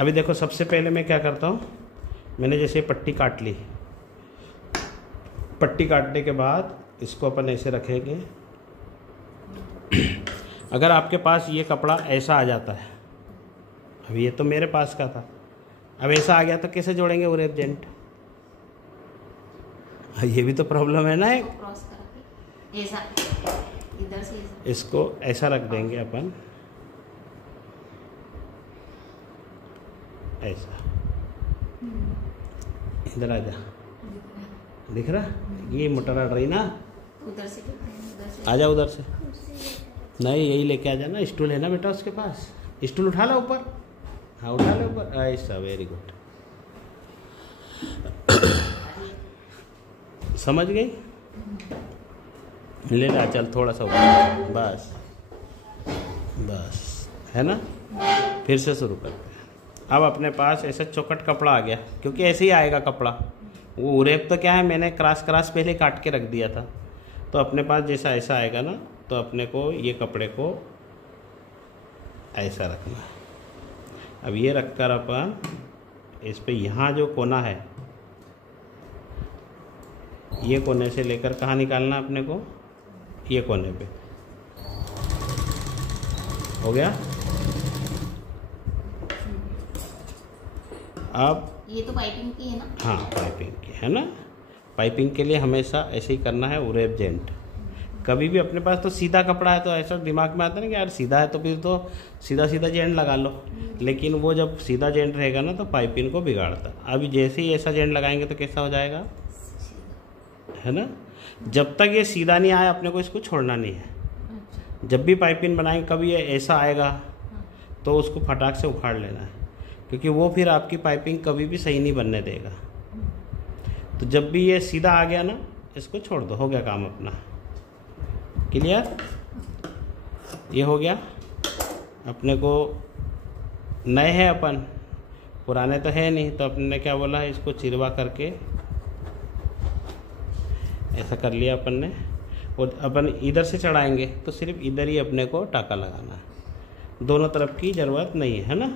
अभी देखो सबसे पहले मैं क्या करता हूँ, मैंने जैसे पट्टी काट ली, पट्टी काटने के बाद इसको अपन ऐसे रखेंगे। अगर आपके पास ये कपड़ा ऐसा आ जाता है, अब ये तो मेरे पास का था, अब ऐसा आ गया तो कैसे जोड़ेंगे उरेप जेंट? ये भी तो प्रॉब्लम है ना। एक क्रॉस करके ऐसा इधर से इसको ऐसा रख देंगे अपन, ऐसा। इधर आ जा, दिख रहा? ये मोटर अड़ रही ना, उधर से आ जा उधर से। नहीं, यही लेके आ जाना। स्टूल है ना बेटा उसके पास, स्टूल उठा लो ऊपर। हाँ उठा लो ऊपर, ऐसा, वेरी गुड। समझ गई? ले ला, चल थोड़ा सा ऊपर, बस बस, है ना। फिर से शुरू करते हैं। अब अपने पास ऐसा चौकट कपड़ा आ गया, क्योंकि ऐसे ही आएगा कपड़ा। वो उरेप तो क्या है, मैंने क्रॉस पहले काट के रख दिया था, तो अपने पास जैसा ऐसा आएगा ना, तो अपने को ये कपड़े को ऐसा रखना है। अब ये रखकर अपन इस पे यहाँ जो कोना है, ये कोने से लेकर कहाँ निकालना अपने को, ये कोने पे। हो गया? अब ये तो पाइपिंग की है ना। हाँ पाइपिंग की है ना। पाइपिंग के लिए हमेशा ऐसे ही करना है उरेप जेंट। कभी भी अपने पास तो सीधा कपड़ा है तो ऐसा दिमाग में आता है ना कि यार सीधा है तो फिर तो सीधा सीधा जेंट लगा लो, लेकिन वो जब सीधा जेंट रहेगा ना तो पाइपिंग को बिगाड़ता। अभी जैसे ही ऐसा जेंट लगाएंगे तो कैसा हो जाएगा, है ना। जब तक ये सीधा नहीं आया अपने को इसको छोड़ना नहीं है। जब भी पाइपिंग बनाएंगे कभी ये ऐसा आएगा तो उसको फटाक से उखाड़ लेना है, क्योंकि वो फिर आपकी पाइपिंग कभी भी सही नहीं बनने देगा। तो जब भी ये सीधा आ गया ना, इसको छोड़ दो, हो गया काम अपना। क्लियर? ये हो गया। अपने को नए हैं अपन, पुराने तो है नहीं, तो अपने ने क्या बोला, इसको चिरवा करके ऐसा कर लिया अपन ने। और अपन इधर से चढ़ाएंगे तो सिर्फ इधर ही अपने को टाका लगाना है, दोनों तरफ की ज़रूरत नहीं है ना।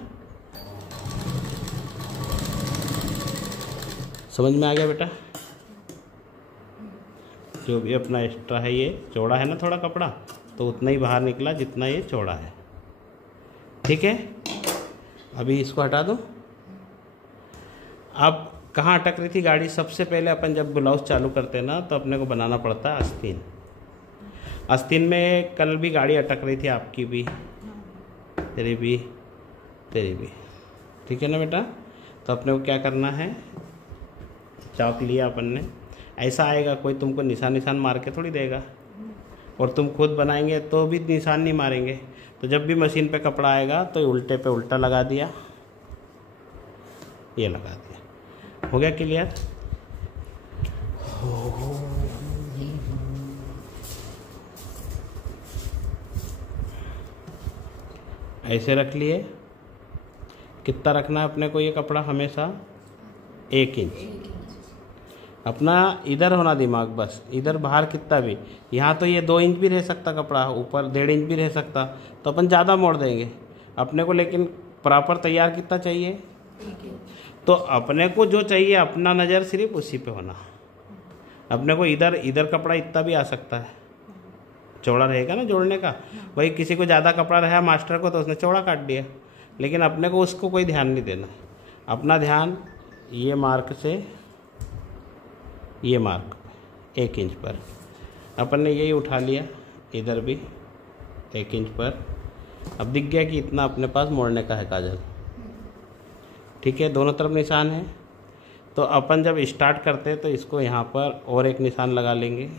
समझ में आ गया बेटा? जो भी अपना एक्स्ट्रा है, ये चौड़ा है ना थोड़ा कपड़ा, तो उतना ही बाहर निकला जितना ये चौड़ा है। ठीक है, अभी इसको हटा दो। अब कहाँ अटक रही थी गाड़ी? सबसे पहले अपन जब ब्लाउज चालू करते हैं ना, तो अपने को बनाना पड़ता है आस्तीन। आस्तीन में कल भी गाड़ी अटक रही थी, आपकी भी, तेरी भी, तेरी भी। ठीक है ना बेटा? तो अपने को क्या करना है, चाक लिया अपन ने, ऐसा आएगा, कोई तुमको निशान मार के थोड़ी देगा, और तुम खुद बनाएंगे तो भी निशान नहीं मारेंगे। तो जब भी मशीन पे कपड़ा आएगा तो उल्टे पे उल्टा लगा दिया, ये लगा दिया। हो गया क्लियर? ऐसे रख लिए। कितना रखना है अपने को ये कपड़ा? हमेशा 1 इंच। अपना इधर होना दिमाग, बस इधर बाहर कितना भी। यहाँ तो ये 2 इंच भी रह सकता कपड़ा, ऊपर 1.5 इंच भी रह सकता, तो अपन ज़्यादा मोड़ देंगे अपने को। लेकिन प्रॉपर तैयार कितना चाहिए? तो अपने को जो चाहिए, अपना नज़र सिर्फ उसी पे होना। अपने को इधर इधर कपड़ा इतना भी आ सकता है, चौड़ा रहेगा ना जोड़ने का। वही किसी को ज़्यादा कपड़ा रहा मास्टर को, तो उसने चौड़ा काट दिया, लेकिन अपने को उसको कोई ध्यान नहीं देना। अपना ध्यान ये मार्क से ये मार्क 1 इंच पर अपन ने यही उठा लिया, इधर भी 1 इंच पर। अब दिख गया कि इतना अपने पास मोड़ने का है काजल। ठीक है, दोनों तरफ निशान है। तो अपन जब स्टार्ट करते हैं तो इसको यहाँ पर और एक निशान लगा लेंगे,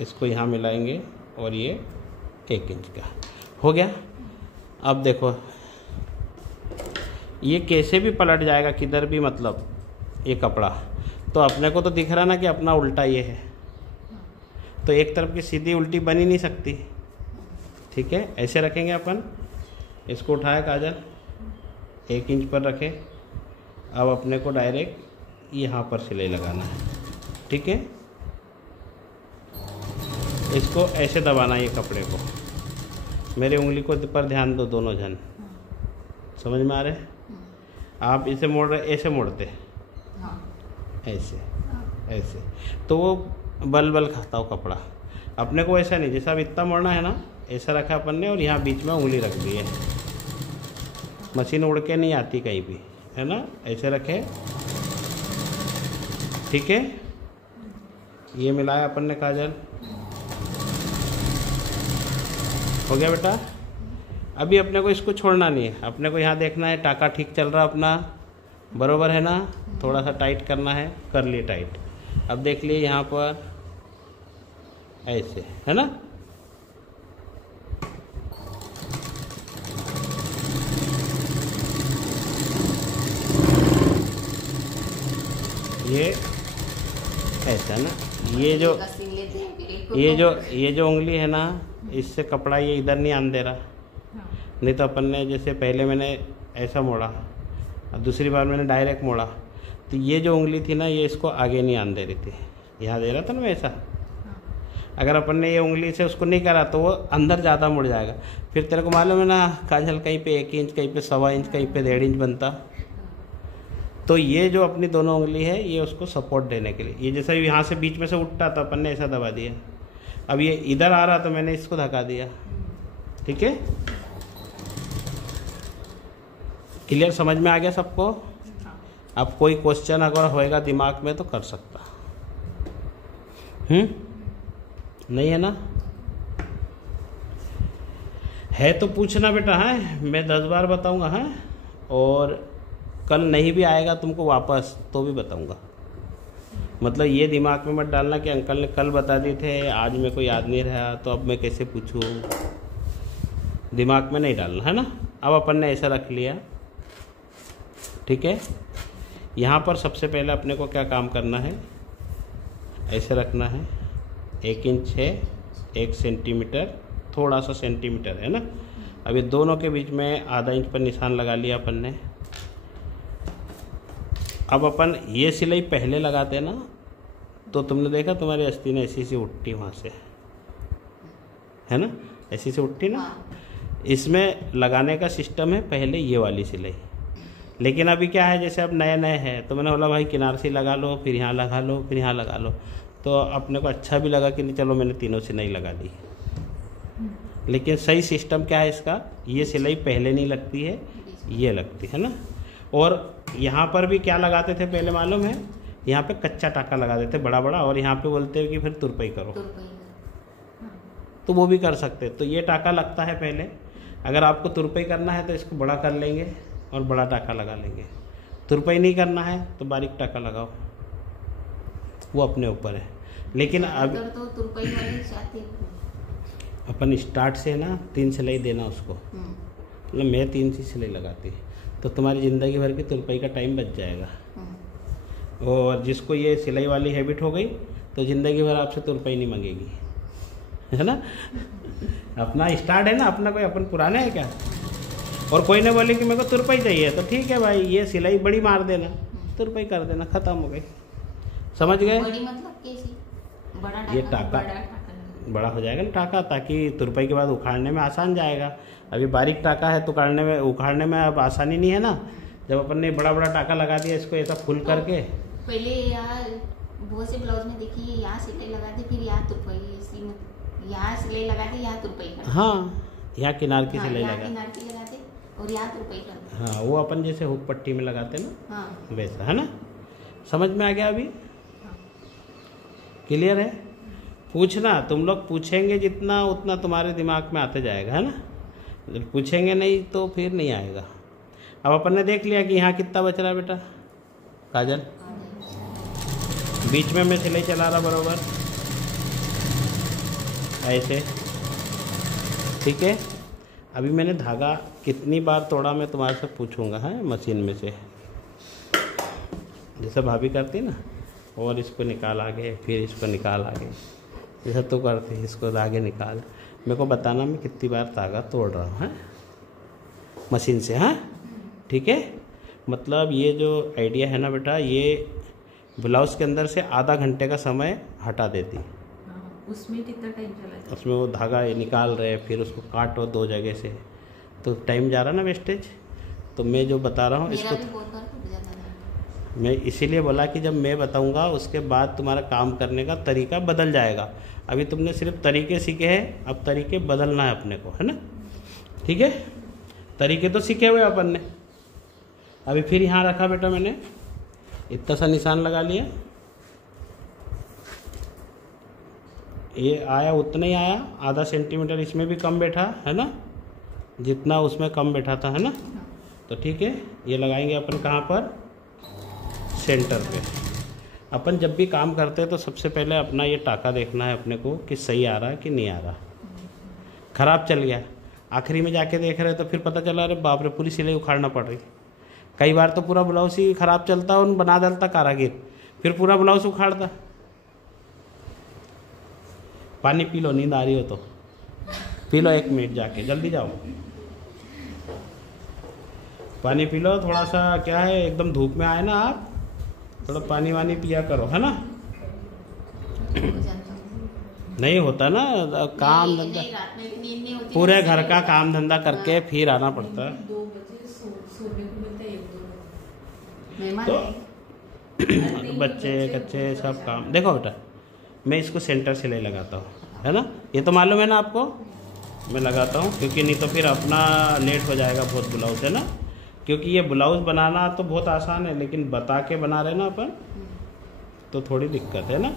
इसको यहाँ मिलाएंगे, और ये 1 इंच का हो गया। अब देखो ये कैसे भी पलट जाएगा किधर भी, मतलब ये कपड़ा तो अपने को तो दिख रहा ना कि अपना उल्टा ये है, तो एक तरफ की सीधी उल्टी बन ही नहीं सकती। ठीक है, ऐसे रखेंगे अपन। इसको उठाया काजल, 1 इंच पर रखे। अब अपने को डायरेक्ट यहाँ पर सिलाई लगाना है। ठीक है, इसको ऐसे दबाना ये कपड़े को। मेरे उंगली को पर ध्यान दो दोनों जन। समझ में आ रहे? आप इसे मोड़ रहे, ऐसे मोड़ते, हाँ ऐसे ऐसे, तो वो बल बल खाता हो कपड़ा। अपने को ऐसा नहीं, जैसा अब इतना मोड़ना है ना, ऐसा रखा अपन ने और यहाँ बीच में उंगली रख दी है। मशीन उड़ के नहीं आती कहीं भी, है ना, ऐसे रखे, ठीक है। ये मिलाया अपन ने काजल, हो गया बेटा। अभी अपने को इसको छोड़ना नहीं है, अपने को यहाँ देखना है टाका ठीक चल रहा अपना, बरोबर है ना। थोड़ा सा टाइट करना है, कर लिए टाइट। अब देख लिए यहाँ पर ऐसे, है ना। ये ऐसा ना, ये जो उंगली है ना, इससे कपड़ा ये इधर नहीं आने दे रहा। नहीं तो अपन ने जैसे पहले मैंने ऐसा मोड़ा और दूसरी बार मैंने डायरेक्ट मोड़ा, तो ये जो उंगली थी ना, ये इसको आगे नहीं आने दे रही थी, यहाँ दे रहा था ना मैं ऐसा। अगर अपन ने ये उंगली से उसको नहीं करा तो वो अंदर ज़्यादा मुड़ जाएगा। फिर तेरे को मालूम है ना, काजल कहीं पे 1 इंच, कहीं पे 1.25 इंच, कहीं पे 1.5 इंच बनता। तो ये जो अपनी दोनों उंगली है, ये उसको सपोर्ट देने के लिए, ये जैसा यहाँ से बीच में से उठता था अपन ने ऐसा दबा दिया। अब ये इधर आ रहा तो मैंने इसको धक्का दिया, ठीक है। क्लियर, समझ में आ गया सबको? अब कोई क्वेश्चन अगर होएगा दिमाग में तो कर सकता, नहीं है ना? है तो पूछना बेटा, है मैं 10 बार बताऊंगा, है। और कल नहीं भी आएगा तुमको वापस तो भी बताऊंगा। मतलब ये दिमाग में मत डालना कि अंकल ने कल बता दिए थे, आज मेरे को याद नहीं रहा तो अब मैं कैसे पूछूं। दिमाग में नहीं डालना, है ना। अब अपन ने ऐसा रख लिया, ठीक है। यहाँ पर सबसे पहले अपने को क्या काम करना है, ऐसे रखना है। 1 इंच है, 1 सेंटीमीटर, थोड़ा सा सेंटीमीटर, है ना। अब ये दोनों के बीच में आधा इंच पर निशान लगा लिया अपन ने। अब अपन ये सिलाई पहले लगाते ना, तो तुमने देखा तुम्हारी अस्ती ने ऐसी सी उठती वहाँ से, है ना, ऐसी से उठती ना। इसमें लगाने का सिस्टम है पहले ये वाली सिलाई। लेकिन अभी क्या है, जैसे अब नए नए है तो मैंने बोला भाई किनार से लगा लो, फिर यहाँ लगा लो, फिर यहाँ लगा लो। तो अपने को अच्छा भी लगा कि नहीं, चलो मैंने तीनों सिलाई लगा दी। लेकिन सही सिस्टम क्या है इसका, ये सिलाई पहले नहीं लगती है, ये लगती है ना। और यहाँ पर भी क्या लगाते थे पहले मालूम है, यहाँ पे कच्चा टाका लगा देते बड़ा बड़ा, और यहाँ पे बोलते हैं कि फिर तुरपाई करो, तो वो भी कर सकते। तो ये टाका लगता है पहले। अगर आपको तुरपाई करना है तो इसको बड़ा कर लेंगे और बड़ा टाका लगा लेंगे। तुरपाई नहीं करना है तो बारीक टाका लगाओ, वो अपने ऊपर है। लेकिन अब तो तुरपाई वाले चाहते अपन स्टार्ट से ना 3 सिलाई देना उसको, मतलब मैं 3 सी सिलाई लगाती, तो तुम्हारी ज़िंदगी भर की तुरपाई का टाइम बच जाएगा। और जिसको ये सिलाई वाली हैबिट हो गई तो ज़िंदगी भर आपसे तुरपाई नहीं मांगेगी, है ना। अपना स्टार्ट है ना अपना, कोई अपन पुराने है क्या। और कोई ने बोले कि मेरे को तुरपाई चाहिए, तो ठीक है भाई, ये सिलाई बड़ी मार देना, तुरपाई कर देना, ख़त्म हो गई। समझ गए? बड़ी मतलब कैसी? बड़ा ये टाका बड़ा हो जाएगा ना टाका, ताकि तुरपाई के बाद उखाड़ने में आसान जाएगा। अभी बारीक टाका है तो उखाड़ने में अब आसानी नहीं है ना। जब अपन ने बड़ा बड़ा टाका लगा दिया, इसको ऐसा फुल करके, पहले यहाँ बहुत से ब्लाउज में देखिए, यहाँ सिलाई लगा दी, फिर यहाँ तुरपाई, यहाँ सिलाई लगा दी, यहाँ तुरपाई कर, हाँ यहाँ किनार की सिलाई लगा, किनार की लगा दे और यहाँ तुरपाई कर। हाँ वो अपन जैसे हुक पट्टी में लगाते ना, हाँ वैसा, है ना। समझ में आ गया अभी? क्लियर है? पूछना, तुम लोग पूछेंगे जितना उतना तुम्हारे दिमाग में आते जाएगा, है ना। पूछेंगे नहीं तो फिर नहीं आएगा। अब अपन ने देख लिया कि यहाँ कितना बच रहा है बेटा काजल। बीच में मैं सिलाई चला रहा बरोबर ऐसे, ठीक है। अभी मैंने धागा कितनी बार तोड़ा मैं तुम्हारे से पूछूंगा, है मशीन में से, जैसे भाभी करती ना, और इसको निकाल आगे, फिर इसको निकाल आगे, जैसे तो करती इसको धागे निकाल। मेरे को बताना मैं कितनी बार धागा तोड़ रहा हूँ, है मशीन से, हाँ ठीक है। मतलब ये जो आइडिया है ना बेटा, ये ब्लाउज के अंदर से आधा घंटे का समय हटा देती। उसमें कितना टाइम चला जाता? उसमें वो धागा निकाल रहे, फिर उसको काटो 2 जगह से, तो टाइम जा रहा ना वेस्टेज। तो मैं जो बता रहा हूँ मेरा इसको भी बहुत बार टूट जाता था। मैं इसीलिए बोला कि जब मैं बताऊंगा उसके बाद तुम्हारा काम करने का तरीका बदल जाएगा। अभी तुमने सिर्फ तरीके सीखे हैं, अब तरीके बदलना है अपने को, है ना? ठीक है, तरीके तो सीखे हुए अपन ने। अभी फिर यहाँ रखा बेटा, मैंने इतना सा निशान लगा लिया, ये आया उतना ही आया, आधा सेंटीमीटर इसमें भी कम बैठा है ना, जितना उसमें कम बैठा था, है ना? तो ठीक है, ये लगाएंगे अपन कहाँ पर? सेंटर पे। अपन जब भी काम करते हैं तो सबसे पहले अपना ये टाका देखना है अपने को कि सही आ रहा है कि नहीं आ रहा। खराब चल गया, आखिरी में जाके देख रहे तो फिर पता चला अरे बाप रे पूरी सिलाई उखाड़ना पड़ रही। कई बार तो पूरा ब्लाउज ही खराब चलता और बना डालता कारागिर, फिर पूरा ब्लाउज उखाड़ता। पानी पी लो, नींद आ रही हो तो पी लो, 1 मिनट जाके, जल्दी जाओ पानी पी लो थोड़ा सा। क्या है, एकदम धूप में आए ना आप, थोड़ा पानी वानी पिया करो, है ना? नहीं होता ना काम धंधा, रात में भी नींद नहीं होती, पूरे घर का काम धंधा करके फिर आना पड़ता है। 2 बजे सोने को मिलता है, 1-2 बजे। मेहमान तो आए। बच्चे कच्चे सब काम। देखो बेटा, मैं इसको सेंटर सिलाई लगाता हूँ, है ना? ये तो मालूम है ना आपको, मैं लगाता हूँ क्योंकि नहीं तो फिर अपना लेट हो जाएगा बहुत ब्लाउज, है ना? क्योंकि ये ब्लाउज बनाना तो बहुत आसान है, लेकिन बता के बना रहे ना अपन तो थोड़ी दिक्कत है ना।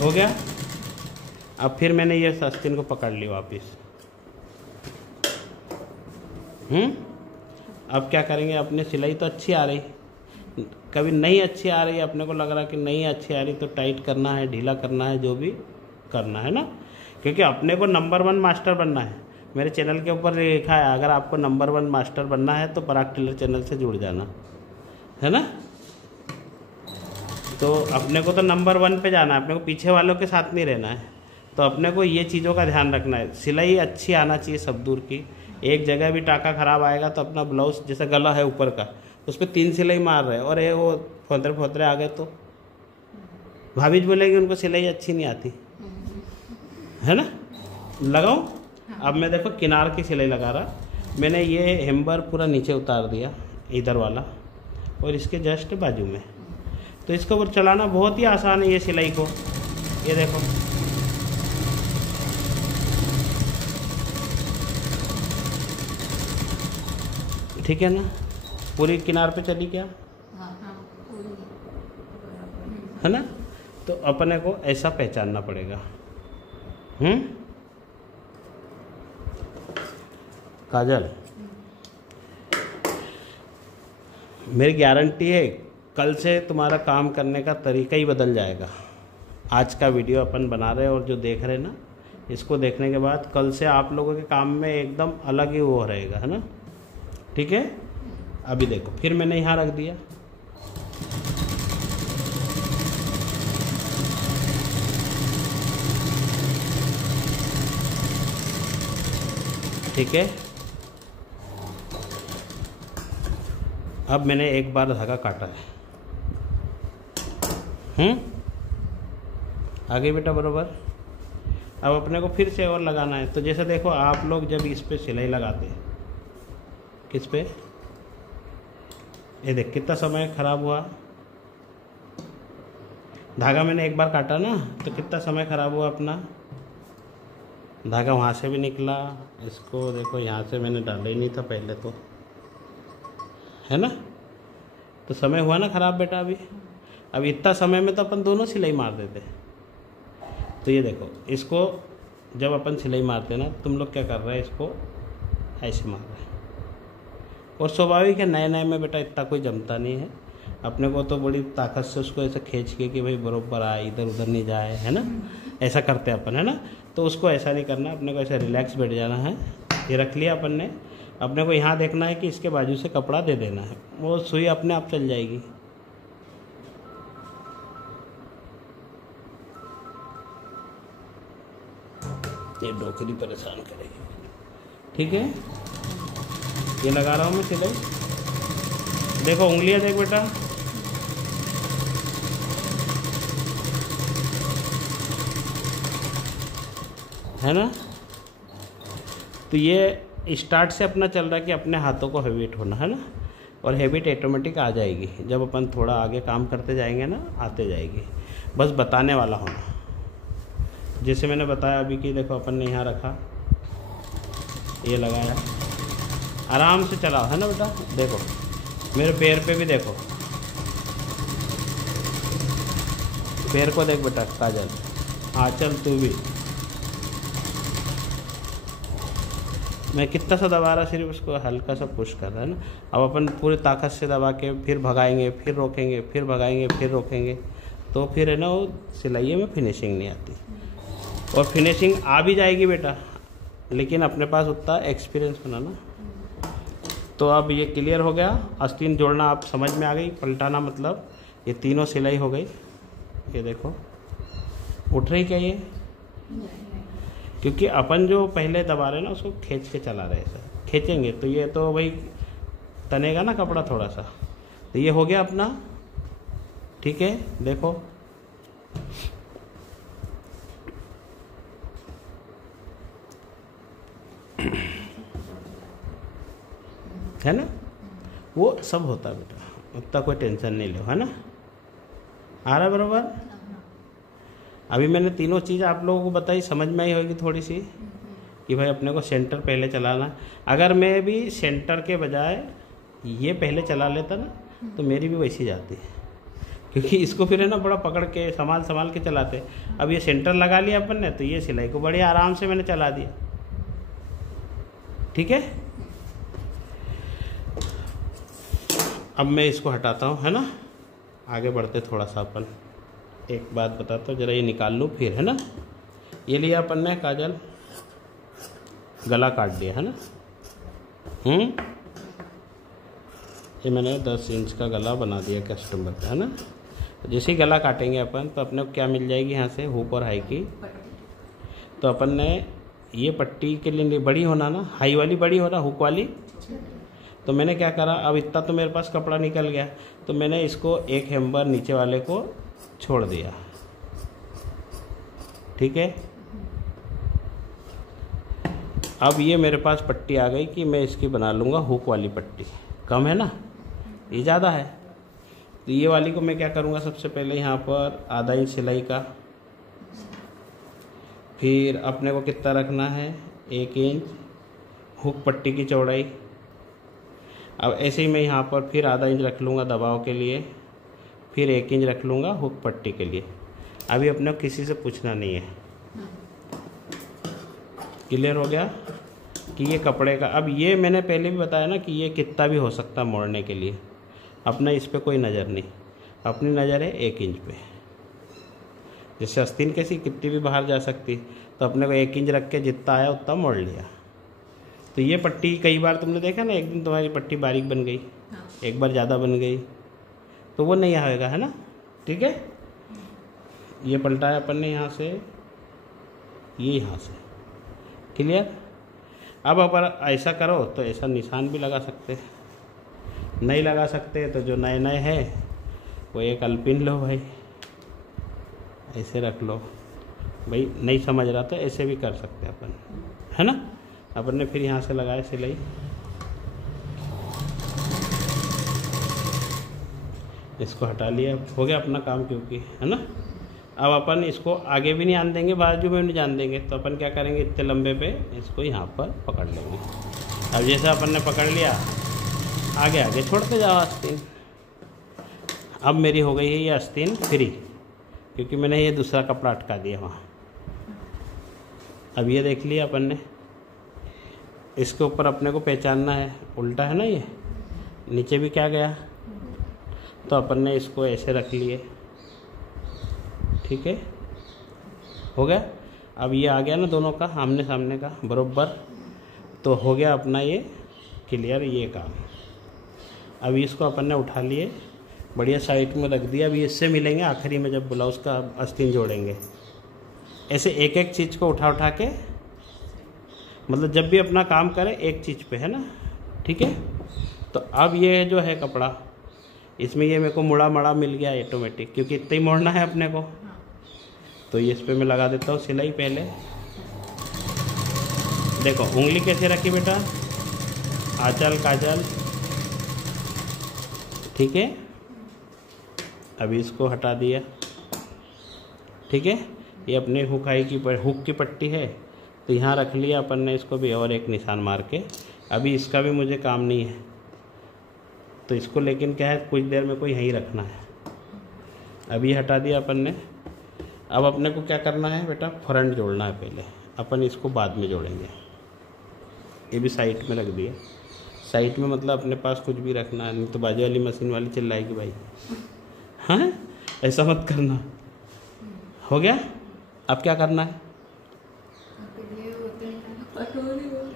हो गया। अब फिर मैंने ये आस्तीन को पकड़ ली वापिस। अब क्या करेंगे, अपने सिलाई तो अच्छी आ रही, कभी नहीं अच्छी आ रही, अपने को लग रहा कि नहीं अच्छी आ रही तो टाइट करना है, ढीला करना है, जो भी करना है ना, क्योंकि अपने को नंबर 1 मास्टर बनना है। मेरे चैनल के ऊपर लिखा है अगर आपको नंबर 1 मास्टर बनना है तो पराग टेलर चैनल से जुड़ जाना, है ना? तो अपने को तो नंबर 1 पे जाना है, अपने को पीछे वालों के साथ नहीं रहना है। तो अपने को ये चीज़ों का ध्यान रखना है, सिलाई अच्छी आना चाहिए सब दूर की। एक जगह भी टाका खराब आएगा तो अपना ब्लाउज जैसा गला है ऊपर का, उस पर 3 सिलाई मार रहे और ये वो फोतरे आ गए तो भाभी बोलेगी उनको सिलाई अच्छी नहीं आती, है ना? लगाओ। अब मैं देखो किनार की सिलाई लगा रहा, मैंने ये हेम्बर पूरा नीचे उतार दिया इधर वाला और इसके जस्ट बाजू में, तो इसको ऊपर चलाना बहुत ही आसान है ये सिलाई को। ये देखो ठीक है ना, पूरी किनार पे चली क्या, है ना? तो अपने को ऐसा पहचानना पड़ेगा। काजल, मेरी गारंटी है कल से तुम्हारा काम करने का तरीका ही बदल जाएगा। आज का वीडियो अपन बना रहे हैं और जो देख रहे हैं ना, इसको देखने के बाद कल से आप लोगों के काम में एकदम अलग ही वो रहेगा, है ना? ठीक है। अभी देखो फिर मैंने यहाँ रख दिया, ठीक है। अब मैंने एक बार धागा काटा है, आगे बेटा बराबर। अब अपने को फिर से और लगाना है। तो जैसे देखो आप लोग जब इस पे सिलाई लगाते हैं, किस पे, ये देख कितना समय खराब हुआ। धागा मैंने एक बार काटा ना तो कितना समय खराब हुआ अपना, धागा वहाँ से भी निकला। इसको देखो यहाँ से मैंने डाला ही नहीं था पहले तो, है ना? तो समय हुआ ना खराब बेटा। अभी इतना समय में तो अपन दोनों सिलाई मार देते। तो ये देखो, इसको जब अपन सिलाई मारते ना, तुम लोग क्या कर रहे हैं, इसको ऐसे मार रहे हैं। और स्वाभाविक है नए नए में बेटा इतना कोई जमता नहीं है, अपने को तो बड़ी ताकत से उसको ऐसे खींच के कि भाई बरोबर आए, इधर उधर नहीं जाए, है ना? ऐसा करते हैं अपन, है ना? तो उसको ऐसा नहीं करना, अपने को ऐसे रिलैक्स बैठ जाना है। ये रख लिया अपन ने, अपने को यहाँ देखना है कि इसके बाजू से कपड़ा दे देना है, वो सुई अपने आप चल जाएगी। ये डोकरी परेशान करेगी, ठीक है। ये लगा रहा हूँ मैं सिलाई, देखो उंगलियां देख बेटा, है ना? तो ये स्टार्ट से अपना चल रहा है कि अपने हाथों को हैबिट होना है ना, और हैबिट ऑटोमेटिक आ जाएगी जब अपन थोड़ा आगे काम करते जाएंगे ना, आते जाएगी। बस बताने वाला होना। जैसे मैंने बताया अभी कि देखो अपन ने यहाँ रखा, ये लगाया, आराम से चलाओ है ना बेटा। देखो मेरे पैर पे भी देखो, पैर को देख बेटा काजल। हाँ चल तू भी। मैं कितना सा दबा रहा, सिर्फ उसको हल्का सा पुश कर रहा है ना। अब अपन पूरी ताकत से दबा के फिर भगाएंगे, फिर रोकेंगे, फिर भगाएंगे, फिर रोकेंगे, तो फिर है ना वो सिलाई में फिनिशिंग नहीं आती। और फिनिशिंग आ भी जाएगी बेटा, लेकिन अपने पास उतना एक्सपीरियंस बनाना। तो अब ये क्लियर हो गया। आस्तीन जोड़ना आप समझ में आ गई, पलटाना मतलब ये तीनों सिलाई हो गई। ये देखो उठ रही क्या ये, क्योंकि अपन जो पहले दबा रहे ना उसको खींच के चला रहे हैं। खींचेंगे तो ये तो भाई तनेगा ना कपड़ा थोड़ा सा। तो ये हो गया अपना, ठीक है। देखो है ना, वो सब होता है बेटा, उतना कोई टेंशन नहीं लो, है ना। आ रहा बराबर। अभी मैंने तीनों चीज़ आप लोगों को बताई, समझ में आई होगी थोड़ी सी कि भाई अपने को सेंटर पहले चलाना। अगर मैं भी सेंटर के बजाय ये पहले चला लेता ना तो मेरी भी वैसी जाती है, क्योंकि इसको फिर है ना बड़ा पकड़ के संभाल के चलाते। अब ये सेंटर लगा लिया अपन ने, तो ये सिलाई को बड़े आराम से मैंने चला दिया, ठीक है। अब मैं इसको हटाता हूँ, है ना। आगे बढ़ते थोड़ा सा अपन। एक बात बताता हूँ, जरा ये निकाल लूँ फिर, है ना। ये लिया अपन ने काजल, गला काट दिया, है ना। ये मैंने 10 इंच का गला बना दिया कस्टमर का, है ना। जैसे ही गला काटेंगे अपन तो अपने को क्या मिल जाएगी यहाँ से, हुक और हाई की। तो अपन ने ये पट्टी के लिए बड़ी होना ना, हाई वाली बड़ी होना, हुक वाली। तो मैंने क्या करा, अब इतना तो मेरे पास कपड़ा निकल गया, तो मैंने इसको एक हेम्बर नीचे वाले को छोड़ दिया, ठीक है। अब ये मेरे पास पट्टी आ गई कि मैं इसकी बना लूँगा हुक वाली पट्टी। कम है ना, ये ज़्यादा है। तो ये वाली को मैं क्या करूँगा, सबसे पहले यहाँ पर आधा इंच सिलाई का, फिर अपने को कितना रखना है, 1 इंच हुक पट्टी की चौड़ाई। अब ऐसे ही मैं यहाँ पर फिर आधा इंच रख लूँगा दबाव के लिए, फिर 1 इंच रख लूँगा हुक पट्टी के लिए। अभी अपने को किसी से पूछना नहीं है। क्लियर हो गया कि ये कपड़े का। अब ये मैंने पहले भी बताया ना कि ये कितना भी हो सकता मोड़ने के लिए, अपना इस पे कोई नज़र नहीं, अपनी नज़र है 1 इंच पे। जैसे आस्तीन कैसी कितनी भी बाहर जा सकती, तो अपने को 1 इंच रख के जितना आया उतना मोड़ लिया। तो ये पट्टी कई बार तुमने देखा ना, एक दिन तुम्हारी पट्टी बारीक बन गई, एक बार ज़्यादा बन गई, तो वो नहीं आएगा, है ना, ठीक है। ये पलटाया अपन ने यहाँ से, ये यहाँ से। क्लियर। अब अगर ऐसा करो तो ऐसा निशान भी लगा सकते, नहीं लगा सकते तो जो नए नए है वो एक अल्पिन लो भाई, ऐसे रख लो भाई। नहीं समझ रहा तो ऐसे भी कर सकते अपन, है ना। अपन ने फिर यहाँ से लगाया सिलाई, इसको हटा लिया, हो गया अपना काम, क्योंकि है ना। अब अपन इसको आगे भी नहीं आने देंगे, बाजू में नहीं जान देंगे। तो अपन क्या करेंगे, इतने लंबे पे इसको यहाँ पर पकड़ लेंगे। अब जैसे अपन ने पकड़ लिया, आगे आगे छोड़ते जाओ आस्तीन। अब मेरी हो गई है ये आस्तीन फ्री, क्योंकि मैंने ये दूसरा कपड़ा अटका दिया वहाँ। अब ये देख लिया अपन ने, इसके ऊपर अपने को पहचानना है, उल्टा है ना ये, नीचे भी क्या गया, तो अपन ने इसको ऐसे रख लिए, ठीक है, हो गया। अब ये आ गया ना दोनों का आमने सामने का बरोबर, तो हो गया अपना ये क्लियर ये काम। अब इसको अपन ने उठा लिए, बढ़िया साइड में रख दिया। अभी इससे मिलेंगे आखिरी में जब ब्लाउज़ का आस्तीन जोड़ेंगे। ऐसे एक एक चीज़ को उठा के, मतलब जब भी अपना काम करें एक चीज़ पे, है ना, ठीक है। तो अब ये जो है कपड़ा, इसमें ये मेरे को मुड़ा मड़ा मिल गया ऑटोमेटिक, क्योंकि इतना ही मोड़ना है अपने को। तो ये इस पर मैं लगा देता हूँ सिलाई पहले, देखो उंगली कैसे रखी बेटा, आंचल काजल, ठीक है। अभी इसको हटा दिया, ठीक है। ये अपने हुक की पट्टी है, तो यहाँ रख लिया अपन ने इसको भी, और एक निशान मार के। अभी इसका भी मुझे काम नहीं है, तो इसको लेकिन क्या है, कुछ देर में को यहीं रखना है। अभी हटा दिया अपन ने। अब अपने को क्या करना है बेटा, फ्रंट जोड़ना है पहले, अपन इसको बाद में जोड़ेंगे। ये भी साइड में रख दिया। साइड में मतलब अपने पास कुछ भी रखना है, नहीं तो बाजू वाली मशीन वाली चिल्लाएगी भाई, हाँ ऐसा मत करना। हो गया। अब क्या करना है,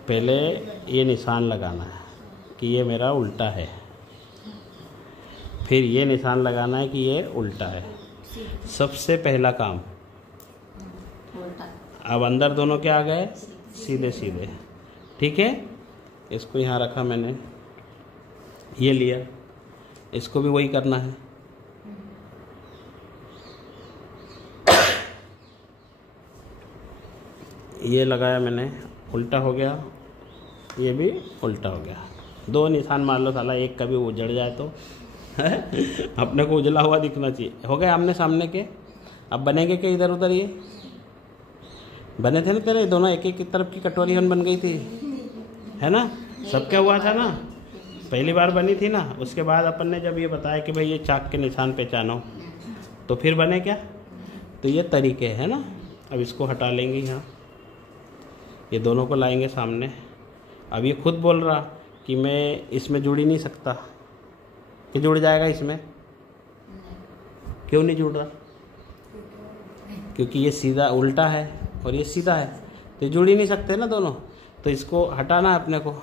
पहले ये निशान लगाना है कि ये मेरा उल्टा है, फिर ये निशान लगाना है कि ये उल्टा है। सबसे पहला काम। अब अंदर दोनों क्या आ गए, सीधे सीधे, ठीक है। इसको यहाँ रखा मैंने, ये लिया, इसको भी वही करना है। ये लगाया मैंने, उल्टा हो गया, ये भी उल्टा हो गया। दो निशान मार लो साला, एक कभी उजड़ जाए तो अपने को उजला हुआ दिखना चाहिए। हो गए आमने सामने के। अब बनेंगे क्या इधर उधर, ये बने थे ना तेरे दोनों, एक एक की तरफ की कटोरी बन गई थी, है ना। सब क्या हुआ था ना, पहली बार बनी थी ना। उसके बाद अपन ने जब ये बताया कि भाई ये चाक के निशान पहचानो, तो फिर बने क्या। तो ये तरीके है ना। अब इसको हटा लेंगे यहाँ, ये दोनों को लाएंगे सामने। अब ये खुद बोल रहा कि मैं इसमें जुड़ ही नहीं सकता, कि जुड़ जाएगा इसमें। क्यों नहीं जुड़ रहा, क्योंकि ये सीधा उल्टा है और ये सीधा है, तो जुड़ ही नहीं सकते ना दोनों। तो इसको हटाना है अपने को।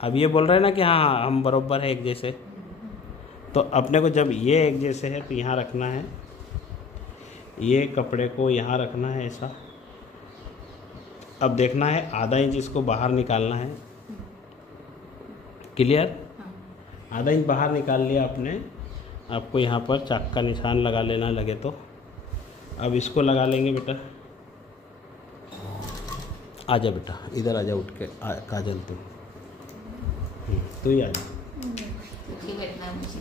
अब ये बोल रहे हैं ना कि हाँ हम बराबर है एक जैसे, तो अपने को जब ये एक जैसे है तो यहाँ रखना है, ये कपड़े को यहाँ रखना है ऐसा। अब देखना है आधा इंच इसको बाहर निकालना है, क्लियर। आधा इंच बाहर निकाल लिया आपने। आपको यहाँ पर चाक का निशान लगा लेना लगे तो। अब इसको लगा लेंगे बेटा। आजा बेटा, इधर आजा, उठ के काजल तू ही आजा।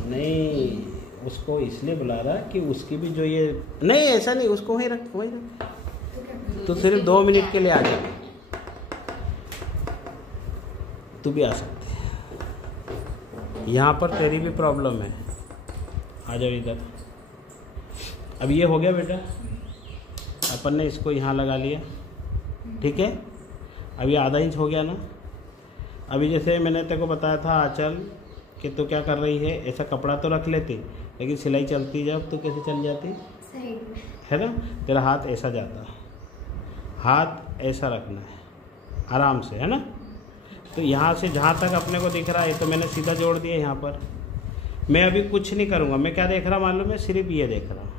नहीं, उसको इसलिए बुला रहा कि उसकी भी जो ये, नहीं ऐसा नहीं, उसको वहीं रख, वहीं रख। तो सिर्फ 2 मिनट के लिए आ जा, तू भी आ सकती है। यहाँ पर तेरी भी प्रॉब्लम है, आ जाओ इधर। अब ये हो गया बेटा, अपन ने इसको यहाँ लगा लिया, ठीक है। अब ये आधा इंच हो गया ना। अभी जैसे मैंने तेरे को बताया था आंचल कि तू क्या कर रही है, ऐसा कपड़ा तो रख लेती, लेकिन सिलाई चलती जब तो कैसे चल जाती है ना। तेरा हाथ ऐसा जाता, हाथ ऐसा रखना है आराम से, है ना। तो यहाँ से जहाँ तक अपने को दिख रहा है, तो मैंने सीधा जोड़ दिया यहाँ पर। मैं अभी कुछ नहीं करूँगा। मैं क्या देख रहा मालूम है, सिर्फ ये देख रहा हूँ।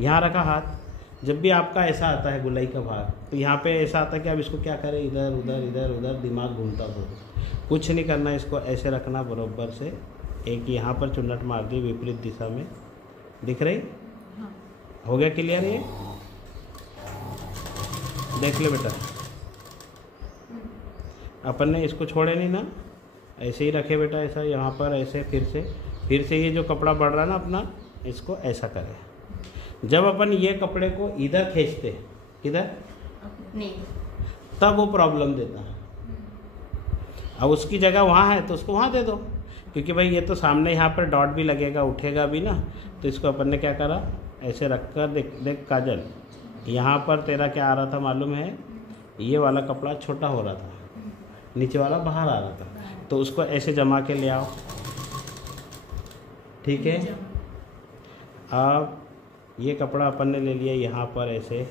यहाँ रखा हाथ। जब भी आपका ऐसा आता है गुलाई का भाग, तो यहाँ पे ऐसा आता है कि आप इसको क्या करें, इधर उधर इधर उधर, दिमाग घूमता हो। कुछ नहीं करना, इसको ऐसे रखना बराबर से। एक यहाँ पर चुन्नट मार दी विपरीत दिशा में, दिख रही। हो गया क्लियर। ये देख ले बेटा, अपन ने इसको छोड़े नहीं ना, ऐसे ही रखे बेटा, ऐसा यहाँ पर ऐसे। फिर से ये जो कपड़ा बढ़ रहा है ना अपना, इसको ऐसा करें। जब अपन ये कपड़े को इधर खींचते, इधर नहीं, तब वो प्रॉब्लम देता है। अब उसकी जगह वहाँ है तो उसको वहाँ दे दो, क्योंकि भाई ये तो सामने यहाँ पर डॉट भी लगेगा, उठेगा भी ना। तो इसको अपन ने क्या करा, ऐसे रख कर देख काजल, यहाँ पर तेरा क्या आ रहा था मालूम है, ये वाला कपड़ा छोटा हो रहा था, नीचे वाला बाहर आ रहा था। तो उसको ऐसे जमा के ले आओ, ठीक है। अब ये कपड़ा अपन ने ले लिया यहाँ पर ऐसे,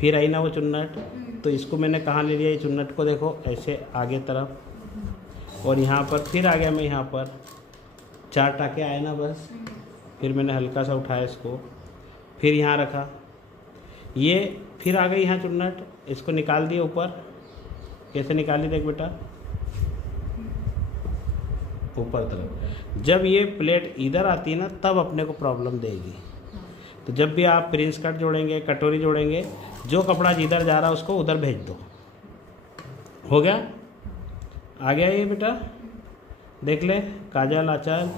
फिर आई ना वो चुन्नट, तो इसको मैंने कहाँ ले लिया, ये चुन्नट को देखो ऐसे आगे तरफ, और यहाँ पर फिर आ गया मैं, यहाँ पर 4 टाके आए ना बस। फिर मैंने हल्का सा उठाया इसको, फिर यहाँ रखा, ये फिर आ गई यहाँ चुन्नट, इसको निकाल दिया ऊपर। कैसे निकाली देख बेटा, ऊपर तरफ। जब ये प्लेट इधर आती है ना, तब अपने को प्रॉब्लम देगी। तो जब भी आप प्रिंस कट जोड़ेंगे, कटोरी जोड़ेंगे, जो कपड़ा जिधर जा रहा है उसको उधर भेज दो। हो गया? आ गया ये बेटा? देख ले, काजल आंचल।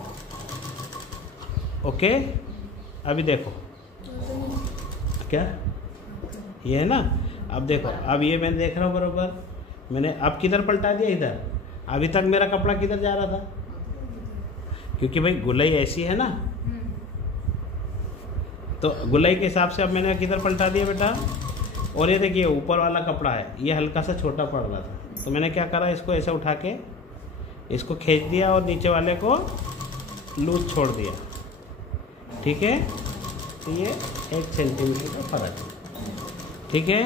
ओके, अभी देखो क्या ये है ना। अब देखो, अब ये मैं देख रहा हूँ बरोबर, मैंने अब किधर पलटा दिया? इधर। अभी तक मेरा कपड़ा किधर जा रहा था? क्योंकि भाई गुलाई ऐसी है ना, तो गुलाई के हिसाब से अब मैंने किधर पलटा दिया बेटा? और ये देखिए ऊपर वाला कपड़ा है, ये हल्का सा छोटा पड़ रहा था, तो मैंने क्या करा, इसको ऐसे उठा के इसको खींच दिया और नीचे वाले को लूज छोड़ दिया। ठीक है, तो ये 1 सेंटीमीटर का फर्क है। ठीक है,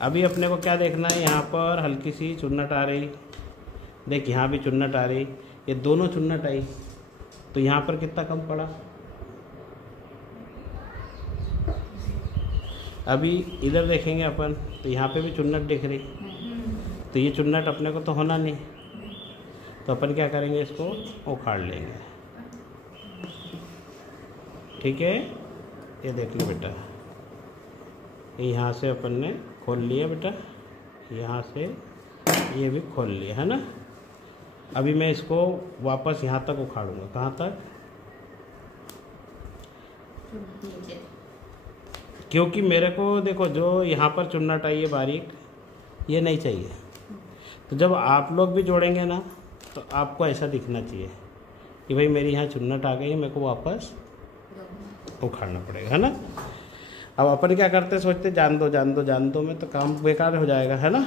अभी अपने को क्या देखना है, यहाँ पर हल्की सी चुन्नट आ रही, देख यहाँ भी चुन्नट आ रही, ये दोनों चुन्नट आई, तो यहाँ पर कितना कम पड़ा? अभी इधर देखेंगे अपन, तो यहाँ पे भी चुन्नट दिख रही, तो ये चुन्नट अपने को तो होना नहीं, तो अपन क्या करेंगे, इसको उखाड़ लेंगे। ठीक है, ये देख लो बेटा, यहाँ से अपन ने खोल लिया बेटा, यहाँ से ये भी खोल लिया है ना। अभी मैं इसको वापस यहाँ तक उखाड़ूंगा। कहाँ तक? क्योंकि मेरे को देखो, जो यहाँ पर चुन्नट आई है बारीक, ये नहीं चाहिए। तो जब आप लोग भी जोड़ेंगे ना, तो आपको ऐसा दिखना चाहिए कि भाई मेरी यहाँ चुन्नट आ गई है, मेरे को वापस उखाड़ना पड़ेगा, है ना। अब अपन क्या करते, सोचते जान दो जान दो जान दो में तो काम बेकार हो जाएगा, है ना।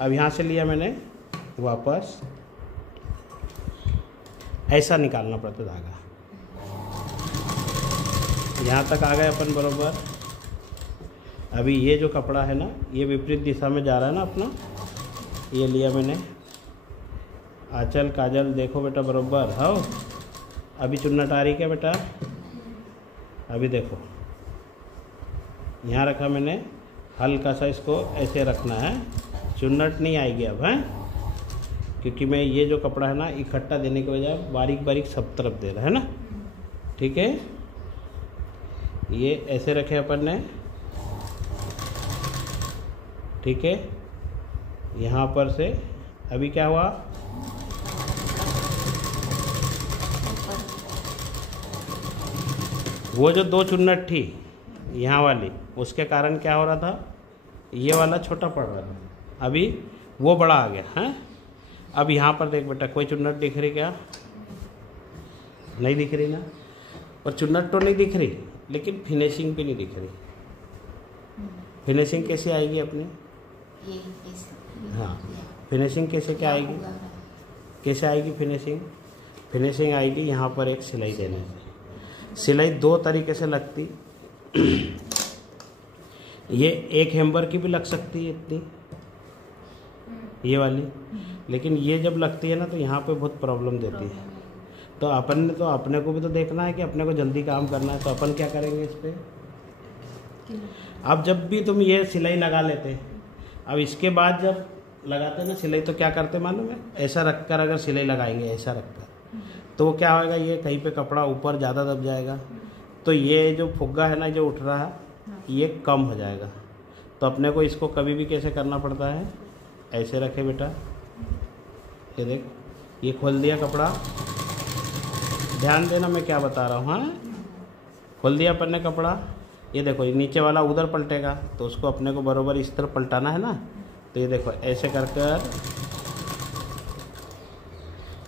अब यहाँ से लिया मैंने वापस, ऐसा निकालना पड़ता धागा, यहाँ तक आ गए अपन बरोबर। अभी ये जो कपड़ा है ना, ये विपरीत दिशा में जा रहा है ना अपना, ये लिया मैंने, आंचल काजल देखो बेटा बरोबर, हाँ। अभी चुन्नट आ रही क्या बेटा? अभी देखो, यहाँ रखा मैंने, हल्का सा इसको ऐसे रखना है, चुन्नट नहीं आएगी अब, है, क्योंकि मैं ये जो कपड़ा है ना इकट्ठा देने के बजाय बारीक बारीक सब तरफ दे रहा है ना। ठीक है, ये ऐसे रखे अपन ने। ठीक है, यहाँ पर से अभी क्या हुआ, वो जो 2 चुन्नट थी यहाँ वाली, उसके कारण क्या हो रहा था, ये वाला छोटा पड़ रहा था, अभी वो बड़ा आ गया है। अब यहाँ पर देख बेटा, कोई चुन्नट दिख रही क्या? नहीं दिख रही ना। और चुन्नट तो नहीं दिख रही, लेकिन फिनिशिंग भी नहीं दिख रही। फिनिशिंग कैसे आएगी अपने? हाँ, फिनिशिंग कैसे क्या आएगी, कैसे आएगी फिनिशिंग? फिनिशिंग आएगी यहाँ पर एक सिलाई देने से। सिलाई 2 तरीके से लगती, ये एक हेम्बर की भी लग सकती है इतनी, ये वाली, लेकिन ये जब लगती है ना तो यहाँ पे बहुत प्रॉब्लम देती है। तो अपन ने तो अपने को भी तो देखना है कि अपने को जल्दी काम करना है, तो अपन क्या करेंगे इस पर। अब जब भी तुम ये सिलाई लगा लेते, अब इसके बाद जब लगाते ना सिलाई, तो क्या करते मालूम है, ऐसा रखकर अगर सिलाई लगाएंगे, ऐसा रखकर, तो वो क्या होगा, ये कहीं पे कपड़ा ऊपर ज़्यादा दब जाएगा, तो ये जो फुग्गा है ना जो उठ रहा है, ये कम हो जाएगा। तो अपने को इसको कभी भी कैसे करना पड़ता है, ऐसे रखे बेटा, ये देख, ये खोल दिया कपड़ा, ध्यान देना मैं क्या बता रहा हूँ, हाँ। खोल दिया अपन ने कपड़ा, ये देखो, ये नीचे वाला उधर पलटेगा, तो उसको अपने को बरोबर इस तरफ पलटाना है ना। तो ये देखो ऐसे कर कर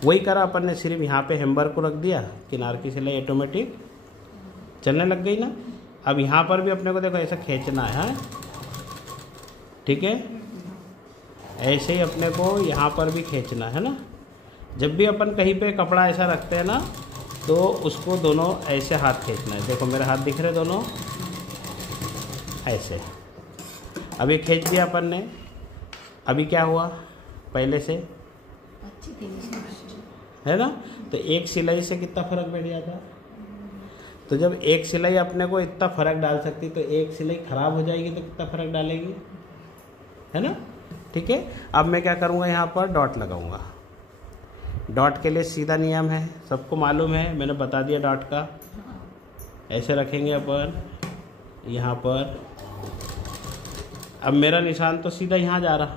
वही करा अपन ने, सिर्फ यहाँ पे हेम्बर को रख दिया, किनार की सिलाई ऑटोमेटिक चलने लग गई ना। अब यहाँ पर भी अपने को देखो ऐसा खींचना है, ठीक है, ऐसे ही अपने को यहाँ पर भी खींचना है ना। जब भी अपन कहीं पे कपड़ा ऐसा रखते हैं ना, तो उसको दोनों ऐसे हाथ खींचना है। देखो मेरे हाथ दिख रहे दोनों ऐसे। अभी खींच दिया अपन ने, अभी क्या हुआ, पहले से है ना, तो एक सिलाई से कितना फर्क बैठ जाता। तो जब एक सिलाई अपने को इतना फर्क डाल सकती, तो एक सिलाई खराब हो जाएगी तो कितना फर्क डालेगी, है ना। ठीक है, अब मैं क्या करूँगा, यहाँ पर डॉट लगाऊंगा। डॉट के लिए सीधा नियम है, सबको मालूम है, मैंने बता दिया डॉट का। ऐसे रखेंगे अपन यहाँ पर। अब मेरा निशान तो सीधा यहाँ जा रहा,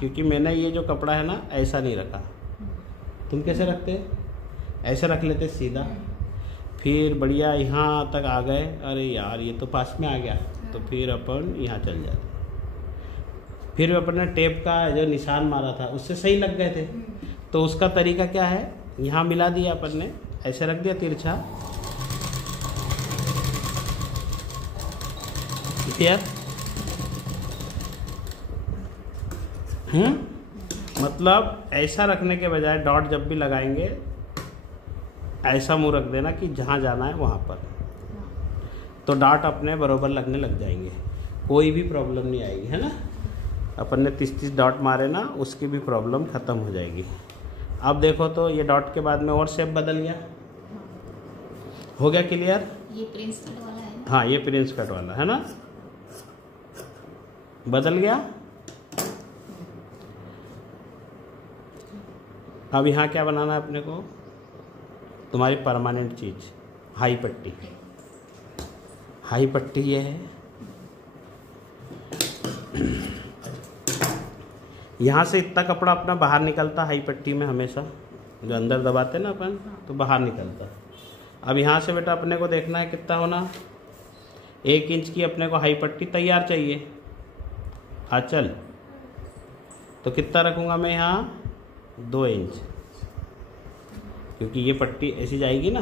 क्योंकि मैंने ये जो कपड़ा है ना ऐसा नहीं रखा। तुम कैसे रखते? ऐसे रख लेते सीधा, फिर बढ़िया यहाँ तक आ गए, अरे यार ये तो पास में आ गया, तो फिर अपन यहाँ चल जाते। फिर अपन ने टेप का जो निशान मारा था उससे सही लग गए थे। तो उसका तरीका क्या है, यहाँ मिला दिया अपन ने, ऐसे रख दिया तिरछा, क्लियर? मतलब ऐसा रखने के बजाय डॉट जब भी लगाएंगे ऐसा मुंह रख देना कि जहाँ जाना है वहाँ पर, तो डॉट अपने बरोबर लगने लग जाएंगे, कोई भी प्रॉब्लम नहीं आएगी, है ना। अपन ने 30-30 डॉट मारे ना, उसकी भी प्रॉब्लम ख़त्म हो जाएगी। अब देखो तो ये डॉट के बाद में और शेप बदल गया, हो गया क्लियर? ये प्रिंस कट वाला है। हाँ, ये प्रिंस कट वाला है ना, बदल गया। अब यहाँ क्या बनाना है अपने को, तुम्हारी परमानेंट चीज़, हाई पट्टी। हाई पट्टी ये है, यहाँ से इतना कपड़ा अपना बाहर निकलता हाई पट्टी में हमेशा, जो अंदर दबाते ना अपन तो बाहर निकलता। अब यहाँ से बेटा अपने को देखना है कितना होना, 1 इंच की अपने को हाई पट्टी तैयार चाहिए। आंचल तो कितना रखूँगा मैं यहाँ, 2 इंच, क्योंकि ये पट्टी ऐसी जाएगी ना,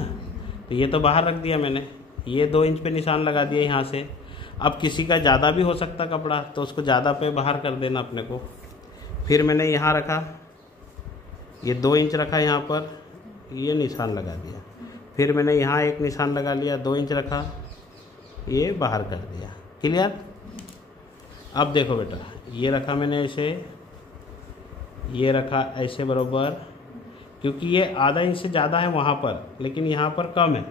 तो ये तो बाहर रख दिया मैंने, ये 2 इंच पे निशान लगा दिया यहाँ से। अब किसी का ज़्यादा भी हो सकता कपड़ा, तो उसको ज़्यादा पे बाहर कर देना अपने को। फिर मैंने यहाँ रखा, ये 2 इंच रखा यहाँ पर, ये निशान लगा दिया। फिर मैंने यहाँ एक निशान लगा लिया, 2 इंच रखा, ये बाहर कर दिया। क्लियर? अब देखो बेटा, ये रखा मैंने ऐसे, ये रखा ऐसे बरोबर, क्योंकि ये आधा इंच से ज़्यादा है वहाँ पर, लेकिन यहाँ पर कम है,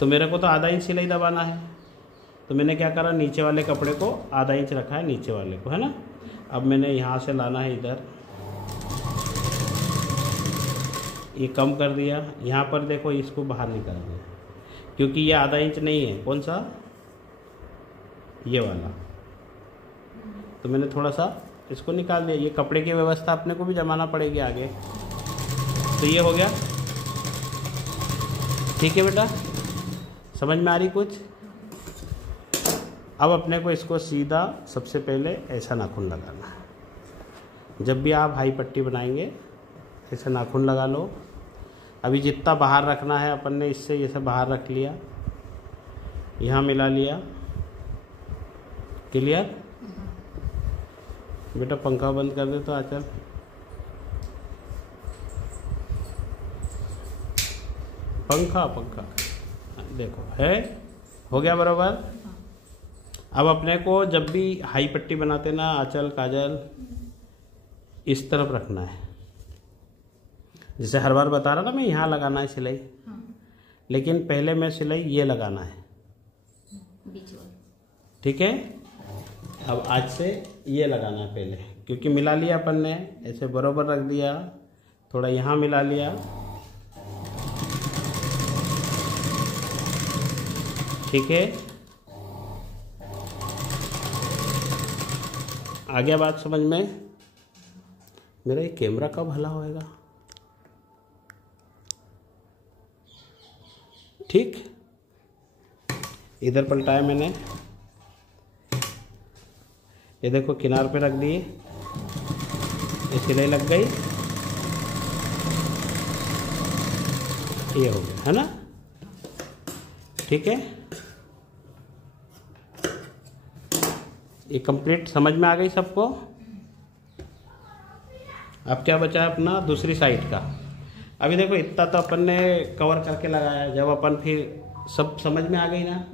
तो मेरे को तो आधा इंच सिलाई दबाना है। तो मैंने क्या करा, नीचे वाले कपड़े को आधा इंच रखा है, नीचे वाले को, है ना। अब मैंने यहाँ से लाना है इधर, ये कम कर दिया। यहाँ पर देखो इसको बाहर निकाल दिया, क्योंकि ये आधा इंच नहीं है, कौन सा, ये वाला, तो मैंने थोड़ा सा इसको निकाल दिया। ये कपड़े की व्यवस्था अपने को भी जमाना पड़ेगी आगे। तो ये हो गया, ठीक है बेटा, समझ में आ रही कुछ? अब अपने को इसको सीधा सबसे पहले ऐसा नाखून लगाना है। जब भी आप हाई पट्टी बनाएंगे ऐसा नाखून लगा लो। अभी जितना बाहर रखना है अपन ने, इससे ये सब बाहर रख लिया, यहाँ मिला लिया। क्लियर? बेटा पंखा बंद कर दे तो आचल। पंखा देखो है, हो गया बराबर। अब अपने को जब भी हाई पट्टी बनाते ना, आंचल काजल इस तरफ रखना है। जैसे हर बार बता रहा था मैं, यहाँ लगाना है सिलाई, लेकिन पहले मैं सिलाई ये लगाना है, ठीक है। अब आज से ये लगाना है पहले, क्योंकि मिला लिया अपन ने, ऐसे बरोबर रख दिया, थोड़ा यहाँ मिला लिया, ठीक है। आ गया बात समझ में? मेरा ये कैमरा कब हला होएगा? ठीक, इधर पलटाया मैंने, ये देखो किनार पे रख दिए, ये सिलाई लग गई, ये हो गया, है ना, ठीक है। ये कंप्लीट समझ में आ गई सबको? अब क्या बचा है अपना दूसरी साइड का। अभी देखो इतना तो अपन ने कवर करके लगाया, जब अपन फिर सब समझ में आ गई ना।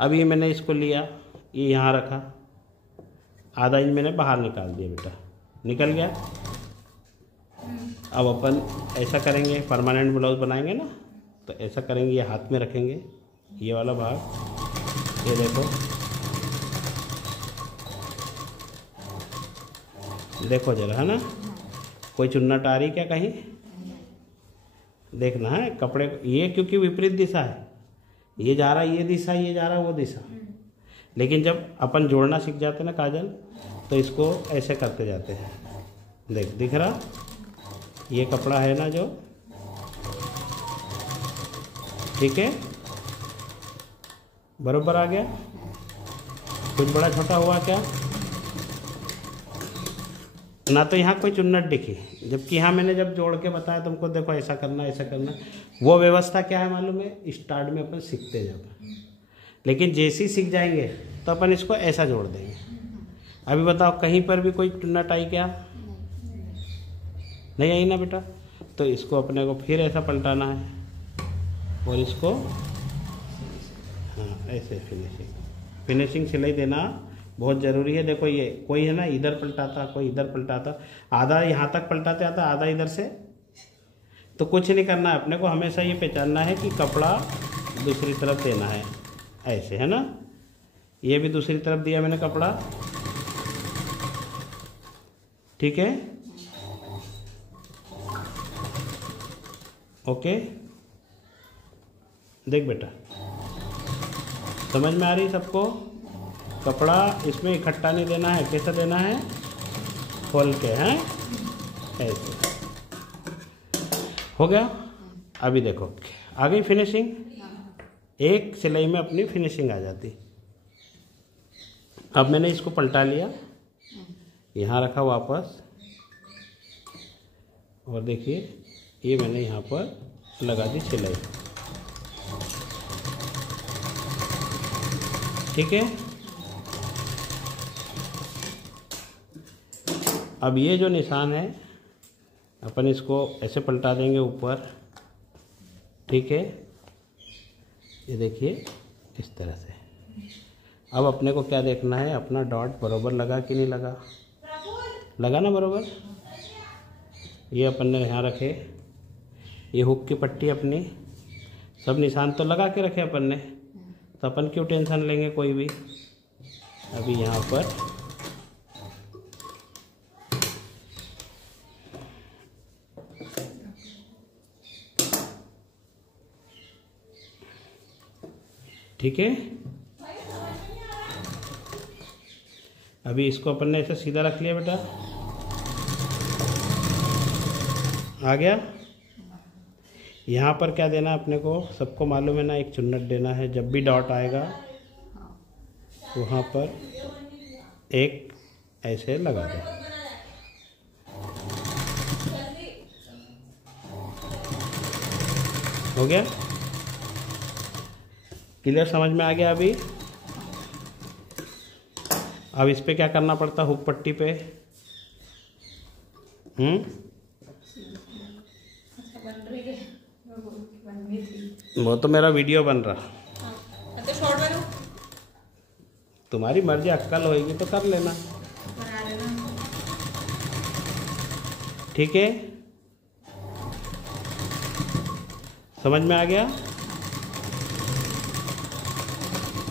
अभी मैंने इसको लिया, ये यहाँ रखा, आधा इंच मैंने बाहर निकाल दिया बेटा, निकल गया। अब अपन ऐसा करेंगे, परमानेंट ब्लाउज बनाएंगे ना, तो ऐसा करेंगे, ये हाथ में रखेंगे, ये वाला भाग, ये देखो, देखो जरा, है ना, कोई चुन्नट आ रही क्या कहीं? देखना है कपड़े, ये क्योंकि विपरीत दिशा है, ये जा रहा ये दिशा, ये जा रहा वो दिशा, लेकिन जब अपन जोड़ना सीख जाते हैं ना काजल, तो इसको ऐसे करते जाते हैं। देख, दिख रहा, ये कपड़ा है ना जो, ठीक है, बरोबर आ गया। कुछ बड़ा छोटा हुआ क्या ना, तो यहाँ कोई चुन्नट दिखी, जबकि यहाँ मैंने जब जोड़ के बताया तुमको, देखो ऐसा करना ऐसा करना, वो व्यवस्था क्या है मालूम है, स्टार्ट में अपन सीखते जब, लेकिन जैसे ही सीख जाएंगे तो अपन इसको ऐसा जोड़ देंगे। अभी बताओ कहीं पर भी कोई चुन्नट आई क्या? नहीं आई ना बेटा। तो इसको अपने को फिर ऐसा पलटाना है और इसको हाँ ऐसे फिनिशिंग सिलाई देना बहुत ज़रूरी है। देखो ये कोई है ना इधर पलटाता, कोई इधर पलटाता, आधा यहाँ तक पलटाते आता, आधा इधर से। तो कुछ नहीं करना है अपने को, हमेशा ये पहचानना है कि कपड़ा दूसरी तरफ देना है, ऐसे है ना। ये भी दूसरी तरफ दिया मैंने कपड़ा, ठीक है, ओके। देख बेटा, समझ में आ रही सबको? कपड़ा इसमें इकट्ठा नहीं देना है, कैसा देना है, खोल के, हैं ऐसे। हो गया। अभी देखो आ गई फिनिशिंग, एक सिलाई में अपनी फिनिशिंग आ जाती। अब मैंने इसको पलटा लिया, यहाँ रखा वापस, और देखिए ये मैंने यहाँ पर लगा दी सिलाई, ठीक है। अब ये जो निशान है अपन इसको ऐसे पलटा देंगे ऊपर, ठीक है, ये देखिए इस तरह से। अब अपने को क्या देखना है, अपना डॉट बरोबर लगा कि नहीं लगा, लगा ना बरोबर। ये अपन ने यहाँ रखे, ये हुक की पट्टी अपनी, सब निशान तो लगा के रखे अपन ने, तो अपन क्यों टेंशन लेंगे कोई भी। अभी यहाँ पर ठीक है। अभी इसको अपन ने ऐसे सीधा रख लिया बेटा, आ गया। यहाँ पर क्या देना अपने को, सबको मालूम है ना, एक चुन्नट देना है। जब भी डॉट आएगा वहाँ पर एक ऐसे लगा दे, हो गया। क्लियर, समझ में आ गया। अभी अब इस पे क्या करना पड़ता, हुक पट्टी पे, वो तो मेरा वीडियो बन रहा, तो शॉर्ट में तुम्हारी मर्जी, अक्कल होएगी तो कर लेना, ठीक है। समझ में आ गया,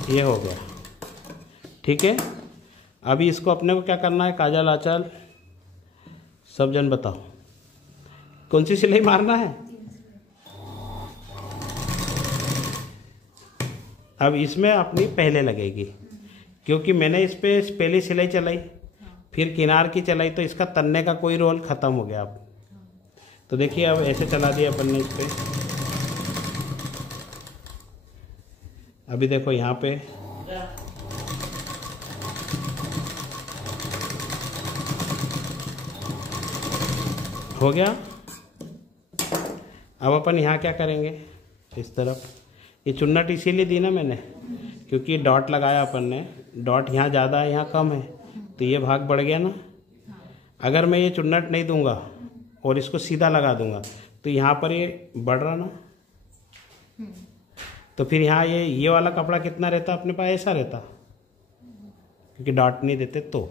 ये हो गया, ठीक है। अभी इसको अपने को क्या करना है, काजल आंचल सब जन बताओ कौन सी सिलाई मारना है। अब इसमें अपनी पहले लगेगी, क्योंकि मैंने इस पे पहली सिलाई चलाई, फिर किनार की चलाई, तो इसका तन्ने का कोई रोल ख़त्म हो गया। अब तो देखिए, अब ऐसे चला दिया अपन ने इस पे। अभी देखो यहाँ पे हो गया। अब अपन यहाँ क्या करेंगे, इस तरफ ये चुन्नट इसीलिए दी ना मैंने, क्योंकि डॉट लगाया अपन ने, डॉट यहाँ ज़्यादा है यहाँ कम है, तो ये भाग बढ़ गया ना। अगर मैं ये चुन्नट नहीं दूंगा और इसको सीधा लगा दूंगा तो यहाँ पर ये बढ़ रहा ना, तो फिर यहाँ ये वाला कपड़ा कितना रहता अपने पास, ऐसा रहता, क्योंकि डॉट नहीं देते तो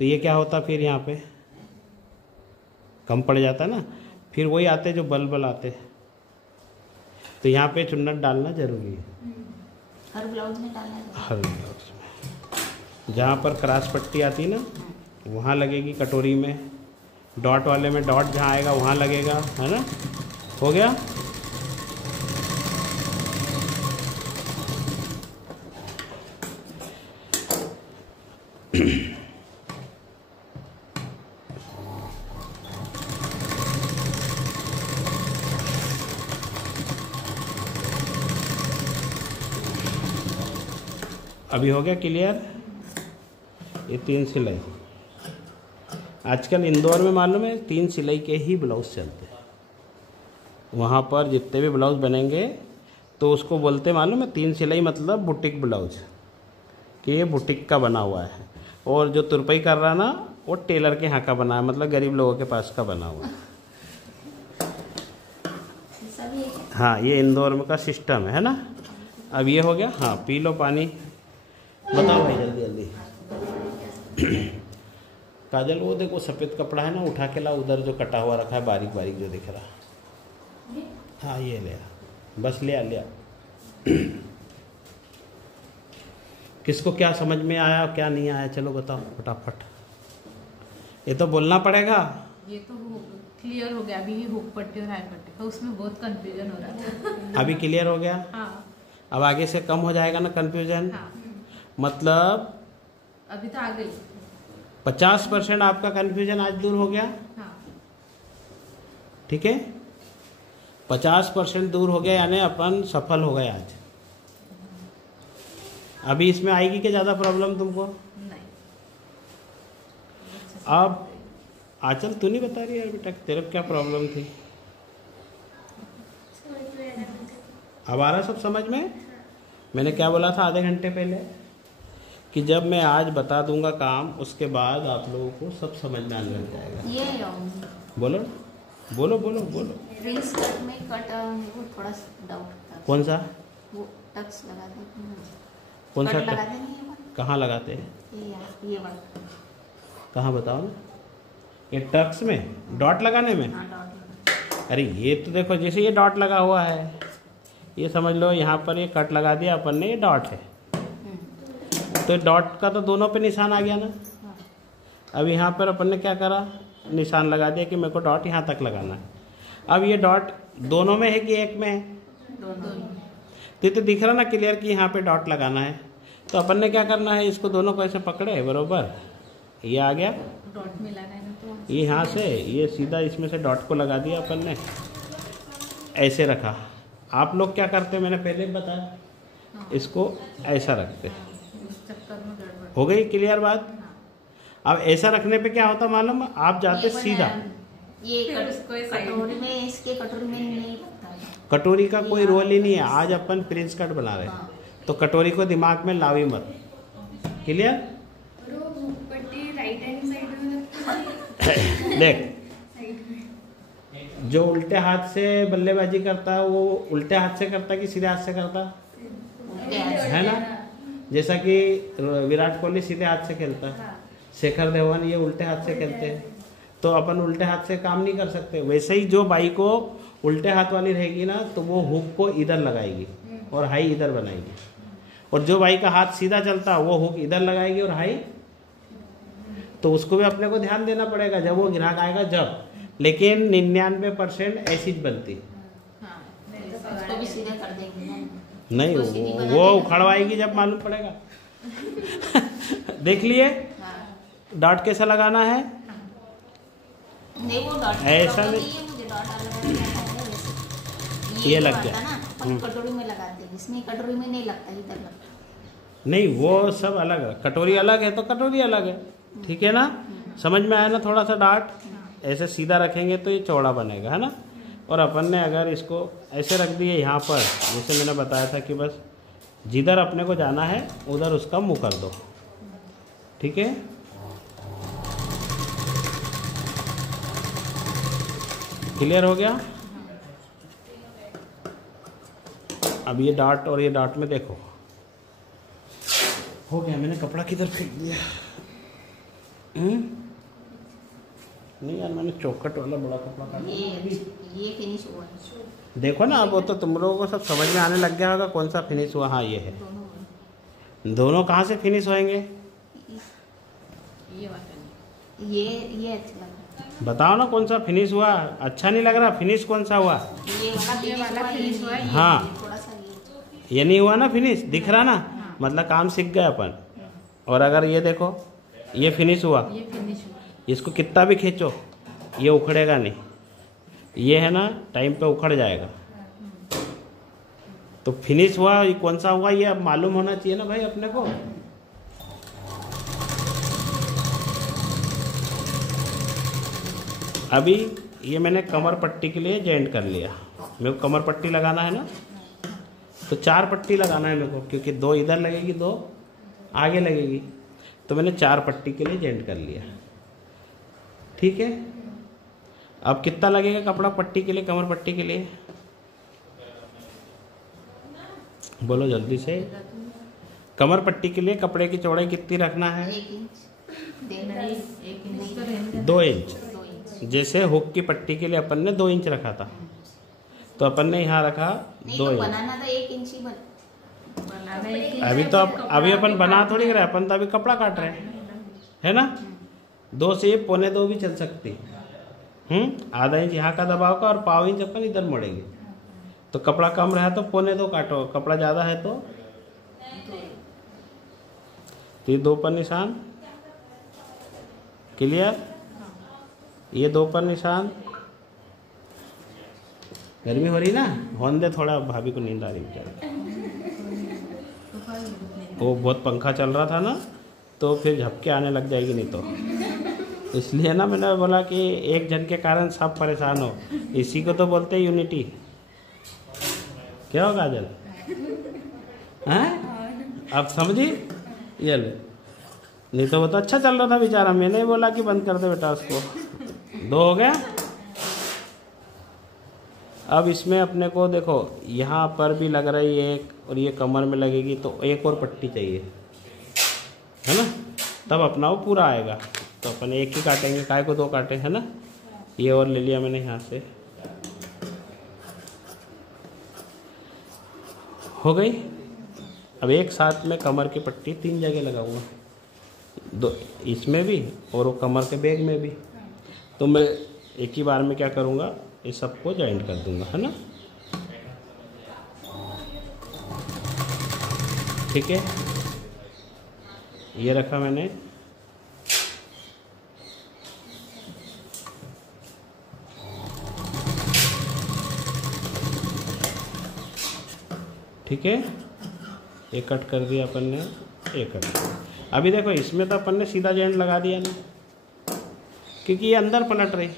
ये क्या होता, फिर यहाँ पे कम पड़ जाता ना। फिर वही आते जो बल आते, तो यहाँ पे चुन्नट डालना जरूरी है, हर ब्लाउज में डालना है, हर ब्लाउज में। जहाँ पर क्रॉस पट्टी आती है ना वहाँ लगेगी कटोरी में, डॉट वाले में डॉट जहाँ आएगा वहाँ लगेगा, है ना। हो गया। अभी हो गया क्लियर। ये 3 सिलाई आजकल इंदौर में मालूम है 3 सिलाई के ही ब्लाउज चलते हैं। वहाँ पर जितने भी ब्लाउज बनेंगे तो उसको बोलते मालूम है 3 सिलाई मतलब बुटीक ब्लाउज, कि ये बुटीक का बना हुआ है। और जो तुरपाई कर रहा ना वो टेलर के यहाँ का बना है, मतलब गरीब लोगों के पास का बना हुआ है। हाँ, ये इंदौर में का सिस्टम है ना। अब ये हो गया। हाँ, पी लो पानी। बताओ भाई जल्दी जल्दी। काजल वो देखो सफ़ेद कपड़ा है ना, उठा के ला, उधर जो कटा हुआ रखा है बारीक बारीक जो दिख रहा। हाँ ये ले आ, बस ले आ ले आ। किसको क्या समझ में आया क्या नहीं आया चलो बताओ फटाफट। ये तो बोलना पड़ेगा। ये तो क्लियर हो गया। अभी ये हुक पट्टी और हाई पट्टी का उसमें बहुत कंफ्यूजन हो रहा था। अभी क्लियर हो गया। हाँ। अब आगे से कम हो जाएगा ना कंफ्यूजन। हाँ। मतलब अभी तो आ गई। 50% आपका कंफ्यूजन आज दूर हो गया। हाँ। ठीक है, 50% दूर हो गया, यानी अपन सफल हो गए आज। अभी इसमें आएगी क्या ज़्यादा प्रॉब्लम तुमको? नहीं। अब आंचल तू नहीं बता रही यार बेटा तेरे को क्या प्रॉब्लम थी? अब आ रहा सब समझ में? मैंने क्या बोला था आधे घंटे पहले कि जब मैं आज बता दूंगा काम उसके बाद आप लोगों को सब समझ में आने लग जाएगा। ये बोलो बोलो बोलो बोलो। प्रिंस कट में कट वो थोड़ा डाउट था। कौन सा? वो टक्स लगा दे। कौन सा कट लगा टक? देंगे ये वाला। कहाँ लगाते हैं? ये वाला। कहाँ बताओ ना। ये टक्स में डॉट लगाने में? हाँ डॉट। अरे ये तो देखो जैसे ये डॉट लगा हुआ है, ये समझ लो यहाँ पर ये कट लगा दिया अपन ने, ये डॉट है। तो डॉट का तो दोनों पे निशान आ गया ना। अब यहाँ पर अपन ने क्या करा, निशान लगा दिया कि मेरे को डॉट यहाँ तक लगाना है। अब ये डॉट दोनों में है कि एक में है? दोनों। तो दिख रहा ना क्लियर कि यहाँ पे डॉट लगाना है। तो अपन ने क्या करना है, इसको दोनों को ऐसे पकड़े बरोबर, ये आ गया डॉट मिलाना है ना तो ये यहाँ से ये सीधा इसमें से डॉट को लगा दिया अपन ने, ऐसे रखा। आप लोग क्या करते हैं मैंने पहले भी बताया, इसको ऐसा रखते हैं। उस चक्कर में गड़बड़ हो गई क्लियर बात? अब ऐसा रखने पे क्या होता मालूम, आप जाते सीधा। ये फिर उसको ऐसे- कटोरी में, इसके कटोरी में नहीं लगता है। कटोरी का कोई रोल ही नहीं है। आज अपन प्रिंस कट बना रहे हैं, हाँ। तो कटोरी को दिमाग में लावी मत। क्लियर? पट्टी राइट हैंड साइड में लगती है। देख, साइड में जो उल्टे हाथ से बल्लेबाजी करता है वो उल्टे हाथ से करता है कि सीधे हाथ से करता है ना? जैसा कि विराट कोहली सीधे हाथ से खेलता है, शेखर धवन ये उल्टे हाथ से खेलते हैं। तो अपन उल्टे हाथ से काम नहीं कर सकते। वैसे ही जो बाई को उल्टे हाथ वाली रहेगी ना तो वो हुक को इधर लगाएगी और हाई इधर बनाएगी, और जो बाई का हाथ सीधा चलता है वो हुक इधर लगाएगी और हाई। तो उसको भी अपने को ध्यान देना पड़ेगा जब वो ग्राहक आएगा जब। लेकिन 99% ऐसी बनती हाँ। इसको भी सीधा कर देंगे ना। नहीं, तो सीधी बना वो देंगे। उखड़वाएगी जब मालूम पड़ेगा। देख लिए हाँ। डॉट कैसा लगाना है? नहीं वो डॉट ऐसा नहीं। ये मुझे डॉट अलग लगाना है वैसे। ये तो लग आता गया। ना, अपन कटोरी में लगा देंगे। इसमें कटोरी में नहीं लगता, इधर लगता। नहीं वो सब अलग है, कटोरी अलग है तो कटोरी अलग है। ठीक है ना? समझ में आया ना? थोड़ा सा डाट ऐसे सीधा रखेंगे तो ये चौड़ा बनेगा, है ना? और अपन ने अगर इसको ऐसे रख दिए यहाँ पर, जैसे मैंने बताया था कि बस जिधर अपने को जाना है उधर उसका मुंह कर दो। ठीक है? क्लियर हो गया? अब ये डॉट और ये डॉट में देखो हो गया। मैंने कपड़ा किधर फेंक दिया? नहीं यार, मैंने चौकट वाला बड़ा कपड़ा काटा। ये फिनिश हुआ है। देखो ना, अब वो तो तुम लोगों को सब समझ में आने लग गया होगा कौन सा फिनिश हुआ। हाँ ये है। दोनों कहाँ से फिनिश होएंगे? ये वाला नहीं। ये अच्छा लगा। बताओ ना कौन सा फिनिश हुआ? अच्छा नहीं लग रहा? फिनिश कौन सा हुआ? ये वाला फिनिश हुआ है। हाँ। थोड़ा सा ये ये नहीं हुआ ना फिनिश? दिख रहा ना? मतलब काम सीख गए अपन। और अगर ये देखो ये फिनिश हुआ। ये फिनिश हुआ। इसको कितना भी खींचो ये उखड़ेगा नहीं, ये है ना टाइम पे उखड़ जाएगा। तो फिनिश हुआ, ये कौन सा हुआ ये अब मालूम होना चाहिए ना भाई अपने को। अभी ये मैंने कमर पट्टी के लिए जॉइंट कर लिया। मेरे को कमर पट्टी लगाना है ना, तो 4 पट्टी लगाना है मेरे को, क्योंकि 2 इधर लगेगी 2 आगे लगेगी। तो मैंने 4 पट्टी के लिए जॉइंट कर लिया। ठीक है, अब कितना लगेगा कपड़ा पट्टी के लिए, कमर पट्टी के लिए बोलो जल्दी से। कमर पट्टी के लिए कपड़े की चौड़ाई कितनी रखना है? 1 इंच देना है। 1 इंच तो रहने 2 इंच। 2 इंच जैसे हुक की पट्टी के लिए अपन ने 2 इंच रखा था, तो अपन ने यहाँ रखा नहीं 2 तो इंच। बनाना था 1 इंच ही बनाना है। अभी तो अभी अपन बना थोड़ी रहे, अपन तो अभी कपड़ा काट रहे हैं, है ना। 2 से 1.25 भी चल सकती। आधा इंच यहाँ का दबाव का और पाव इंच अपन इधर मोड़ेंगे। तो कपड़ा कम रहा तो 1.25 काटो, कपड़ा ज़्यादा है तो 2 पर निशान। क्लियर? ये 2 पर निशान। गर्मी हो रही ना, होने दे थोड़ा, भाभी को नींद आ रही है। वो बहुत पंखा चल रहा था ना, तो फिर झपके आने लग जाएगी नहीं तो। इसलिए ना मैंने बोला कि एक जन के कारण सब परेशान हो, इसी को तो बोलते हैं यूनिटी। क्या हो काजल? हैं? आप समझी? ये ले, नहीं तो वो तो अच्छा चल रहा था बेचारा, मैंने बोला कि बंद कर दे बेटा उसको। 2 हो गया। अब इसमें अपने को देखो यहाँ पर भी लग रही है एक, और ये कमर में लगेगी, तो एक और पट्टी चाहिए, है ना, तब अपना वो पूरा आएगा। तो अपन एक ही काटेंगे, काय को 2 काटे, है ना। ये और ले लिया मैंने यहाँ से, हो गई। अब एक साथ में कमर की पट्टी 3 जगह लगाऊंगा, 2 इसमें भी और वो कमर के बैग में भी। तो मैं एक ही बार में क्या करूँगा, ये सबको जॉइंट कर दूंगा, है ना। ठीक है, ये रखा मैंने। ठीक है, एक कट कर दिया अपन ने, एक कट। अभी देखो इसमें तो अपन ने सीधा जॉइंट लगा दिया ना, क्योंकि ये अंदर पलट रही,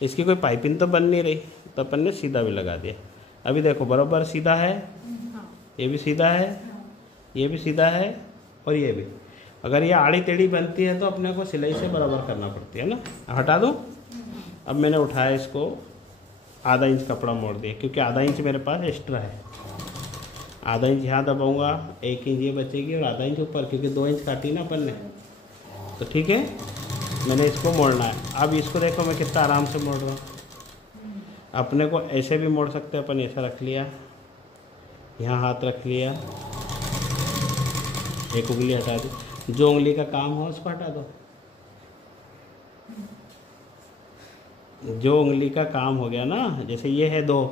इसकी कोई पाइपिंग तो बन नहीं रही, तो अपन ने सीधा भी लगा दिया। अभी देखो बराबर सीधा है, ये भी सीधा है, ये भी सीधा है, और ये भी। अगर ये आड़ी टेढ़ी बनती है तो अपने को सिलाई से बराबर करना पड़ती है ना। हटा दो। अब मैंने उठाया इसको, आधा इंच कपड़ा मोड़ दिया, क्योंकि आधा इंच मेरे पास एक्स्ट्रा है। आधा इंच यहाँ दबाऊंगा, 1 इंच ये बचेगी, और आधा इंच ऊपर, क्योंकि 2 इंच काटी ना अपन ने। तो ठीक है, मैंने इसको मोड़ना है। अब इसको देखो मैं कितना आराम से मोड़ रहा हूँ। अपने को ऐसे भी मोड़ सकते हैं अपन, ऐसा रख लिया, यहाँ हाथ रख लिया, एक उंगली हटा दी, जो उंगली का काम हो उसको हटा दो। जो उंगली का काम हो गया ना, जैसे ये है 2,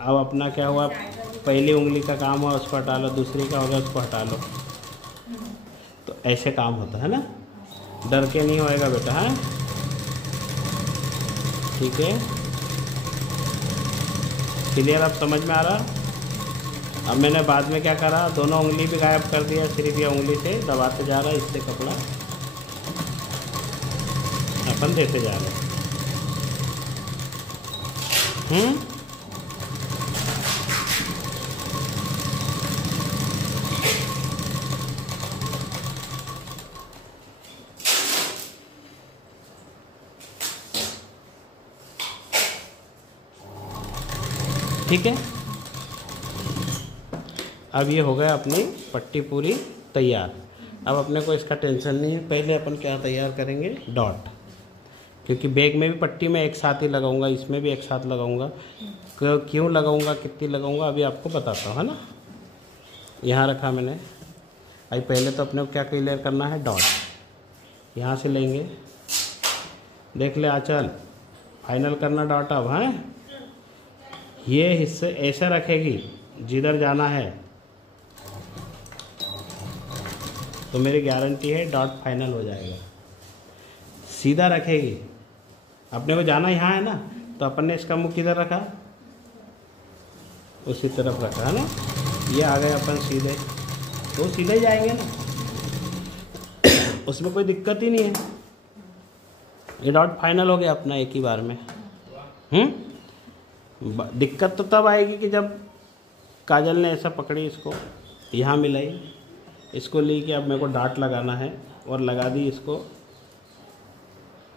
अब अपना क्या हुआ, पहली उंगली का काम हुआ उसको हटा लो, दूसरी का हो गया उसको हटा लो। तो ऐसे काम होता है ना, डर के नहीं होएगा बेटा, है ठीक है। क्लियर? अब समझ में आ रहा। अब मैंने बाद में क्या करा, दोनों उंगली भी गायब कर दिया, सिर्फ ये उंगली से दबाते जा रहा है, इससे कपड़ा अपन देते जा रहे हैं। ठीक है, अब ये हो गया अपनी पट्टी पूरी तैयार। अब अपने को इसका टेंशन नहीं है। पहले अपन क्या तैयार करेंगे, डॉट, क्योंकि बैग में भी पट्टी में एक साथ ही लगाऊंगा, इसमें भी एक साथ लगाऊंगा। क्यों लगाऊंगा, कितनी लगाऊंगा, अभी आपको बताता हूँ, है ना। यहाँ रखा मैंने। अभी पहले तो अपने को क्या क्लियर करना है, डॉट यहाँ से लेंगे, देख ले आंचल, फाइनल करना डॉट। अब है ये हिस्से ऐसा रखेगी जिधर जाना है, तो मेरी गारंटी है डॉट फाइनल हो जाएगा। सीधा रखेगी, अपने को जाना यहाँ है ना, तो अपन ने इसका मुख किधर रखा, उसी तरफ रखा है ना, ये आ गए अपन सीधे, तो सीधे ही जाएंगे ना, उसमें कोई दिक्कत ही नहीं है। ये डॉट फाइनल हो गया अपना एक ही बार में। दिक्कत तो तब आएगी कि जब काजल ने ऐसा पकड़ी, इसको यहाँ मिलाई, इसको ली कि अब मेरे को डाट लगाना है और लगा दी इसको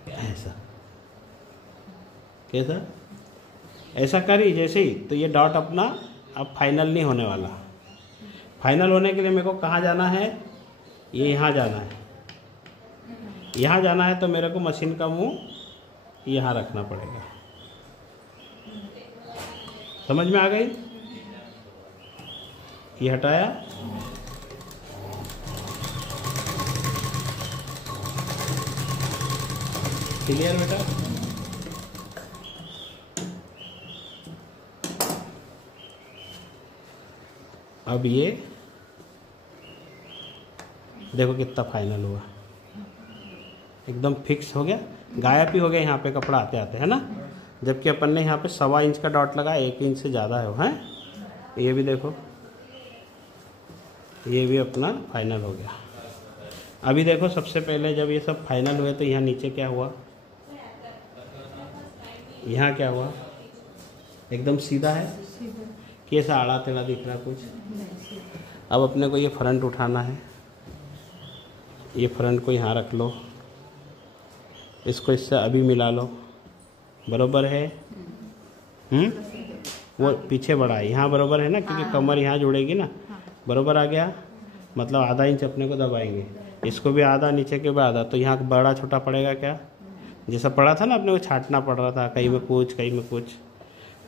ऐसा, कैसा ऐसा करी जैसे ही, तो ये डॉट अपना अब फाइनल नहीं होने वाला। फाइनल होने के लिए मेरे को कहाँ जाना है, ये यहाँ जाना है, यहाँ जाना है, तो मेरे को मशीन का मुंह यहाँ रखना पड़ेगा। समझ में आ गई? ये हटाया, क्लियर बेटा? अब ये देखो कितना फाइनल हुआ, एकदम फिक्स हो गया, गायब ही हो गया यहाँ पे कपड़ा आते आते, है ना। जबकि अपन ने यहाँ पे 1.25 इंच का डॉट लगा, 1 इंच से ज़्यादा है वो, हैं। ये भी देखो, ये भी अपना फाइनल हो गया। अभी देखो, सबसे पहले जब ये सब फाइनल हुए तो यहाँ नीचे क्या हुआ, यहाँ क्या हुआ, एकदम सीधा है, कैसा आड़ा टेढ़ा दिख रहा कुछ। अब अपने को ये फ्रंट उठाना है, ये फ्रंट को यहाँ रख लो, इसको इससे अभी मिला लो, बरोबर है। वो पीछे बढ़ा है, यहाँ बरोबर है ना, क्योंकि कमर यहाँ जुड़ेगी ना, बरोबर आ गया। मतलब आधा इंच अपने को दबाएंगे, इसको भी आधा, नीचे के भी आधा, तो यहाँ बड़ा छोटा पड़ेगा क्या, जैसा पड़ा था ना अपने को छांटना पड़ रहा था, कहीं में कुछ कहीं में कुछ।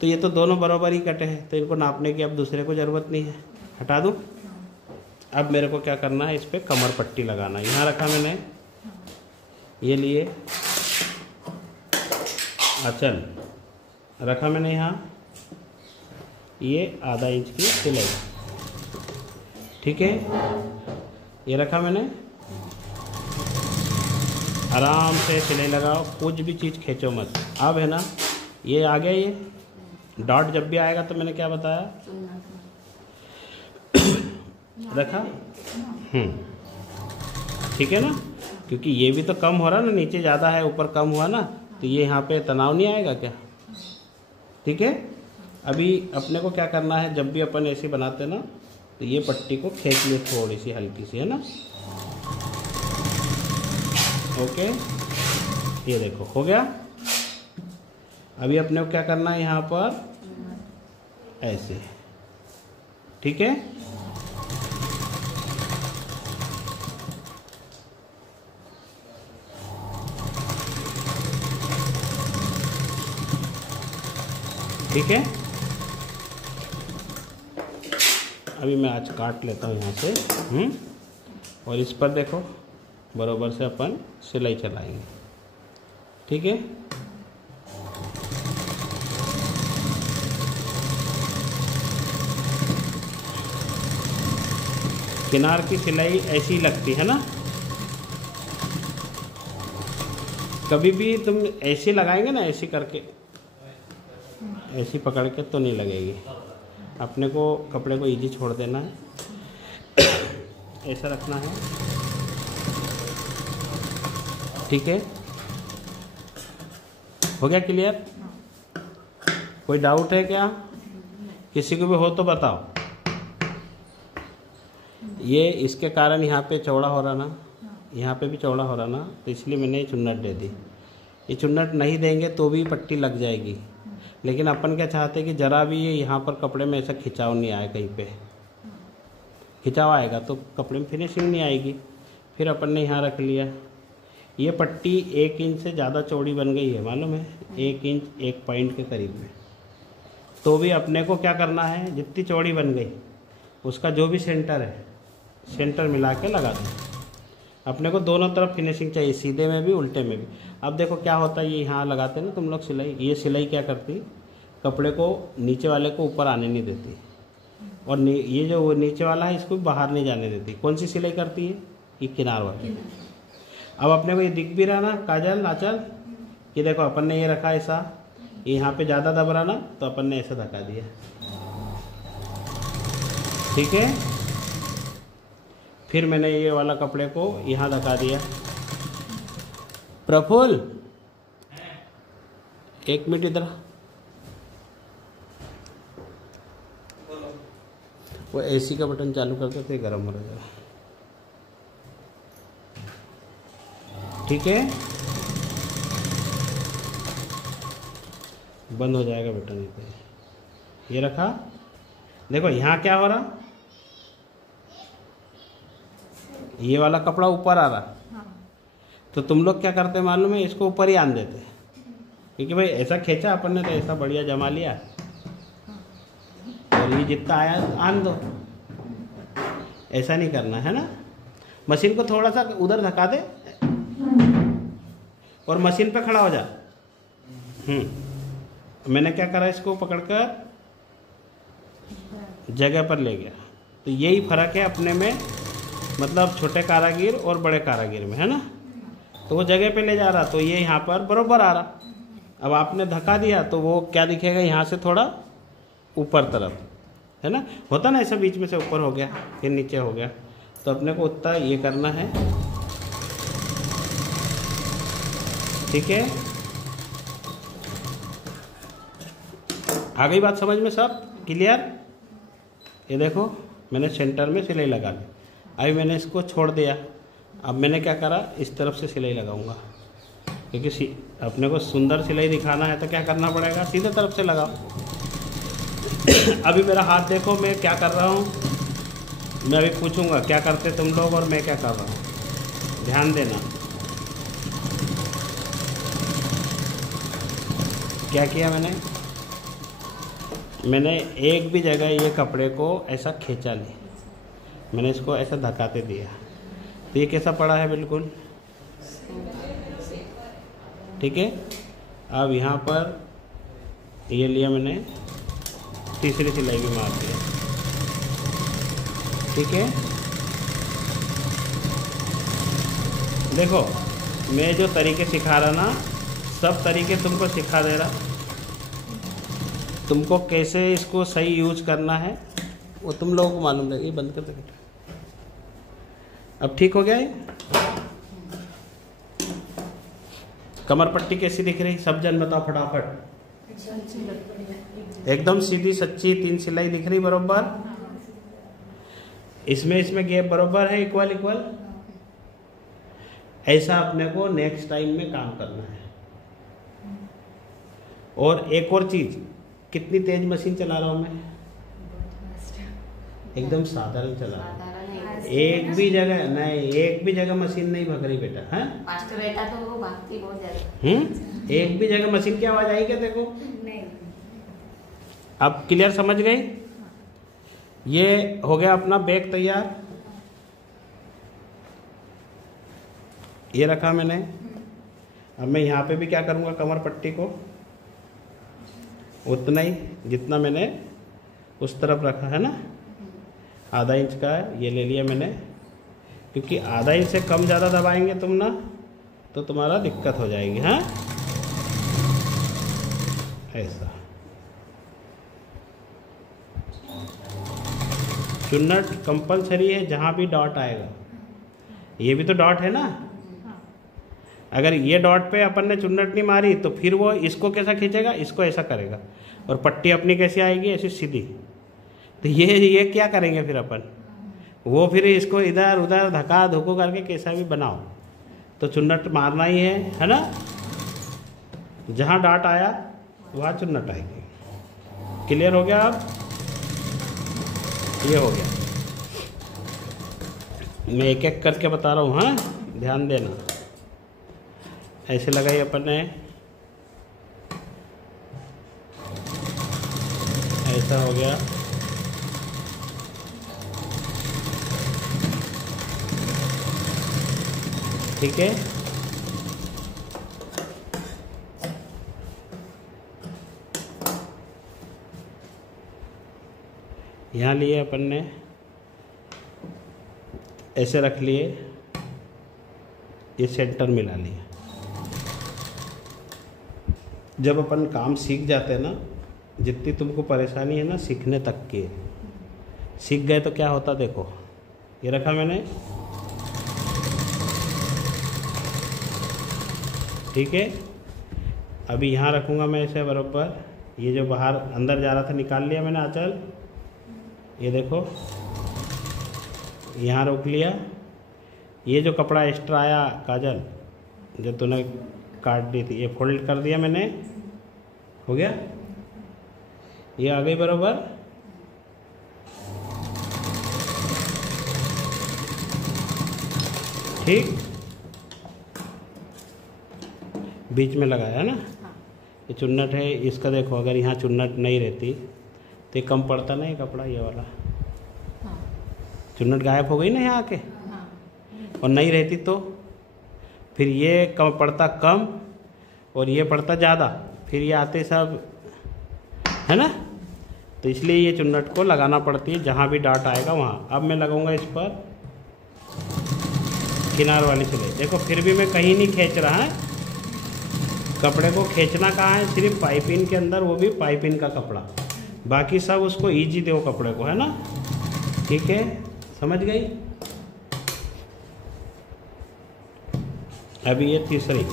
तो ये तो दोनों बराबर ही कटे हैं, तो इनको नापने की अब दूसरे को ज़रूरत नहीं है, हटा दूँ। अब मेरे को क्या करना है, इस पर कमर पट्टी लगाना। यहाँ रखा मैंने, ये लिए आंचल रखा मैंने, यहाँ ये आधा इंच की सिलाई, ठीक है, ये रखा मैंने। आराम से सिलाई लगाओ, कुछ भी चीज़ खींचो मत। अब है ना, ये आ गया, ये डॉट जब भी आएगा तो मैंने क्या बताया, रखा, ठीक है ना, क्योंकि ये भी तो कम हो रहा ना, नीचे ज़्यादा है ऊपर कम हुआ ना, तो ये यहाँ पे तनाव नहीं आएगा क्या, ठीक है। अभी अपने को क्या करना है, जब भी अपन ऐसे बनाते ना, तो ये पट्टी को खींच लो थोड़ी सी, हल्की सी, है ना। ओके, ये देखो हो गया। अभी अपने को क्या करना है, यहाँ पर ऐसे, ठीक है। ठीक है, अभी मैं आज काट लेता हूँ यहाँ से, और इस पर देखो बराबर से अपन सिलाई चलाएंगे, ठीक है। किनार की सिलाई ऐसी लगती है ना, कभी भी तुम ऐसे लगाएंगे ना, ऐसी करके, ऐसी पकड़ के तो नहीं लगेगी। अपने को कपड़े को इजी छोड़ देना है, ऐसा रखना है, ठीक है। हो गया क्लियर? कोई डाउट है क्या, किसी को भी हो तो बताओ। ये इसके कारण यहाँ पे चौड़ा हो रहा ना, यहाँ पे भी चौड़ा हो रहा ना, तो इसलिए मैंने ये चुन्नट दे दी। ये चुन्नट नहीं देंगे तो भी पट्टी लग जाएगी, लेकिन अपन क्या चाहते हैं कि ज़रा भी ये यहाँ पर कपड़े में ऐसा खिंचाव नहीं आए, कहीं पे खिंचाव आएगा तो कपड़े में फिनिशिंग नहीं आएगी। फिर अपन ने यहाँ रख लिया, ये पट्टी 1 इंच से ज़्यादा चौड़ी बन गई है, मालूम है, 1 इंच 1 पॉइंट के करीब में। तो भी अपने को क्या करना है, जितनी चौड़ी बन गई उसका जो भी सेंटर है, सेंटर मिला के लगा दें। अपने को दोनों तरफ फिनिशिंग चाहिए, सीधे में भी उल्टे में भी। अब देखो क्या होता है, ये यहाँ लगाते हैं ना तुम लोग सिलाई, ये सिलाई क्या करती, कपड़े को नीचे वाले को ऊपर आने नहीं देती, और ये जो नीचे वाला है इसको बाहर नहीं जाने देती। कौन सी सिलाई करती है, ये किनार वाले। अब अपने को ये दिख भी रहा ना काजल आंचल, ये देखो अपन ने ये रखा ऐसा, यहाँ पे ज़्यादा दब रहा ना तो अपन ने ऐसा धक्का दिया, ठीक है। फिर मैंने ये वाला कपड़े को यहाँ धक्का दिया। प्रफुल्ल एक मिनट इधर, वो एसी का बटन चालू करते थे, गर्म हो रहा है, ठीक है। बंद हो जाएगा बटन पे, ये रखा। देखो यहाँ क्या हो रहा, ये वाला कपड़ा ऊपर आ रहा, तो तुम लोग क्या करते मालूम है, इसको ऊपर ही आन देते, क्योंकि भाई ऐसा खींचा अपन ने तो ऐसा बढ़िया जमा लिया, और ये जितना आया आन दो, ऐसा नहीं करना है ना। मशीन को थोड़ा सा उधर धक्का दे और मशीन पे खड़ा हो जा। मैंने क्या करा, इसको पकड़कर जगह पर ले गया। तो यही फर्क है अपने में, मतलब छोटे कारागिर और बड़े कारागिर में, है ना। तो वो जगह पे ले जा रहा, तो ये यहाँ पर बरोबर आ रहा। अब आपने धक्का दिया तो वो क्या दिखेगा, यहाँ से थोड़ा ऊपर तरफ, है ना। होता ना ऐसा, बीच में से ऊपर हो गया फिर नीचे हो गया, तो अपने को उतना ये करना है, ठीक है। आ गई बात समझ में, सब क्लियर। ये देखो मैंने सेंटर में सिलाई लगा ली, अभी मैंने इसको छोड़ दिया। अब मैंने क्या करा, इस तरफ से सिलाई लगाऊंगा, क्योंकि अपने को सुंदर सिलाई दिखाना है तो क्या करना पड़ेगा, सीधे तरफ से लगाओ। अभी मेरा हाथ देखो, मैं क्या कर रहा हूँ। मैं अभी पूछूंगा क्या करते तुम लोग और मैं क्या कर रहा हूँ, ध्यान देना। क्या किया मैंने एक भी जगह ये कपड़े को ऐसा खींचा नहीं, मैंने इसको ऐसा धक्काते दिया, तो ये कैसा पड़ा है, बिल्कुल ठीक है। अब यहाँ पर ये लिया मैंने, तीसरी सिलाई भी मार दिया, ठीक है। देखो मैं जो तरीके सिखा रहा ना, सब तरीके तुमको सिखा दे रहा, तुमको कैसे इसको सही यूज करना है वो तुम लोगों को मालूम है। ये बंद कर दे, अब ठीक हो गया है। कमर पट्टी कैसी दिख रही, सब जन बताओ फटाफट। एकदम सीधी सच्ची 3 सिलाई दिख रही बरोबर, इसमें गैप बरोबर है, इक्वल। ऐसा अपने को नेक्स्ट टाइम में काम करना है। और एक और चीज, कितनी तेज मशीन चला रहा हूं मैं, एकदम साधारण चला रहा हूं, एक भी जगह मशीन नहीं भग रही बेटा, है मास्टर बेटा तो वो भागती बहुत ज्यादा। एक भी जगह मशीन की आवाज आई क्या, देखो नहीं। अब क्लियर समझ गई। ये हो गया अपना बैग तैयार, ये रखा मैंने। अब मैं यहाँ पे भी क्या करूँगा, कमर पट्टी को उतना ही जितना मैंने उस तरफ रखा है ना, आधा इंच का ये ले लिया मैंने, क्योंकि आधा इंच से कम ज़्यादा दबाएंगे तुम ना तो तुम्हारा दिक्कत हो जाएगी। हाँ ऐसा चुन्नट कंपलसरी है, जहाँ भी डॉट आएगा, ये भी तो डॉट है ना। अगर ये डॉट पे अपन ने चुन्नट नहीं मारी तो फिर वो इसको कैसा खींचेगा, इसको ऐसा करेगा, और पट्टी अपनी कैसी आएगी, ऐसी सीधी। तो ये क्या करेंगे फिर अपन, वो फिर इसको इधर उधर धक्का धुको करके कैसा भी बनाओ, तो चुन्नट मारना ही है ना। जहाँ डॉट आया वहाँ चुन्नट आएगी। क्लियर हो गया। अब ये हो गया, मैं एक एक करके बता रहा हूँ, हाँ ध्यान देना। ऐसे लगाई अपन ने, ऐसा हो गया, ठीक है। यहाँ लिए अपन ने, ऐसे रख लिए, ये सेंटर मिला लिया। जब अपन काम सीख जाते हैं ना, जितनी तुमको परेशानी है ना सीखने तक की, सीख गए तो क्या होता देखो, ये रखा मैंने, ठीक है। अभी यहाँ रखूँगा मैं इसे बराबर, ये जो बाहर अंदर जा रहा था निकाल लिया मैंने आंचल, ये देखो यहाँ रोक लिया। ये जो कपड़ा एक्स्ट्रा आया काजल जो तूने काट दी थी, ये फोल्ड कर दिया मैंने, हो गया, ये आ गई बराबर। ठीक, बीच में लगाया ना, ये चुन्नट है इसका, देखो अगर यहाँ चुन्नट नहीं रहती तो ये कम पड़ता ना ये कपड़ा, ये वाला चुन्नट गायब हो गई ना यहाँ आके, और नहीं रहती तो फिर ये कम पड़ता कम और ये पड़ता ज़्यादा, फिर ये आते सब है ना, तो इसलिए ये चुन्नट को लगाना पड़ती है जहाँ भी डाट आएगा वहाँ। अब मैं लगाऊंगा इस पर किनार वाली सिलाई, देखो फिर भी मैं कहीं नहीं खींच रहा है कपड़े को, खींचना कहाँ है सिर्फ पाइपिंग के अंदर, वो भी पाइपिंग का कपड़ा, बाकी सब उसको इजी दो कपड़े को, है ना, ठीक है, समझ गई। अभी ये तीसरी,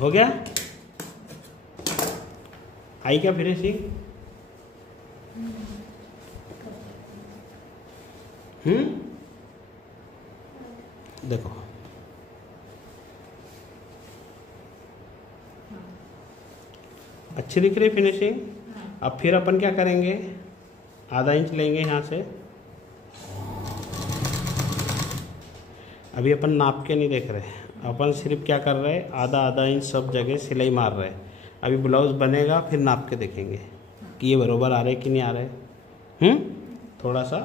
हो गया, आई क्या फिनिशिंग? देखो अच्छी दिख रही फिनिशिंग। अब फिर अपन क्या करेंगे, आधा इंच लेंगे यहाँ से, अभी अपन नाप के नहीं देख रहे, अपन सिर्फ क्या कर रहे हैं, आधा आधा इंच सब जगह सिलाई मार रहे हैं। अभी ब्लाउज बनेगा फिर नाप के देखेंगे कि ये बरोबर आ रहे कि नहीं आ रहे। थोड़ा सा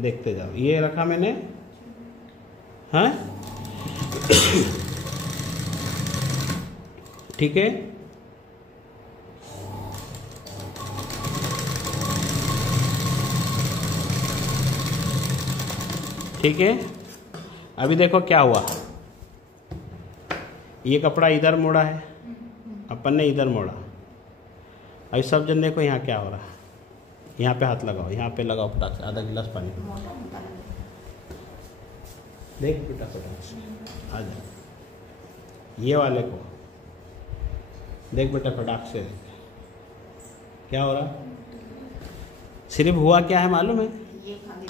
देखते जाओ। ये रखा मैंने, हाँ ठीक है, ठीक है। अभी देखो क्या हुआ, ये कपड़ा इधर मोड़ा है, अपन ने इधर मोड़ा। अभी सब जन देखो यहाँ क्या हो रहा है, यहाँ पे हाथ लगाओ, यहाँ पे लगाओ फटाक से, आधा गिलास पानी देख बेटा, फटाक से आ जा, ये वाले को देख बेटा फटाक से, क्या हो रहा, सिर्फ हुआ क्या है मालूम है,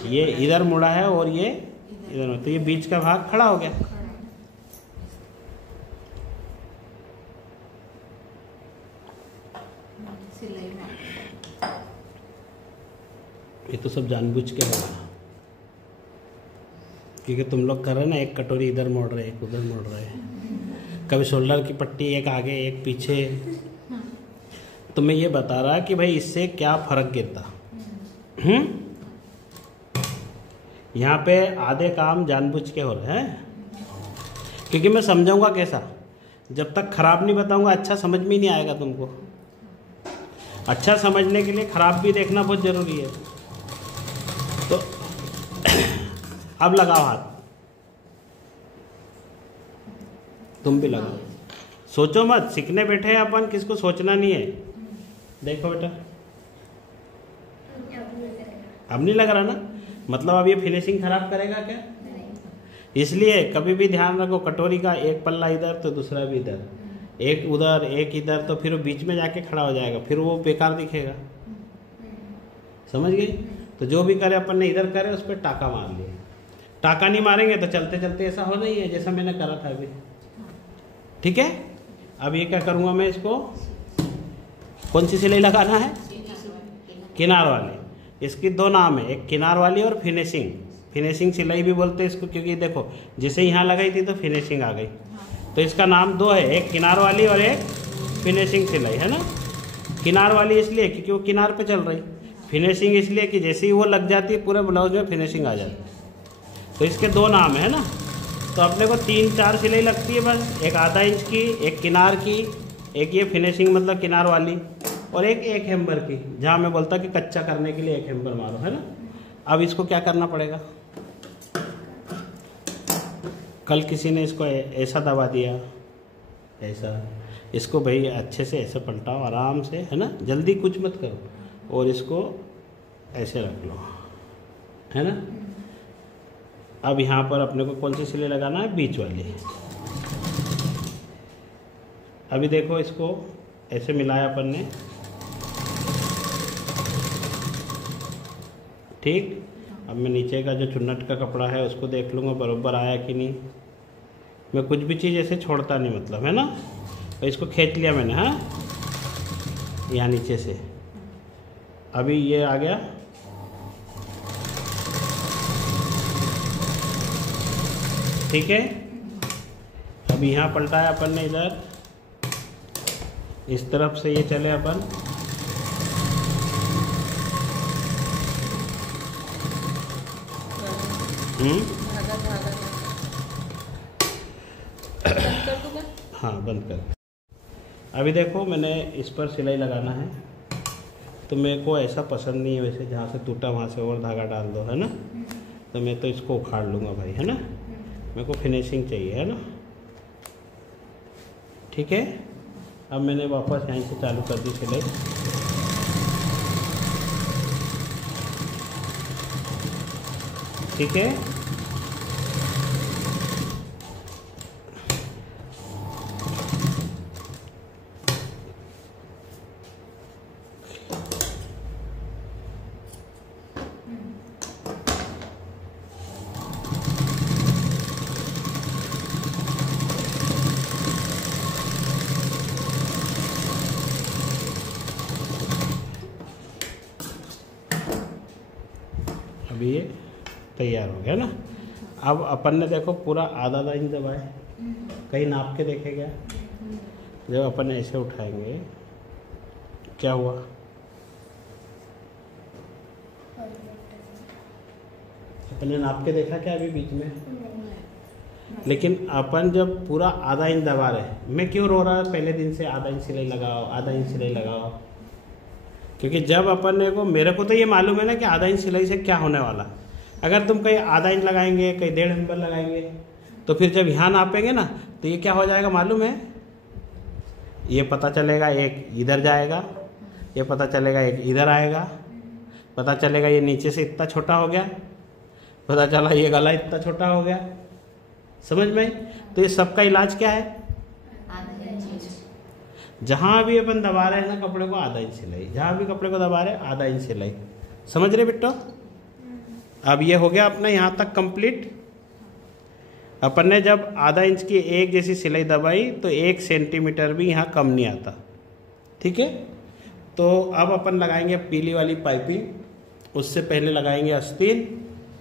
ये इधर मुड़ा है और ये इधर, तो ये बीच का भाग खड़ा हो गया। ये तो सब जानबूझ के होगा, क्योंकि तुम लोग कर रहे ना, एक कटोरी इधर मोड़ रहे एक उधर मोड़ रहे, कभी शोल्डर की पट्टी एक आगे एक पीछे। तो मैं ये बता रहा कि भाई इससे क्या फर्क गिरता। यहाँ पे आधे काम जानबूझ के हो रहे हैं, क्योंकि मैं समझाऊंगा कैसा, जब तक खराब नहीं बताऊंगा अच्छा समझ में ही नहीं आएगा तुमको। अच्छा समझने के लिए खराब भी देखना बहुत जरूरी है। तो अब लगाओ हाथ, तुम भी लगाओ, सोचो मत, सीखने बैठे हैं अपन, किसको सोचना नहीं है। देखो बेटा अब नहीं लग रहा ना, मतलब अब ये फिनिशिंग खराब करेगा क्या? इसलिए कभी भी ध्यान रखो, कटोरी का एक पल्ला इधर तो दूसरा भी इधर, एक उधर एक इधर, तो फिर वो बीच में जाके खड़ा हो जाएगा, फिर वो बेकार दिखेगा। समझ गई? तो जो भी करे अपन ने इधर करे उस पर टाका मार लिया। टाका नहीं मारेंगे तो चलते चलते ऐसा होना ही है जैसा मैंने करा था अभी। ठीक है, अब ये क्या करूँगा मैं, इसको कौन सी सिलाई लगाना है? किनार वाली। इसकी दो नाम है, एक किनार वाली और फिनिशिंग। फिनिशिंग सिलाई भी बोलते हैं इसको, क्योंकि देखो जैसे यहाँ लगाई थी तो फिनिशिंग आ गई, तो इसका नाम दो है, एक किनार वाली और एक फिनिशिंग सिलाई, है ना। किनार वाली इसलिए क्योंकि वो किनार पे चल रही, फिनिशिंग इसलिए कि जैसे ही वो लग जाती है पूरे ब्लाउज में फिनिशिंग आ जाती है। तो इसके दो नाम है ना। तो अपने को 3-4 सिलाई लगती है बस, एक आधा इंच की, एक किनार की, एक ये फिनिशिंग मतलब किनार वाली। और एक हेम्बर की, जहाँ मैं बोलता कि कच्चा करने के लिए एक हेम्बर मारो, है ना। अब इसको क्या करना पड़ेगा, कल किसी ने इसको ऐसा दबा दिया, ऐसा, इसको भाई अच्छे से ऐसे पलटाओ आराम से, है ना, जल्दी कुछ मत करो, और इसको ऐसे रख लो, है ना। अब यहाँ पर अपने को कौन सी सिलाई लगाना है, बीच वाली। अभी देखो इसको ऐसे मिलाया अपन ने, ठीक। अब मैं नीचे का जो चुन्नट का कपड़ा है उसको देख लूँगा बराबर आया कि नहीं। मैं कुछ भी चीज़ ऐसे छोड़ता नहीं, मतलब, है ना। तो इसको खींच लिया मैंने, हाँ, यहाँ नीचे से। अभी ये आ गया, ठीक है। अभी यहाँ पलटाया अपन ने, इधर इस तरफ से ये चले अपन, हाँ बंद कर। अभी देखो मैंने इस पर सिलाई लगाना है, तो मेरे को ऐसा पसंद नहीं है वैसे, जहाँ से टूटा वहाँ से और धागा डाल दो, है ना। तो मैं तो इसको उखाड़ लूँगा भाई, है ना। मेरे को फिनिशिंग चाहिए, है ना, ठीक है। अब मैंने वापस यहीं से चालू कर दी सिलाई, ठीक है। अभी ये तैयार हो गया ना। अब अपन ने देखो पूरा आधा इंच दबाए, कहीं नाप के देखे क्या, जब अपन ऐसे उठाएंगे क्या हुआ, अपन ने नाप के देखा क्या अभी बीच में। लेकिन अपन जब पूरा आधा इंच दबा रहे, मैं क्यों रो रहा है पहले दिन से, आधा इंच सिलाई लगाओ, आधा इंच सिलाई लगाओ, क्योंकि जब अपन ने को, मेरे को तो ये मालूम है ना कि आधा इंच सिलाई से क्या होने वाला। अगर तुम कहीं आधा इंच लगाएंगे, कहीं 1.5 नंबर लगाएंगे, तो फिर जब यहाँ नापेंगे ना, तो ये क्या हो जाएगा मालूम है, ये पता चलेगा एक इधर जाएगा, ये पता चलेगा एक इधर आएगा, पता चलेगा ये नीचे से इतना छोटा हो गया, पता चला ये गला इतना छोटा हो गया, समझ में। तो ये सबका इलाज क्या है, जहाँ भी अपन दबा रहे हैं ना कपड़े को, आधा इंच सिलाई, जहाँ भी कपड़े को दबा रहे हैं आधा इंच सिलाई, समझ रहे बिट्टो। अब ये हो गया अपना यहाँ तक कंप्लीट। अपन ने जब आधा इंच की एक जैसी सिलाई दबाई तो 1 सेंटीमीटर भी यहाँ कम नहीं आता, ठीक है। तो अब अपन लगाएंगे पीली वाली पाइपिंग, उससे पहले लगाएंगे आस्तीन,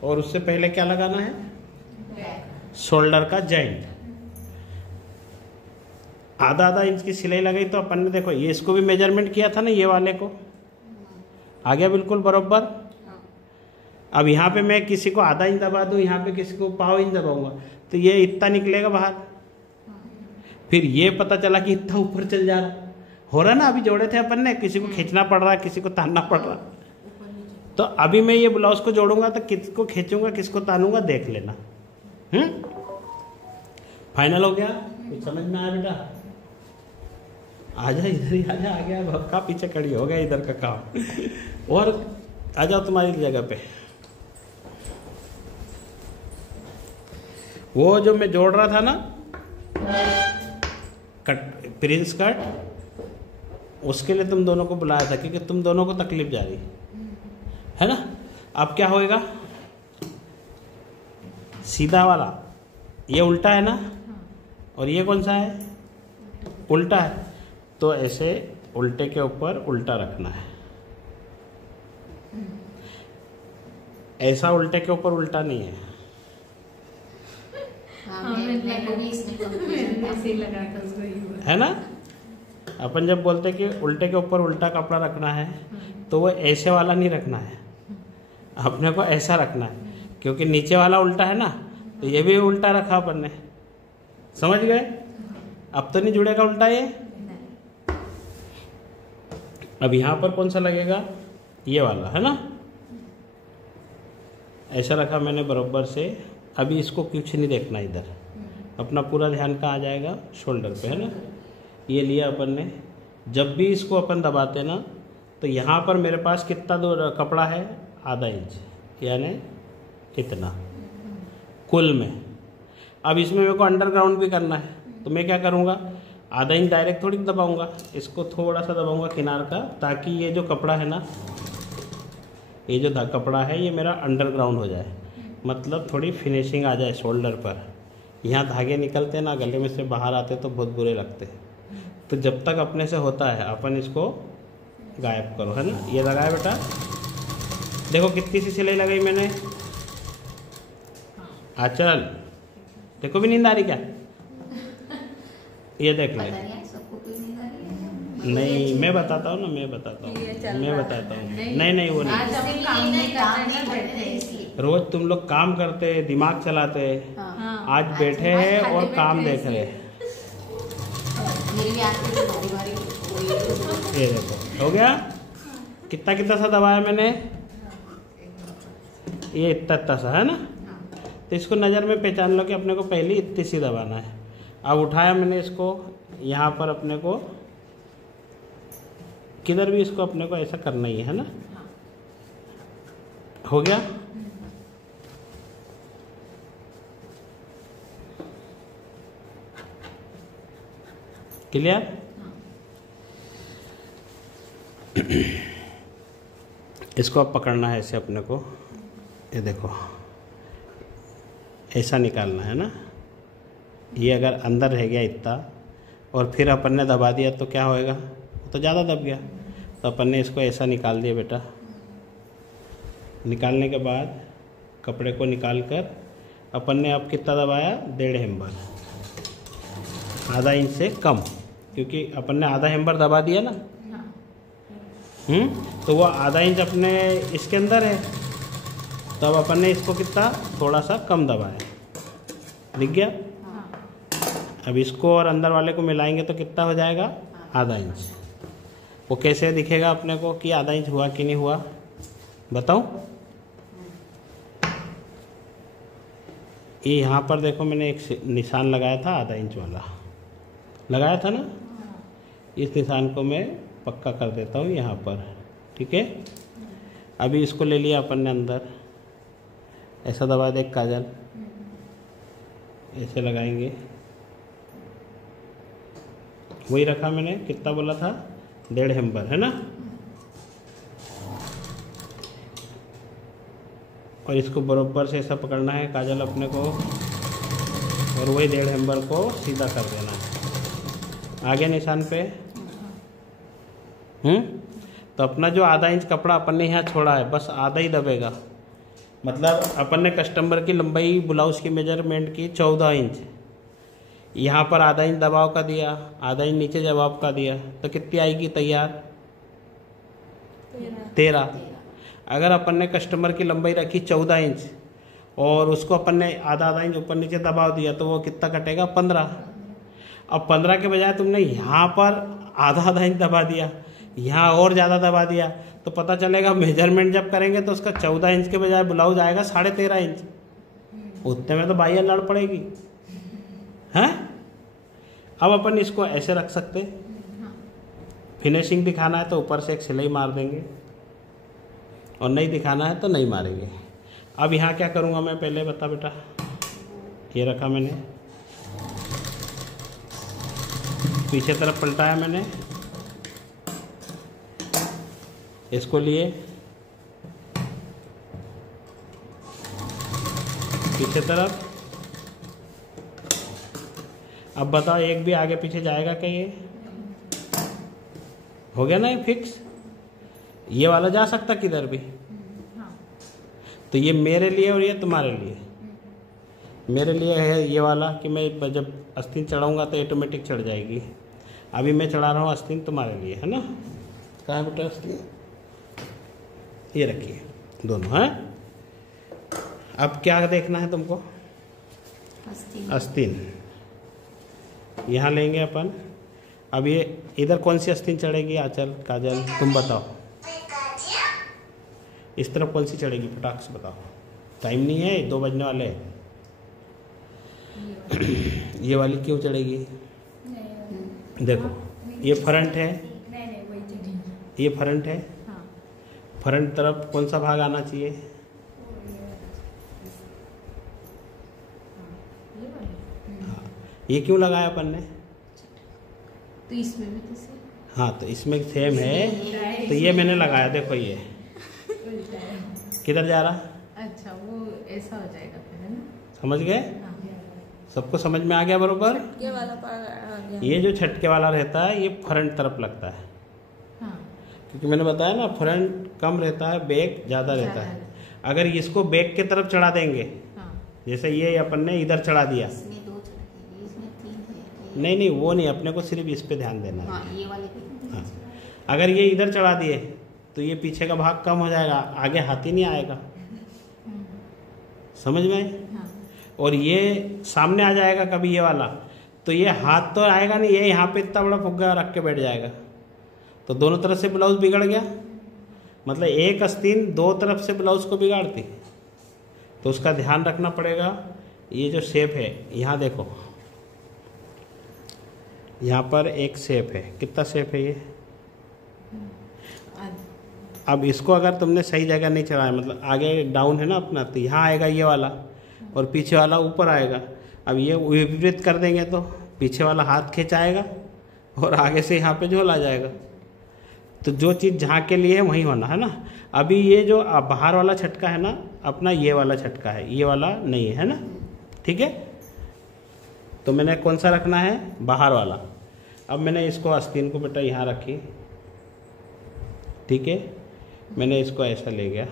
और उससे पहले क्या लगाना है, शोल्डर का जॉइंट। आधा इंच की सिलाई लगाई तो अपन ने देखो ये इसको भी मेजरमेंट किया था ना, ये वाले को आ गया बिल्कुल बराबर। अब यहाँ पे मैं किसी को आधा इंच दबा दूँ, यहाँ पे किसी को 1/4 इंच दबाऊंगा, तो ये इतना निकलेगा बाहर। फिर ये पता चला कि इतना ऊपर चल जा रहा, हो रहा ना। अभी जोड़े थे अपन ने, किसी को खींचना पड़ रहा, किसी को तानना पड़ रहा। तो अभी मैं ये ब्लाउज को जोड़ूंगा तो किसको खींचूंगा, किसको तानूंगा, देख लेना। फाइनल हो गया, कुछ समझ में आया बेटा। आजा इधर ही आजा, आ गया, भक्का पीछे खड़ी हो गया इधर का काम। और आ जाओ तुम्हारी जगह पे। वो जो मैं जोड़ रहा था ना कट, प्रिंस कट, उसके लिए तुम दोनों को बुलाया था, क्योंकि तुम दोनों को तकलीफ जा रही है ना। अब क्या होएगा, सीधा वाला ये उल्टा है ना, और ये कौन सा है, उल्टा है। तो ऐसे उल्टे के ऊपर उल्टा रखना है, ऐसा उल्टे के ऊपर उल्टा नहीं है। है ना। अपन जब बोलते कि उल्टे के ऊपर उल्टा कपड़ा रखना है, तो वो ऐसे वाला नहीं रखना है, अपने को ऐसा रखना है, क्योंकि नीचे वाला उल्टा है ना, तो ये भी उल्टा रखा अपन ने, समझ गए। अब तो नहीं जुड़ेगा उल्टा ये। अब यहाँ पर कौन सा लगेगा, ये वाला है ना। ऐसा रखा मैंने बराबर से। अभी इसको कुछ नहीं देखना, इधर अपना पूरा ध्यान कहाँ आ जाएगा, शोल्डर पे, है ना। ये लिया अपन ने। जब भी इसको अपन दबाते ना तो यहाँ पर मेरे पास कितना दूर कपड़ा है, आधा इंच, यानी इतना कुल में। अब इसमें मेरे को अंडरग्राउंड भी करना है, तो मैं क्या करूँगा, आधा इंच डायरेक्ट थोड़ी दबाऊंगा, इसको थोड़ा सा दबाऊंगा किनार का, ताकि ये जो कपड़ा है ना, ये जो कपड़ा है ये मेरा अंडरग्राउंड हो जाए, मतलब थोड़ी फिनिशिंग आ जाए शोल्डर पर। यहाँ धागे निकलते ना गले में से बाहर आते तो बहुत बुरे लगते हैं। तो जब तक अपने से होता है अपन इसको गायब करो, है ना। ये लगाया बेटा, देखो कितनी सी सिलाई लगाई मैंने। चल देखो भी नींद आ रही क्या, ये देख ले। पता नहीं सबको कोई नहीं आ रही है। नहीं मैं बताता हूँ ना, मैं बताता हूँ। नहीं वो आज नहीं। हम काम नहीं करते ना, बैठे हैं इसलिए। रोज तुम लोग काम करते, दिमाग चलाते, हाँ। आज बैठे आज हैं खाली और बैठे काम हैं देख इसलिए। रहे। मेरी भी आंखें तो भारी भारी हो गई। ये देखो हो गया। कितना कितना सा दबाया मैंने, ये इतना सा है ना। तो इसको नज़र में पहचान लो कि अपने को पहले इतनी सी दबाना है। अब उठाया मैंने इसको, यहाँ पर अपने को किधर भी इसको अपने को ऐसा करना ही है ना। हो गया। क्लियर। इसको अब पकड़ना है ऐसे अपने को, ये देखो ऐसा निकालना है ना। ये अगर अंदर रह गया इतना और फिर अपन ने दबा दिया तो क्या होएगा, तो ज़्यादा दब गया। तो अपन ने इसको ऐसा निकाल दिया बेटा। निकालने के बाद कपड़े को निकाल कर अपन ने अब कितना दबाया, 1.5 हेम्बर, आधा इंच से कम, क्योंकि अपन ने आधा हेम्बर दबा दिया ना। तो वो आधा इंच अपने इसके अंदर है, तब अपन ने इसको कितना थोड़ा सा कम दबाया, दिख गया। अब इसको और अंदर वाले को मिलाएंगे तो कितना हो जाएगा, आधा इंच। वो कैसे दिखेगा अपने को कि आधा इंच हुआ कि नहीं हुआ, बताऊं। ये यहाँ पर देखो मैंने एक निशान लगाया था, आधा इंच वाला लगाया था ना। इस निशान को मैं पक्का कर देता हूँ यहाँ पर, ठीक है। अभी इसको ले लिया अपन ने अंदर, ऐसा दबा दे काजल, ऐसे लगाएंगे। वही रखा मैंने, कितना बोला था, 1.5 हेम्बर, है ना। और इसको बराबर से ऐसा पकड़ना है काजल अपने को, और वही 1.5 हेम्बर को सीधा कर देना है आगे निशान पे। तो अपना जो आधा इंच कपड़ा अपन ने यहाँ छोड़ा है, बस आधा ही दबेगा। मतलब अपन ने कस्टमर की लंबाई ब्लाउज की मेजरमेंट की 14 इंच, यहाँ पर आधा इंच दबाव का दिया, आधा इंच नीचे जवाब का दिया, तो कितनी आएगी तैयार, 13। अगर अपन ने कस्टमर की लंबाई रखी 14 इंच और उसको अपन ने आधा आधा इंच ऊपर नीचे दबाव दिया, तो वो कितना कटेगा, 15। अब 15 के बजाय तुमने यहाँ पर आधा आधा इंच दबा दिया, यहाँ और ज़्यादा दबा दिया, तो पता चलेगा मेजरमेंट जब करेंगे तो उसका 14 इंच के बजाय ब्लाउज आएगा 13.5 इंच। उतने में तो बाइया लड़ पड़ेगी, हैं। अब अपन इसको ऐसे रख सकते, फिनिशिंग दिखाना है तो ऊपर से एक सिलाई मार देंगे, और नहीं दिखाना है तो नहीं मारेंगे। अब यहाँ क्या करूँगा मैं, पहले बता बेटा। ये रखा मैंने, पीछे तरफ पलटाया मैंने, इसको लिए पीछे तरफ। अब बताओ एक भी आगे पीछे जाएगा क्या, ये हो गया ना, ये फिक्स। ये वाला जा सकता किधर भी। तो ये मेरे लिए और ये तुम्हारे लिए। मेरे लिए है ये वाला कि मैं जब आस्तीन चढ़ाऊंगा तो ऑटोमेटिक चढ़ जाएगी। अभी मैं चढ़ा रहा हूँ आस्तीन तुम्हारे लिए, है ना। कहाँ बेटा आस्तीन, ये रखिए दोनों, हैं। अब क्या देखना है तुमको, आस्तीन यहाँ लेंगे अपन। अब ये इधर कौन सी आस्तीन चढ़ेगी? आंचल, काजल, तुम बताओ। इस तरफ कौन सी चढ़ेगी? फटाक से बताओ, टाइम नहीं है, 2 बजने वाले हैं। ये वाली क्यों चढ़ेगी? देखो ये फ्रंट है, ये फ्रंट है, हाँ। फ्रंट तरफ कौन सा भाग आना चाहिए? ये वाली। ये क्यों लगाया अपन ने? तो इसमें भी तो सेम। हाँ तो इसमें सेम है, तो ये मैंने लगाया। देखो ये किधर जा रहा? अच्छा वो ऐसा हो जाएगा फिर, है ना? समझ गए? हाँ। सबको समझ में आ गया बरोबर? ये वाला पार्ट आ गया। ये जो छटके वाला रहता है ये फ्रंट तरफ लगता है, हाँ। क्योंकि मैंने बताया ना फ्रंट कम रहता है, बैक ज़्यादा रहता है। अगर इसको बैक के तरफ चढ़ा देंगे, हाँ। जैसे ये अपन ने इधर चढ़ा दिया, इसमें 2 चढ़ेगी, इसमें 3 है। नहीं नहीं वो नहीं, अपने को सिर्फ इस पे ध्यान देना है। हाँ ये वाले पे। हाँ, अगर ये इधर चढ़ा दिए तो ये पीछे का भाग कम हो जाएगा, आगे हाथ ही नहीं आएगा। समझ में? हाँ। और ये सामने आ जाएगा कभी ये वाला, तो ये हाथ तो आएगा नहीं, ये यहाँ पे इतना बड़ा फुग्गा रख के बैठ जाएगा, तो दोनों तरफ से ब्लाउज बिगड़ गया। मतलब एक आस्तीन 2 तरफ से ब्लाउज को बिगाड़ती, तो उसका ध्यान रखना पड़ेगा। ये जो शेप है यहाँ देखो, यहाँ पर एक शेप है, कितना शेप है ये? अब इसको अगर तुमने सही जगह नहीं चढ़ाया, मतलब आगे डाउन है ना अपना, तो यहाँ आएगा ये वाला और पीछे वाला ऊपर आएगा। अब ये विपरीत कर देंगे तो पीछे वाला हाथ खिंचाएगा और आगे से यहाँ पे झोल आ जाएगा। तो जो चीज़ जहाँ के लिए है वहीं होना है ना। अभी ये जो बाहर वाला छटका है ना अपना, ये वाला छटका है, ये वाला नहीं है ना, ठीक है। तो मैंने कौन सा रखना है? बाहर वाला। अब मैंने इसको आस्तीन को बेटा यहाँ रखी, ठीक है। मैंने इसको ऐसा ले गया,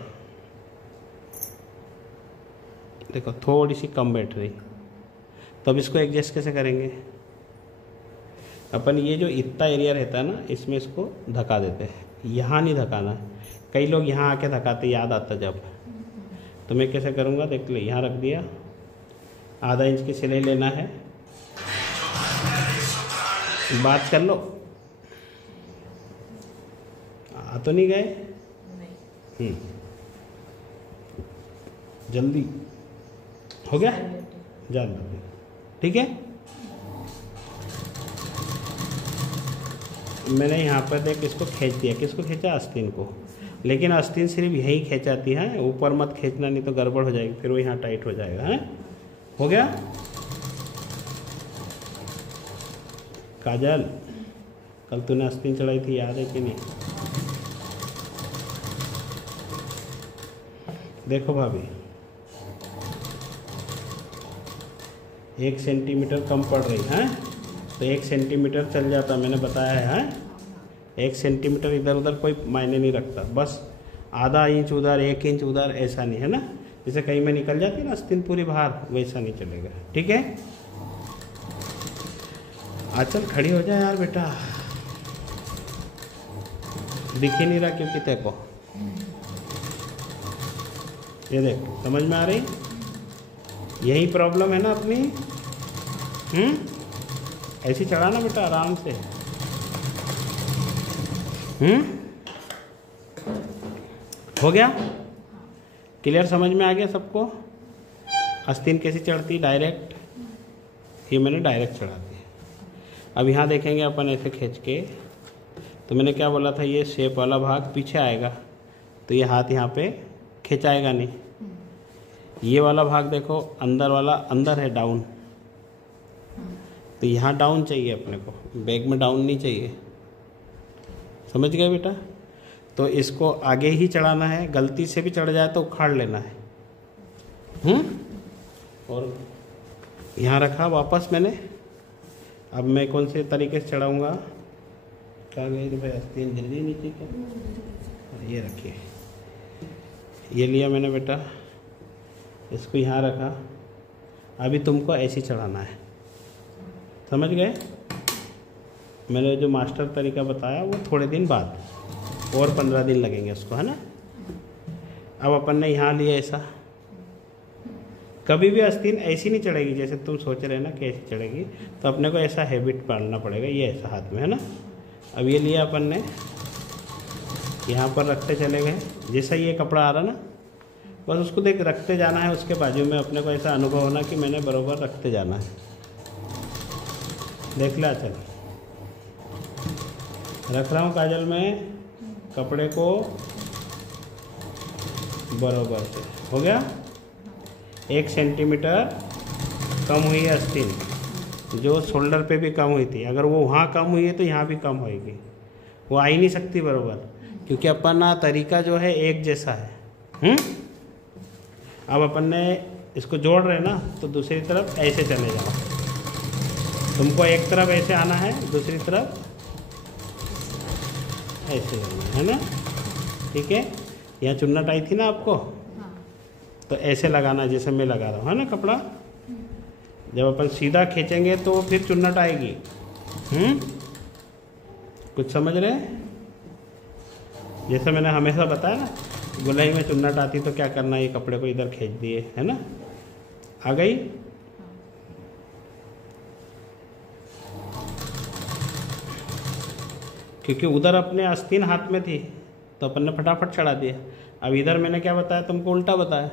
देखो थोड़ी सी कम बैठ रही, तो अब इसको एडजस्ट कैसे करेंगे? अपन ये जो इतना एरिया रहता है ना, इसमें इसको धका देते हैं, यहाँ नहीं धकाना है। कई लोग यहाँ आके धकाते, याद आता जब, तो मैं कैसे करूँगा देख ले। यहाँ रख दिया, आधा इंच की सिलाई लेना है, बात कर लो। आ तो नहीं गए? जल्दी हो गया, जल्दी, ठीक है। मैंने यहाँ पर देख इसको खींच दिया, किसको खींचा? आस्तीन को। लेकिन आस्तीन सिर्फ यही खींचाती है, ऊपर मत खींचना, नहीं तो गड़बड़ हो जाएगी, फिर वो यहाँ टाइट हो जाएगा। है हो गया? काजल, कल तूने आस्तीन चढ़ाई थी, याद है कि नहीं? देखो भाभी, 1 सेंटीमीटर कम पड़ रही है, तो 1 सेंटीमीटर चल जाता, मैंने बताया है। 1 सेंटीमीटर इधर उधर कोई मायने नहीं रखता, बस आधा इंच उधर 1 इंच उधर, ऐसा नहीं है ना। जैसे कहीं में निकल जाती है ना आस्तीन पूरी बाहर, वैसा नहीं चलेगा, ठीक है। आचल खड़ी हो जाए यार बेटा, दिख ही नहीं रहा क्योंकि तेको। ये देख, समझ में आ रही? यही प्रॉब्लम है ना अपनी। ऐसी चढ़ाना बेटा आराम से। हो गया? क्लियर? समझ में आ गया सबको? आस्तीन कैसी चढ़ती? डायरेक्ट। ये मैंने डायरेक्ट चढ़ा दी। अब यहाँ देखेंगे अपन ऐसे खींच के, तो मैंने क्या बोला था, ये शेप वाला भाग पीछे आएगा, तो ये हाथ यहाँ पे खिंचाएगा नहीं। ये वाला भाग देखो, अंदर वाला अंदर है, डाउन, तो यहाँ डाउन चाहिए अपने को, बैक में डाउन नहीं चाहिए। समझ गए बेटा? तो इसको आगे ही चढ़ाना है, गलती से भी चढ़ जाए तो उखाड़ लेना है। और यहाँ रखा वापस मैंने। अब मैं कौन से तरीके से चढ़ाऊँगा? क्या गई तो भाई, आस्तीन गिर गई नीचे क्या? ये रखिए, ये लिया मैंने बेटा, इसको यहाँ रखा। अभी तुमको ऐसे चढ़ाना है, समझ गए? मैंने जो मास्टर तरीका बताया वो थोड़े दिन बाद, और 15 दिन लगेंगे उसको, है ना। अब अपन ने यहाँ लिया ऐसा, कभी भी आस्तीन ऐसी नहीं चढ़ेगी जैसे तुम सोच रहे ना कि ऐसी चढ़ेगी, तो अपने को ऐसा हैबिट पालना पड़ेगा, ये ऐसा हाथ में है ना। अब ये लिया अपन ने, यहाँ पर रखते चले गए, जैसा ये कपड़ा आ रहा ना बस उसको देख रखते जाना है, उसके बाजू में अपने को ऐसा अनुभव होना कि मैंने बराबर रखते जाना है। देख लिया, चल रख रहा हूँ काजल में कपड़े को बराबर से, हो गया। 1 सेंटीमीटर कम हुई है आस्तीन, जो शोल्डर पे भी कम हुई थी, अगर वो वहाँ कम हुई है तो यहाँ भी कम होएगी, वो आ ही नहीं सकती बराबर, क्योंकि अपना तरीका जो है एक जैसा है। अब अपन ने इसको जोड़ रहे ना, तो दूसरी तरफ ऐसे चले जाओ, तुमको एक तरफ ऐसे आना है, दूसरी तरफ ऐसे जाना है ना, ठीक है। यहाँ चुन्नट आई थी ना आपको, तो ऐसे लगाना जैसे मैं लगा रहा हूँ, है ना कपड़ा। जब अपन सीधा खींचेंगे तो फिर चुन्नट आएगी। कुछ समझ रहे? जैसे मैंने हमेशा बताया ना, गुलाई में चुन्नट आती तो क्या करना, ये कपड़े को इधर खींच दिए, है ना, आ गई। क्योंकि उधर अपने आस्तीन हाथ में थी तो अपन ने फटाफट चढ़ा दिया। अब इधर मैंने क्या बताया तुमको, उल्टा बताया,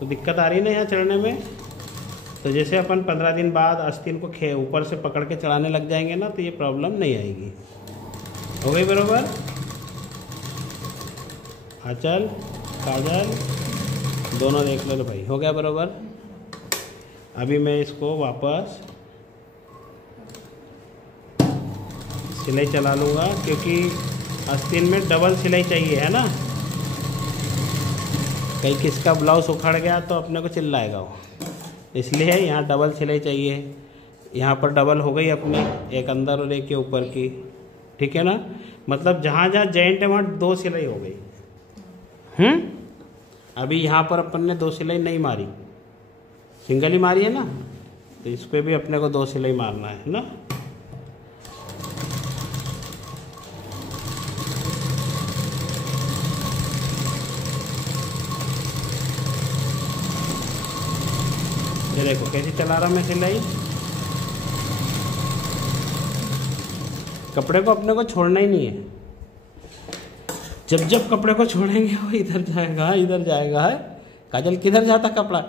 तो दिक्कत आ रही ना यहाँ चढ़ने में। तो जैसे अपन 15 दिन बाद आस्तीन को ऊपर से पकड़ के चढ़ाने लग जाएंगे ना, तो ये प्रॉब्लम नहीं आएगी। हो गई बरोबर? आंचल काजल दोनों देख लो भाई, हो गया बरोबर। अभी मैं इसको वापस सिलाई चला लूँगा, क्योंकि आस्तीन में डबल सिलाई चाहिए, है ना। कहीं किसका ब्लाउज उखड़ गया तो अपने को चिल्लाएगा वो, इसलिए यहाँ डबल सिलाई चाहिए। यहाँ पर डबल हो गई अपनी, एक अंदर और एक के ऊपर की, ठीक है ना। मतलब जहाँ जहाँ जॉइंट है वहाँ 2 सिलाई हो गई। अभी यहाँ पर अपन ने 2 सिलाई नहीं मारी, सिंगल ही मारी है ना, तो इस पर भी अपने को 2 सिलाई मारना है ना। ये देखो कैसे चला रहा मैं सिलाई। कपड़े को अपने को छोड़ना ही नहीं है, जब जब कपड़े को छोड़ेंगे वो इधर जाएगा इधर जाएगा। है काजल किधर जाता कपड़ा,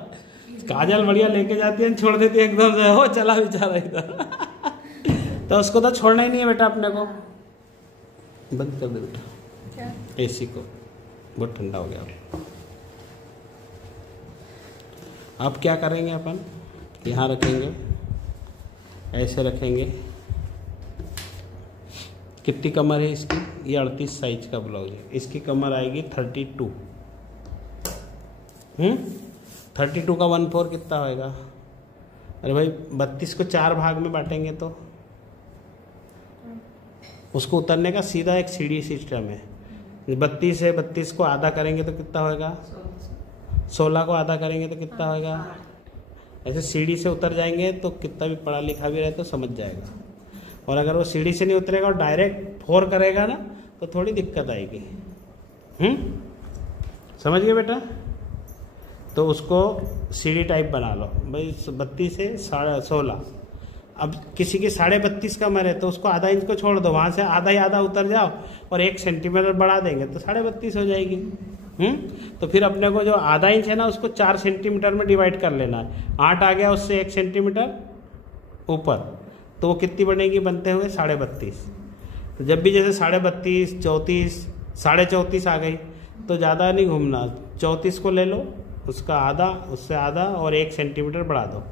काजल बढ़िया लेके जाती है, छोड़ देती है एकदम से, हो चला बेचारा इधर। तो उसको तो छोड़ना ही नहीं है बेटा अपने को। बंद कर दे बेटा एसी को, बहुत ठंडा हो गया। अब क्या करेंगे अपन, यहाँ रखेंगे, ऐसे रखेंगे। कितनी कमर है इसकी, ये 38 साइज का ब्लाउज है, इसकी कमर आएगी 32। 32 का 1/4 कितना होएगा? अरे भाई 32 को 4 भाग में बांटेंगे तो उसको उतरने का सीधा एक सीढ़ी सिस्टम है। 32 है, 32 को आधा करेंगे तो कितना होएगा? 16 को आधा करेंगे तो कितना होएगा? ऐसे सीढ़ी से उतर जाएंगे तो कितना भी पढ़ा लिखा भी रहे तो समझ जाएगा। और अगर वो सीढ़ी से नहीं उतरेगा और डायरेक्ट 4 करेगा ना, तो थोड़ी दिक्कत आएगी। समझ गए बेटा? तो उसको सीढ़ी टाइप बना लो भाई, 32 से 16। अब किसी की 32.5 कमर है तो उसको आधा इंच को छोड़ दो, वहाँ से आधा ही आधा उतर जाओ और 1 सेंटीमीटर बढ़ा देंगे तो 32.5 हो जाएगी। तो फिर अपने को जो आधा इंच है ना, उसको 4 सेंटीमीटर में डिवाइड कर लेना है। 8 आ गया, उससे 1 सेंटीमीटर ऊपर, तो वो कितनी बनेगी? बनते हुए 32.5। तो जब भी जैसे 32.5, 34, 34.5 आ गई तो ज़्यादा नहीं घूमना, 34 को ले लो, उसका आधा, उससे आधा और 1 सेंटीमीटर बढ़ा दो,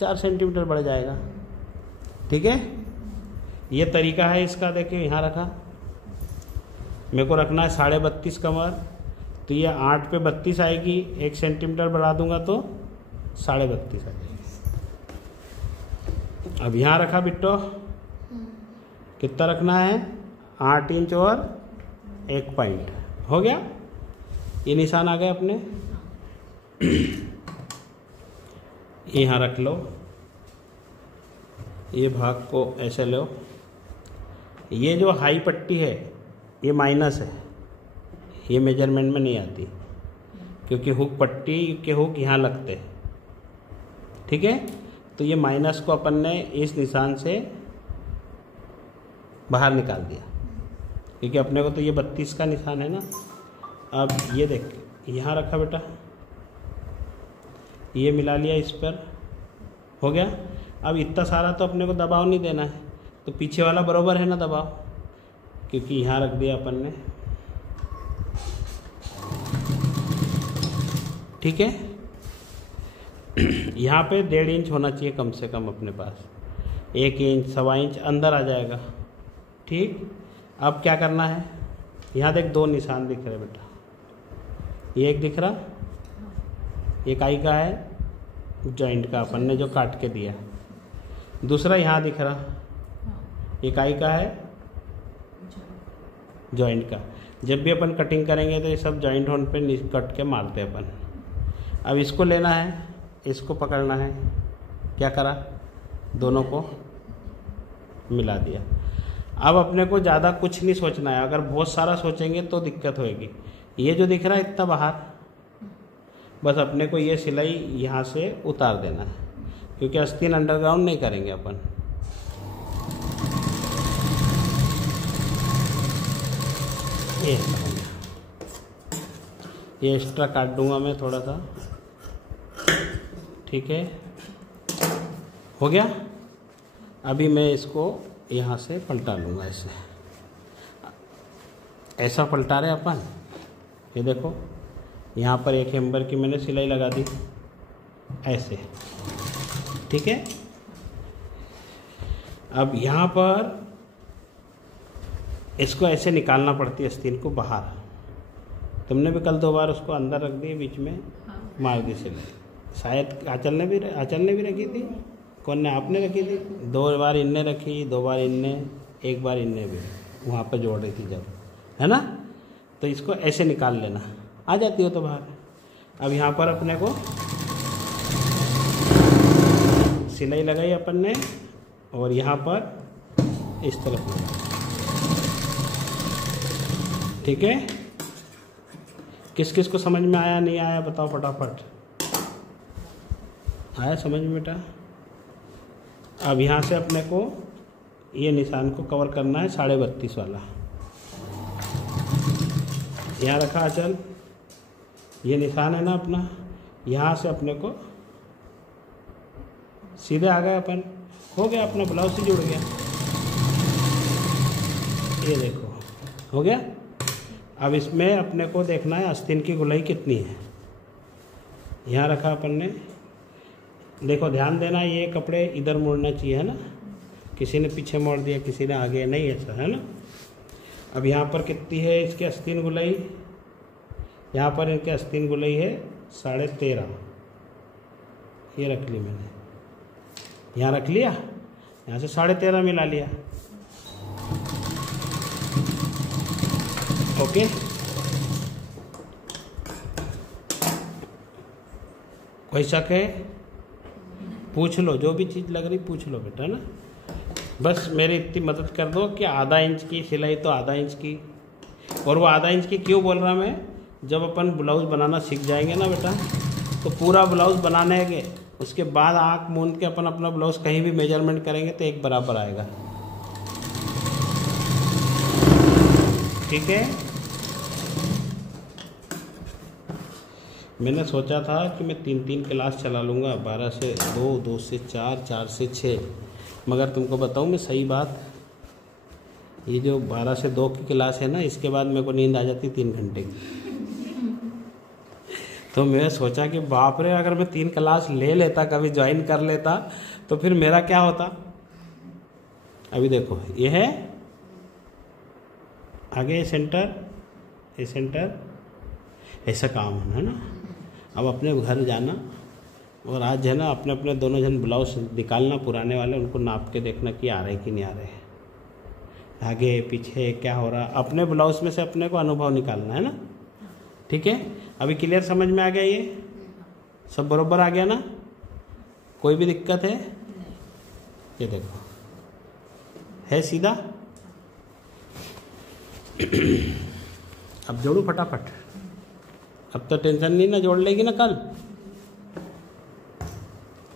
4 सेंटीमीटर बढ़ जाएगा। ठीक है, ये तरीका है इसका। देखिए यहाँ रखा, मेरे को रखना है 32.5 कमर, तो ये 8 पे 32 आएगी, 1 सेंटीमीटर बढ़ा दूंगा तो 32.5 आएगी। अब यहाँ रखा बिट्टो, कितना रखना है? 8 इंच और 1 पॉइंट, हो गया। ये निशान आ गए अपने। यहाँ रख लो, ये भाग को ऐसे लो। ये जो हाई पट्टी है ये माइनस है, ये मेजरमेंट में नहीं आती, क्योंकि हुक पट्टी के हुक यहाँ लगते हैं, ठीक है। तो ये माइनस को अपन ने इस निशान से बाहर निकाल दिया, क्योंकि अपने को तो ये 32 का निशान है ना। अब ये देख यहाँ रखा बेटा, ये मिला लिया इस पर, हो गया। अब इतना सारा तो अपने को दबाव नहीं देना है, तो पीछे वाला बरोबर है ना दबाव, क्योंकि यहाँ रख दिया अपन ने, ठीक है। यहाँ पे 1.5 इंच होना चाहिए कम से कम अपने पास, 1 इंच 1.25 इंच अंदर आ जाएगा, ठीक। अब क्या करना है, यहाँ देख 2 निशान दिख रहे बेटा, ये एक दिख रहा, ये काई का है, जॉइंट का अपन ने जो काट के दिया। दूसरा यहाँ दिख रहा, ये काई का है, जॉइंट का। जब भी अपन कटिंग करेंगे तो ये सब जॉइंट होने पे कट के मारते हैं अपन। अब इसको लेना है, इसको पकड़ना है, क्या करा, दोनों को मिला दिया। अब अपने को ज़्यादा कुछ नहीं सोचना है, अगर बहुत सारा सोचेंगे तो दिक्कत होएगी। ये जो दिख रहा है इतना बाहर, बस अपने को ये सिलाई यहाँ से उतार देना है, क्योंकि आस्तीन अंडरग्राउंड नहीं करेंगे अपन। ये एक्स्ट्रा काट दूंगा मैं थोड़ा सा, ठीक है, हो गया। अभी मैं इसको यहाँ से पलटा लूँगा, ऐसा पलटा रहे अपन। ये देखो यहाँ पर 1 हेम्बर की मैंने सिलाई लगा दी, ऐसे, ठीक है। अब यहाँ पर इसको ऐसे निकालना पड़ती है आस्तीन को बाहर। तुमने भी कल 2 बार उसको अंदर रख दी, बीच में मार दी सिलाई। शायद आंचल ने भी रखी थी, कौन ने, आपने रखी थी। 2 बार इनने रखी, 2 बार इनने, 1 बार इनने भी वहाँ पर जोड़ रही थी जब, है ना। तो इसको ऐसे निकाल लेना, आ जाती हो तो बाहर। अब यहाँ पर अपने को सिलाई लगाई अपन ने, और यहाँ पर इस तरफ लगा, ठीक है। किस किस को समझ में आया नहीं आया बताओ फटाफट। आया समझ में बेटा। अब यहाँ से अपने को ये निशान को कवर करना है 32.5 वाला। यहाँ रखा आंचल, ये निशान है ना अपना, यहाँ से अपने को सीधे आ गए अपन, हो गया अपना ब्लाउज से जुड़ गया। ये देखो हो गया। अब इसमें अपने को देखना है आस्तीन की गोलाई कितनी है। यहाँ रखा अपन ने, देखो ध्यान देना, ये कपड़े इधर मोड़ना चाहिए, है ना। किसी ने पीछे मोड़ दिया, किसी ने आगे, नहीं ऐसा, है ना। अब यहाँ पर कितनी है इसकी आस्तीन गोलाई, यहाँ पर इनकी आस्तीन गोलाई है 13.5, ये रख ली मैंने, यहाँ रख लिया, यहाँ से 13.5 मिला लिया, ओके। कोई शक है पूछ लो, जो भी चीज़ लग रही पूछ लो बेटा ना। बस मेरी इतनी मदद कर दो कि आधा इंच की सिलाई तो आधा इंच की। और वो आधा इंच की क्यों बोल रहा मैं, जब अपन ब्लाउज बनाना सीख जाएंगे ना बेटा, तो पूरा ब्लाउज बनाने के उसके बाद आँख मूंद के अपन अपना ब्लाउज कहीं भी मेजरमेंट करेंगे तो एक बराबर आएगा, ठीक है। मैंने सोचा था कि मैं 3 क्लास चला लूँगा, 12 से 2, 2 से 4, 4 से 6, मगर तुमको बताऊँ मैं सही बात, ये जो 12 से 2 की क्लास है ना, इसके बाद मेरे को नींद आ जाती 3 घंटे की। तो मैं सोचा कि बाप रे, अगर मैं 3 क्लास ले लेता, कभी ज्वाइन कर लेता, तो फिर मेरा क्या होता। अभी देखो ये है आगे सेंटर, ये सेंटर, ऐसा काम है ना। अब अपने घर जाना और आज है ना अपने अपने दोनों जन ब्लाउज निकालना पुराने वाले, उनको नाप के देखना कि आ रहे कि नहीं आ रहे, आगे पीछे क्या हो रहा, अपने ब्लाउज में से अपने को अनुभव निकालना है ना, ठीक है। अभी क्लियर समझ में आ गया, ये सब बरोबर आ गया ना, कोई भी दिक्कत है। ये देखो है सीधा। अब जोड़ू फटाफट, अब तो टेंशन नहीं ना, जोड़ लेगी ना कल,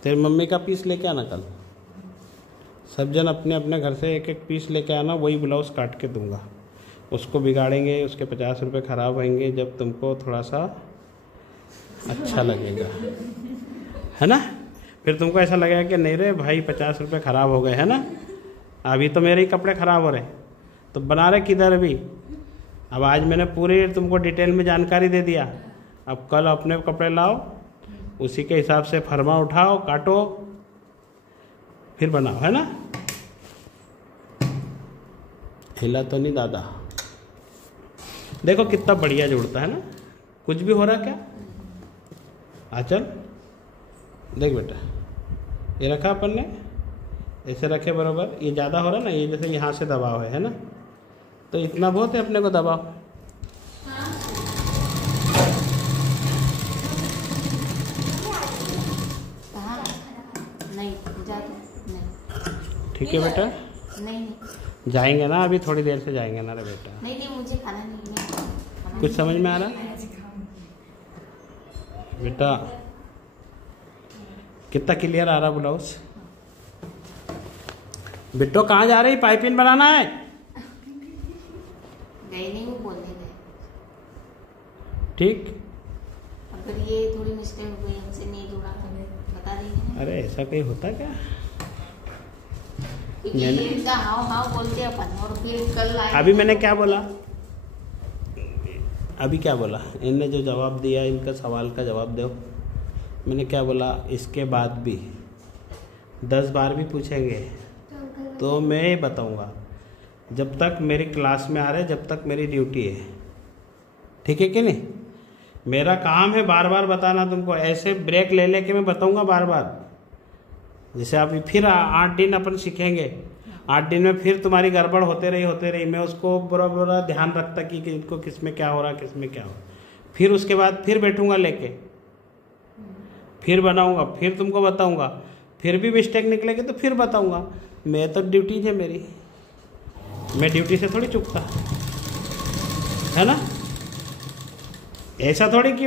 तेरी मम्मी का पीस लेके आना कल। सब जन अपने अपने घर से एक एक पीस लेके आना, वही ब्लाउज काट के दूंगा। उसको बिगाड़ेंगे, उसके 50 रुपये ख़राब होंगे, जब तुमको थोड़ा सा अच्छा लगेगा, है ना। फिर तुमको ऐसा लगेगा कि नहीं रे भाई 50 रुपये ख़राब हो गए, है ना। अभी तो मेरे ही कपड़े ख़राब हो रहे, तो बना रहे किधर भी। अब आज मैंने पूरी तुमको डिटेल में जानकारी दे दिया। अब कल अपने कपड़े लाओ, उसी के हिसाब से फरमा उठाओ, काटो, फिर बनाओ, है ना। हिला तो नहीं दादा। देखो कितना बढ़िया जुड़ता है ना। कुछ भी हो रहा क्या आचल? देख बेटा, ये रखा अपन ने, ऐसे रखे बराबर। ये ज़्यादा हो रहा ना, ये जैसे यहाँ से दबाव है ना, तो इतना बहुत है अपने को दबाव। नहीं जा तो नहीं। ठीक है बेटा, नहीं जाएंगे ना, अभी थोड़ी देर से जाएंगे ना रे बेटा। नहीं नहीं मुझे खाना नहीं। कुछ समझ में आ रहा बेटा? कितना क्लियर आ रहा ब्लाउज? बिट्टो कहाँ जा रही? पाइपिंग बनाना है। गए नहीं, वो बोलने गए। ठीक, अगर ये थोड़ी मिस्टेक हो गई, हमसे नहीं जुड़ा तो बता देंगे। अरे ऐसा कहीं होता क्या? क्योंकि ये इनका हाव हाव बोलते अपन, और फिर कल आए। अभी मैंने क्या बोला? अभी क्या बोला? इनने जो जवाब दिया, इनका सवाल का जवाब दो। मैंने क्या बोला? इसके बाद भी 10 बार भी पूछेंगे तो मैं बताऊंगा। जब तक मेरी क्लास में आ रहे, जब तक मेरी ड्यूटी है, ठीक है कि नहीं। मेरा काम है बार बार बताना तुमको। ऐसे ब्रेक ले लेके मैं बताऊंगा बार बार। जैसे अभी फिर 8 दिन अपन सीखेंगे, 8 दिन में फिर तुम्हारी गड़बड़ होते रही। मैं उसको बुरा ध्यान रखता कि इनको किस में क्या हो रहा, किस में क्या हो। फिर उसके बाद फिर बैठूंगा लेके, फिर बनाऊंगा, फिर तुमको बताऊंगा। फिर भी मिस्टेक निकलेगी तो फिर बताऊंगा। मैं तो ड्यूटी है मेरी, मैं ड्यूटी से थोड़ी चूकता, है ना। ऐसा थोड़ी कि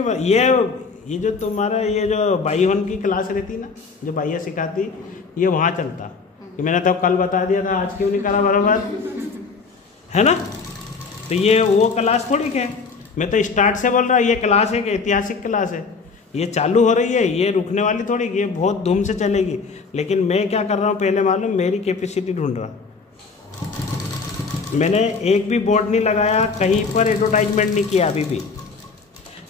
ये जो तुम्हारा ये जो बाईवन की क्लास रहती ना, जो बाइया सिखाती, ये वहाँ चलता कि मैंने तो कल बता दिया था, आज क्यों नहीं करा बराबर, है ना। तो ये वो क्लास थोड़ी है। मैं तो स्टार्ट से बोल रहा, ये क्लास है कि ऐतिहासिक क्लास है, ये चालू हो रही है, ये रुकने वाली थोड़ी, ये बहुत धूम से चलेगी। लेकिन मैं क्या कर रहा हूँ पहले मालूम? मेरी कैपेसिटी ढूंढ रहा। मैंने एक भी बोर्ड नहीं लगाया, कहीं पर एडवर्टाइजमेंट नहीं किया अभी भी।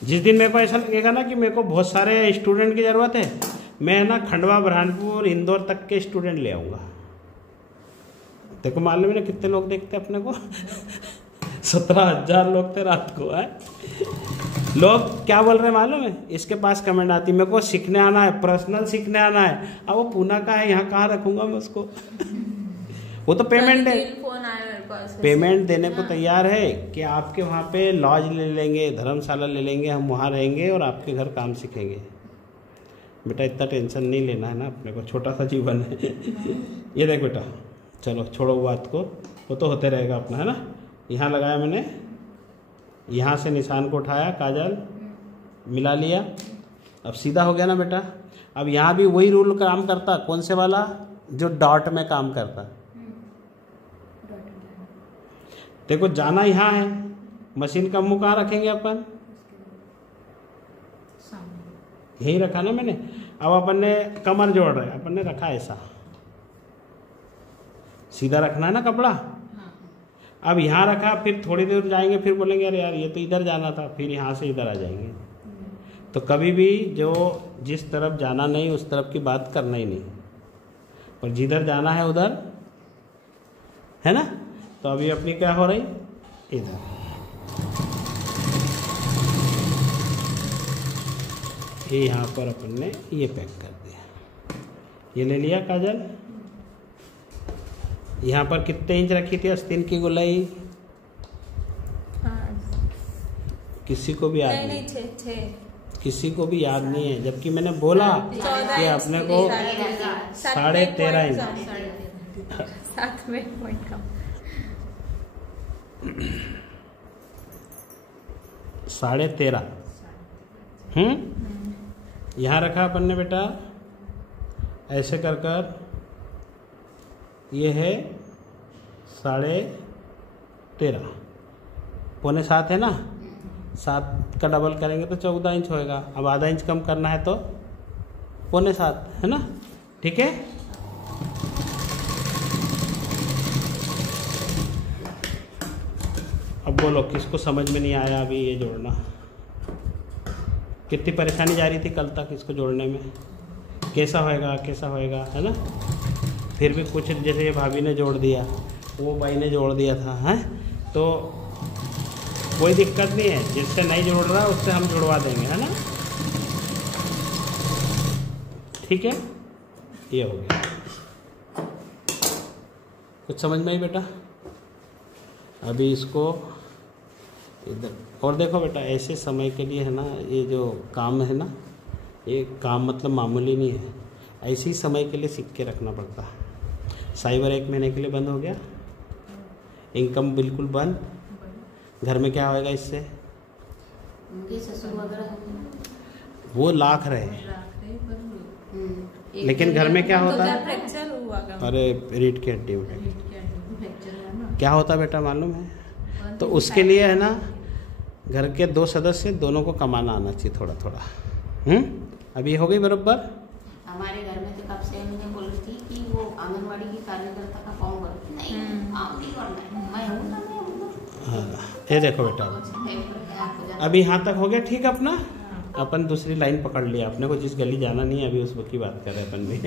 जिस दिन मेरे को ऐसा लगेगा ना कि मेरे को बहुत सारे स्टूडेंट की ज़रूरत है, मैं ना खंडवा, बुरहानपुर, इंदौर तक के स्टूडेंट ले आऊँगा। देखो मालूम है ना कितने लोग देखते अपने को? 17,000 लोग थे रात को। है लोग क्या बोल रहे हैं मालूम है? इसके पास कमेंट आती, मेरे को सीखने आना है, पर्सनल सीखने आना है। अब वो पूना का है, यहाँ कहाँ रखूँगा मैं उसको? वो तो पेमेंट है, फोन आया मेरे पास, पेमेंट देने को तैयार है कि आपके वहाँ पे लॉज ले लेंगे, धर्मशाला ले लेंगे, हम वहाँ रहेंगे और आपके घर काम सीखेंगे। बेटा इतना टेंशन नहीं लेना है ना अपने को, छोटा सा जीवन है। ये देख बेटा, चलो छोड़ो बात को, वो तो होते रहेगा अपना, है ना। यहाँ लगाया मैंने, यहाँ से निशान को उठाया, काजल मिला लिया, अब सीधा हो गया ना बेटा। अब यहाँ भी वही रूल काम करता, कौन से वाला? जो डॉट में काम करता। देखो जाना यहाँ है, मशीन का मुंह कहाँ रखेंगे अपन? यही रखा ना मैंने। अब अपन ने कमर जोड़ रहे, अपन ने रखा ऐसा, सीधा रखना है ना कपड़ा। अब यहाँ रखा, फिर थोड़ी देर जाएंगे, फिर बोलेंगे अरे यार ये तो इधर जाना था, फिर यहाँ से इधर आ जाएंगे। तो कभी भी जो जिस तरफ जाना नहीं उस तरफ की बात करना ही नहीं, और जिधर जाना है उधर, है ना। तो अभी अपनी क्या हो रही? इधर। ये यहाँ पर अपन ने ये पैक कर दिया, ये ले लिया काजल। यहाँ पर कितने इंच रखी थी आस्तीन की गोलाई? किसी को भी याद नहीं, किसी को भी याद नहीं है, जबकि मैंने बोला कि अपने को 13.5 इंच। 7 में पॉइंट कम, 13.5। यहाँ रखा अपन ने बेटा ऐसे कर कर ये है 13.5, 6.25 है ना, 7 का डबल करेंगे तो 14 इंच होएगा। अब आधा इंच कम करना है तो 6.25 है ना, ठीक है। अब बोलो किसको समझ में नहीं आया अभी ये जोड़ना? कितनी परेशानी जा रही थी कल तक इसको जोड़ने में, कैसा होएगा है ना। फिर भी कुछ जैसे ये भाभी ने जोड़ दिया, वो भाई ने जोड़ दिया था, हैं, तो कोई दिक्कत नहीं है। जिससे नहीं जोड़ रहा उससे हम जुड़वा देंगे, है ना, ठीक है। ये हो गया, कुछ समझ में आई बेटा? अभी इसको इधर और देखो बेटा, ऐसे समय के लिए है ना, ये जो काम है ना, ये काम मतलब मामूली नहीं है, ऐसे ही समय के लिए सीख के रखना पड़ता है। साइबर 1 महीने के लिए बंद हो गया, इनकम बिल्कुल बंद। घर में क्या होएगा इससे? उनके ससुर वगैरह वो लाख रहे, लेकिन घर में क्या होता है? फ्रैक्चर हुआ अरे रीढ़ की हड्डी में क्या होता बेटा मालूम है? तो उसके लिए है ना, घर के 2 सदस्य दोनों को कमाना आना चाहिए थोड़ा थोड़ा। अभी हो गई बराबर? हमारे घर में तो कब से हमने बोल रही थी कि वो आंगनवाड़ी की कार्यकर्ता का फॉर्म भरो, नहीं आप नहीं करना है, मैं हूँ ना, मैं हूँ ना। हाँ, ये देखो बेटा, अभी यहाँ तक हो गया, ठीक है। अपना अपन दूसरी लाइन पकड़ लिया, अपने को जिस गली जाना नहीं है अभी उस की बात कर रहे अपन भी।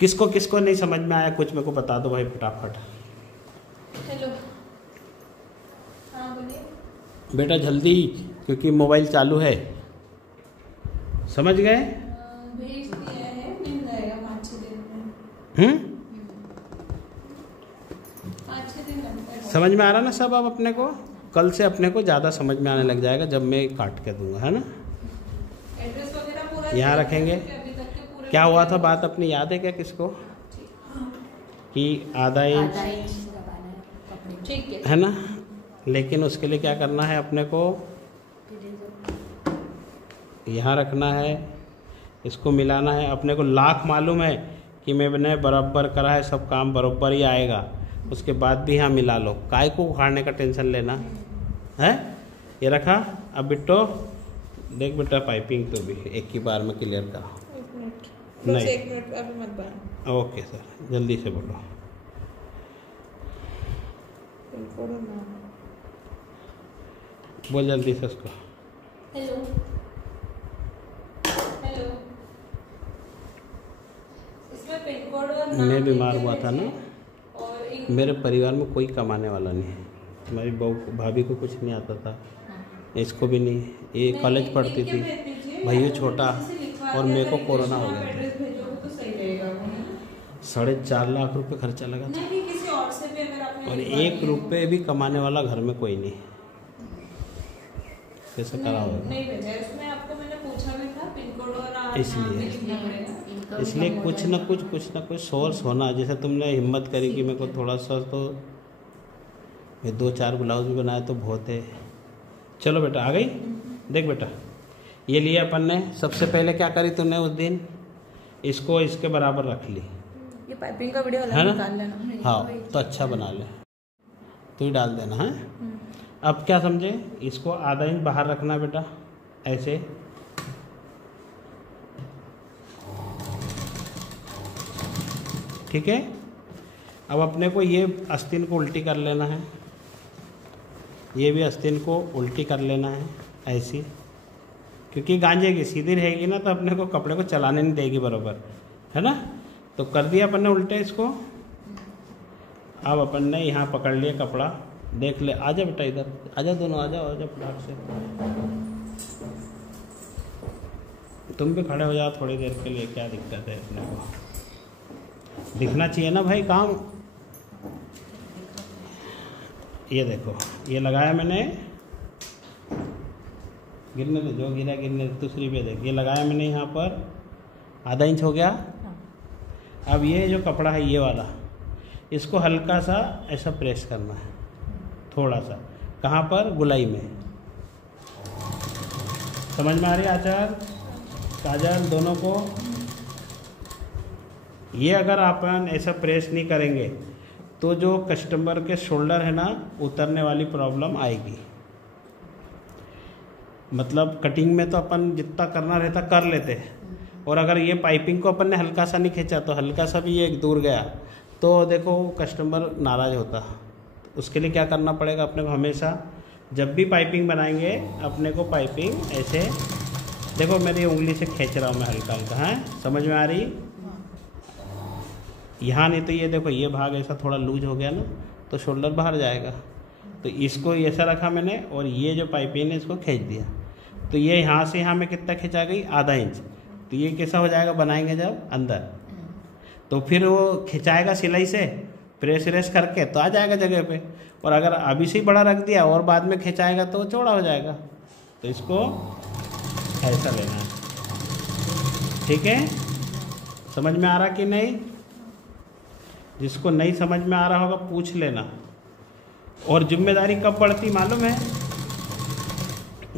किसको किसको नहीं समझ में आया कुछ मेरे को बता दो भाई फटाफट। हेलो, हाँ बोलिए बेटा जल्दी, क्योंकि मोबाइल चालू है, समझ गए? भेज दिया है, मिल जाएगा 5-6 दिन में। 5-6 दिन लगता है। समझ में आ रहा ना सब? अब अपने को कल से अपने को ज़्यादा समझ में आने लग जाएगा जब मैं काट के दूंगा, है ना। एड्रेस वगैरह पूरा यहाँ रखेंगे। अभी तक के पूरे क्या हुआ था बात अपनी याद है क्या किसको? कि आधा इंच ठीक है ना, लेकिन उसके लिए क्या करना है अपने को? यहाँ रखना है, इसको मिलाना है। अपने को लाख मालूम है कि मैंने बराबर करा है, सब काम बराबर ही आएगा, उसके बाद भी यहाँ मिला लो, काय को उखाड़ने का टेंशन लेना है। ये रखा। अब बिट्टो देख बेटा, पाइपिंग तो भी एक ही बार में क्लियर का नहीं। 1 मिनट अभी मत बनाओ। ओके सर, जल्दी से बोलो। बोल जल्दी से उसको। हेलो हेलो, इसमें पिन कोड और नाम मैं बीमार हुआ था ना, और एक मेरे परिवार में कोई कमाने वाला नहीं है। हमारी बहू भाभी को कुछ नहीं आता था, इसको भी नहीं। ये कॉलेज पढ़ती थी, भैया छोटा, और मेरे को कोरोना हो गया था। एड्रेस भेजोगे तो सही रहेगा। 4.5 लाख रुपए खर्चा लगा था, नहीं, किसी और से भी अगर आपने और 1 रुपये भी कमाने वाला घर में कोई नहीं। कैसे करा होगा? नहीं भेजा है उसमें, आपको मैंने पूछा भी था पिन कोड और नाम भी इसलिए लिखना पड़ेगा। इसलिए कुछ ना कुछ सोर्स होना। जैसे तुमने हिम्मत करी कि मेरे को थोड़ा सा, तो मैं 2-4 ब्लाउज भी बनाए तो बहुत है। चलो बेटा आ गई। देख बेटा, ये लिया अपन ने। सबसे पहले क्या करी तूने उस दिन? इसको इसके बराबर रख ली, ये पाइपिंग का वीडियो है अलग ना? निकाल लेना। हाँ, तो अच्छा बना ले, तू ही डाल देना है। अब क्या समझे? इसको आधा इंच बाहर रखना बेटा, ऐसे। ठीक है। अब अपने को ये आस्तीन को उल्टी कर लेना है, ये भी आस्तीन को उल्टी कर लेना है ऐसी, क्योंकि गांजे की सीधी रहेगी ना तो अपने को कपड़े को चलाने नहीं देगी बराबर, है ना। तो कर दिया अपन ने उल्टे इसको। अब अपन ने यहाँ पकड़ लिया कपड़ा, देख ले। आजा बेटा इधर, आजा दोनों, आजा फटाक से। तुम भी खड़े हो जाओ थोड़ी देर के लिए, क्या दिक्कत है? अपने को दिखना चाहिए ना भाई काम। ये देखो, ये लगाया मैंने, गिरने दे, जो गिरा गिरने दे। दूसरी पे देख, ये लगाया मैंने यहाँ पर, आधा इंच हो गया। अब ये जो कपड़ा है ये वाला, इसको हल्का सा ऐसा प्रेस करना है, थोड़ा सा। कहाँ पर? गुलाई में। समझ में आ रही? आचार काजल दोनों को ये अगर अपन ऐसा प्रेस नहीं करेंगे तो जो कस्टमर के शोल्डर है ना उतरने वाली प्रॉब्लम आएगी। मतलब कटिंग में तो अपन जितना करना रहता कर लेते हैं, और अगर ये पाइपिंग को अपन ने हल्का सा नहीं खींचा तो हल्का सा भी ये दूर गया तो देखो कस्टमर नाराज़ होता। उसके लिए क्या करना पड़ेगा अपने को, हमेशा जब भी पाइपिंग बनाएंगे अपने को पाइपिंग ऐसे, देखो मेरी उंगली से खींच रहा हूँ मैं हल्का हल्का, है समझ में आ रही? यहाँ नहीं तो ये देखो ये भाग ऐसा थोड़ा लूज हो गया ना तो शोल्डर बाहर जाएगा, तो इसको ऐसा रखा मैंने और ये जो पाइपिंग है इसको खींच दिया, तो ये यहाँ से यहाँ में कितना खिंचा गई, आधा इंच। तो ये कैसा हो जाएगा बनाएंगे जब अंदर, तो फिर वो खिंचाएगा सिलाई से प्रेस व्रेस करके तो आ जाएगा जगह पे। और अगर अभी से ही बड़ा रख दिया और बाद में खिंचाएगा तो चौड़ा हो जाएगा। तो इसको ऐसा लेना है, ठीक है? समझ में आ रहा कि नहीं? जिसको नहीं समझ में आ रहा होगा पूछ लेना। और जिम्मेदारी कब बढ़ती मालूम है?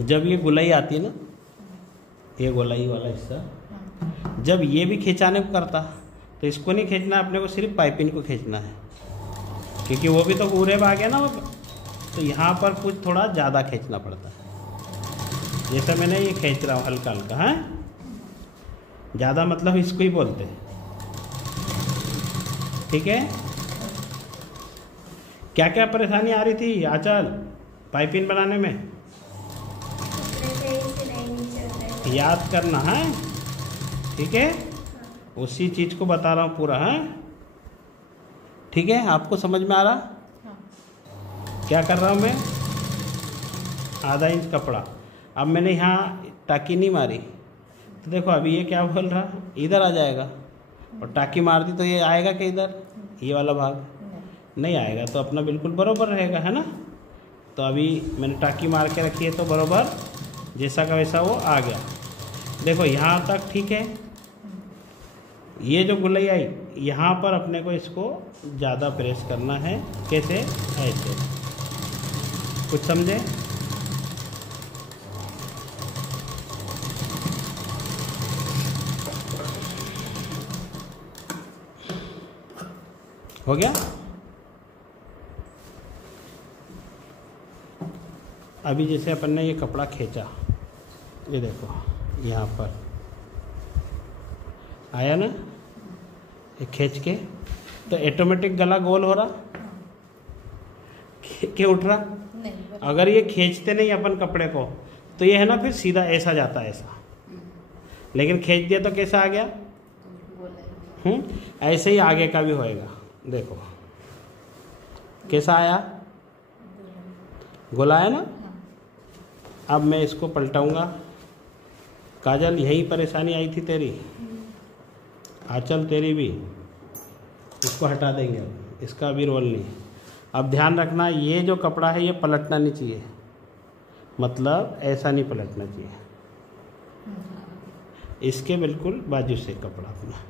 जब ये गुलाई आती है ना, ये गोलाई वाला हिस्सा, जब ये भी खिंचाने को करता तो इसको नहीं खींचना, अपने को सिर्फ पाइपिंग को खींचना है, क्योंकि वो भी तो पूरे भाग है ना वो, तो यहाँ पर कुछ थोड़ा ज़्यादा खींचना पड़ता है। जैसे मैंने ये खींच रहा हूँ हल्का हल्का, है ज़्यादा मतलब इसको ही बोलते हैं, ठीक है? क्या क्या परेशानी आ रही थी आंचल पाइपिंग बनाने में? याद करना है, ठीक है? उसी चीज को बता रहा हूँ पूरा, है ठीक है? आपको समझ में आ रहा? क्या कर रहा हूँ मैं? आधा इंच कपड़ा, अब मैंने यहाँ टाकी नहीं मारी तो देखो अभी ये क्या बोल रहा, इधर आ जाएगा, और टाकी मार दी तो ये आएगा कि इधर, ये वाला भाग नहीं आएगा, तो अपना बिल्कुल बरोबर रहेगा, है ना? तो अभी मैंने टाकी मार के रखी है तो बरोबर जैसा का वैसा वो आ गया। देखो यहाँ तक ठीक है। ये जो गुलाई आई यहाँ पर अपने को इसको ज़्यादा प्रेस करना है। कैसे? ऐसे। कुछ समझे? हो गया? अभी जैसे अपन ने ये कपड़ा खींचा, ये देखो यहाँ पर आया ना, ये खींच के तो ऑटोमेटिक गला गोल हो रहा के उठ रहा। अगर ये खींचते नहीं अपन कपड़े को तो ये है ना फिर सीधा ऐसा जाता है ऐसा, लेकिन खींच दिया तो कैसा आ गया? ऐसे ही आगे का भी होएगा। देखो कैसा आया, गोला आया ना। अब मैं इसको पलटाऊंगा। काजल यही परेशानी आई थी तेरी, आंचल तेरी भी, इसको हटा देंगे अब, इसका भी रोल नहीं। अब ध्यान रखना ये जो कपड़ा है ये पलटना नहीं चाहिए, मतलब ऐसा नहीं पलटना चाहिए, इसके बिल्कुल बाजू से कपड़ा अपना।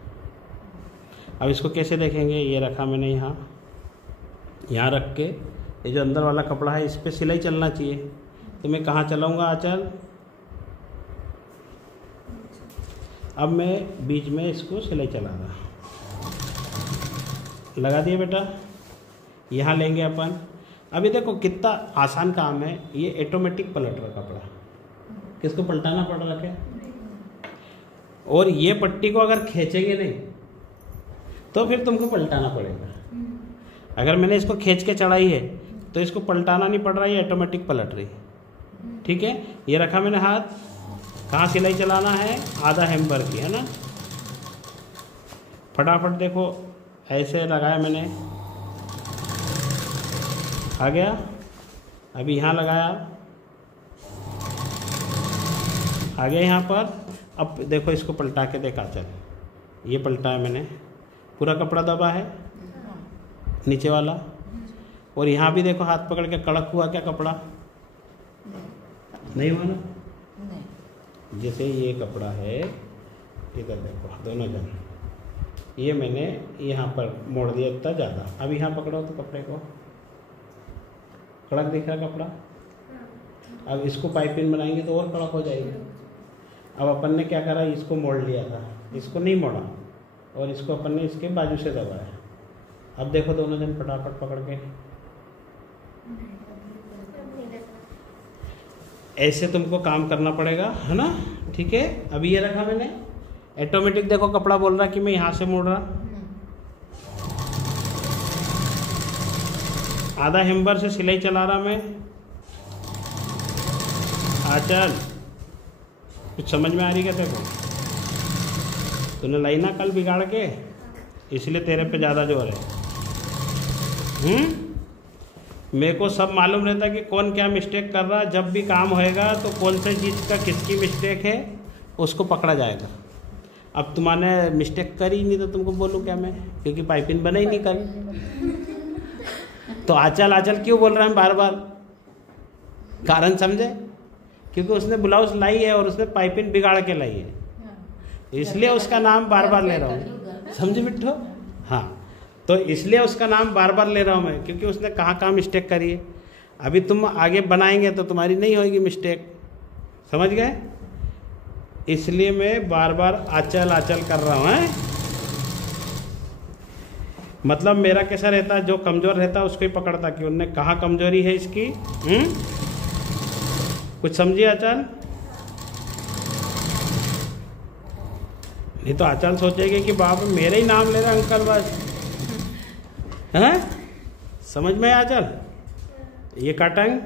अब इसको कैसे देखेंगे? ये रखा मैंने यहाँ रख के, ये जो अंदर वाला कपड़ा है इस पर सिलाई चलना चाहिए, तो मैं कहाँ चलाऊँगा आंचल? अब मैं बीच में इसको सिलाई चला रहा, लगा दिए बेटा। यहाँ लेंगे अपन। अभी देखो कितना आसान काम है, ये ऑटोमेटिक पलट रहा कपड़ा, किसको पलटाना पड़ रहा है? और ये पट्टी को अगर खींचेंगे नहीं तो फिर तुमको पलटाना पड़ेगा। अगर मैंने इसको खींच के चढ़ाई है तो इसको पलटाना नहीं पड़ रहा, ये ऑटोमेटिक पलट रही, ठीक है? ये रखा मैंने हाथ, कहाँ सिलाई चलाना है? आधा हैम्बर की, है ना। फटाफट देखो ऐसे लगाया मैंने, आ गया। अभी यहाँ लगाया, आ गया यहाँ पर। अब देखो इसको पलटा के देखा, चल ये पलटा है मैंने, पूरा कपड़ा दबा है नीचे वाला, और यहाँ भी देखो हाथ पकड़ के कड़क हुआ क्या कपड़ा? नहीं हुआ ना। जैसे ये कपड़ा है, इधर देखो दोनों जन, ये मैंने यहाँ पर मोड़ दिया इतना ज़्यादा। अब यहाँ पकड़ो तो कपड़े को कड़क दिख रहा कपड़ा। अब इसको पाइपिंग बनाएंगे तो और कड़क हो जाएगी। अब अपन ने क्या करा, इसको मोड़ लिया था, इसको नहीं मोड़ा, और इसको अपन ने इसके बाजू से दबाया। अब देखो दोनों जन फटाफट पकड़ के, ऐसे तुमको काम करना पड़ेगा, है ना? ठीक है, अभी ये रखा मैंने, ऑटोमेटिक देखो कपड़ा बोल रहा कि मैं यहाँ से मोड़ रहा, आधा हेम्बर से सिलाई चला रहा मैं। आचल कुछ समझ में आ रही क्या तेरे को? तूने लाई ना कल बिगाड़ के, इसलिए तेरे पे ज़्यादा जोर है। मेरे को सब मालूम रहता कि कौन क्या मिस्टेक कर रहा, जब भी काम होएगा तो कौन से चीज़ का किसकी मिस्टेक है उसको पकड़ा जाएगा। अब तुम्हारे मिस्टेक करी नहीं तो तुमको बोलूँ क्या मैं, क्योंकि पाइपिंग बना ही नहीं कल। तो आचल आचल क्यों बोल रहे हैं बार बार, कारण समझे? क्योंकि उसने ब्लाउज लाई है और उसने पाइपिंग बिगाड़ के लाई है, इसलिए उसका नाम बार बार ले रहा हूँ। समझे बिट्ठो? हाँ, तो इसलिए उसका नाम बार बार ले रहा हूँ मैं, क्योंकि उसने कहाँ मिस्टेक करी है। अभी तुम आगे बनाएंगे तो तुम्हारी नहीं होगी मिस्टेक, समझ गए? इसलिए मैं बार बार आचल आचल कर रहा हूँ। मतलब मेरा कैसा रहता, जो कमज़ोर रहता उसको ही पकड़ता कि उनने कहाँ कमजोरी है इसकी। कुछ समझिए आचल? नहीं तो आचल सोचेगी कि बाप मेरे ही नाम ले रहा अंकल बस, हैं? समझ में आचल? ये कटंग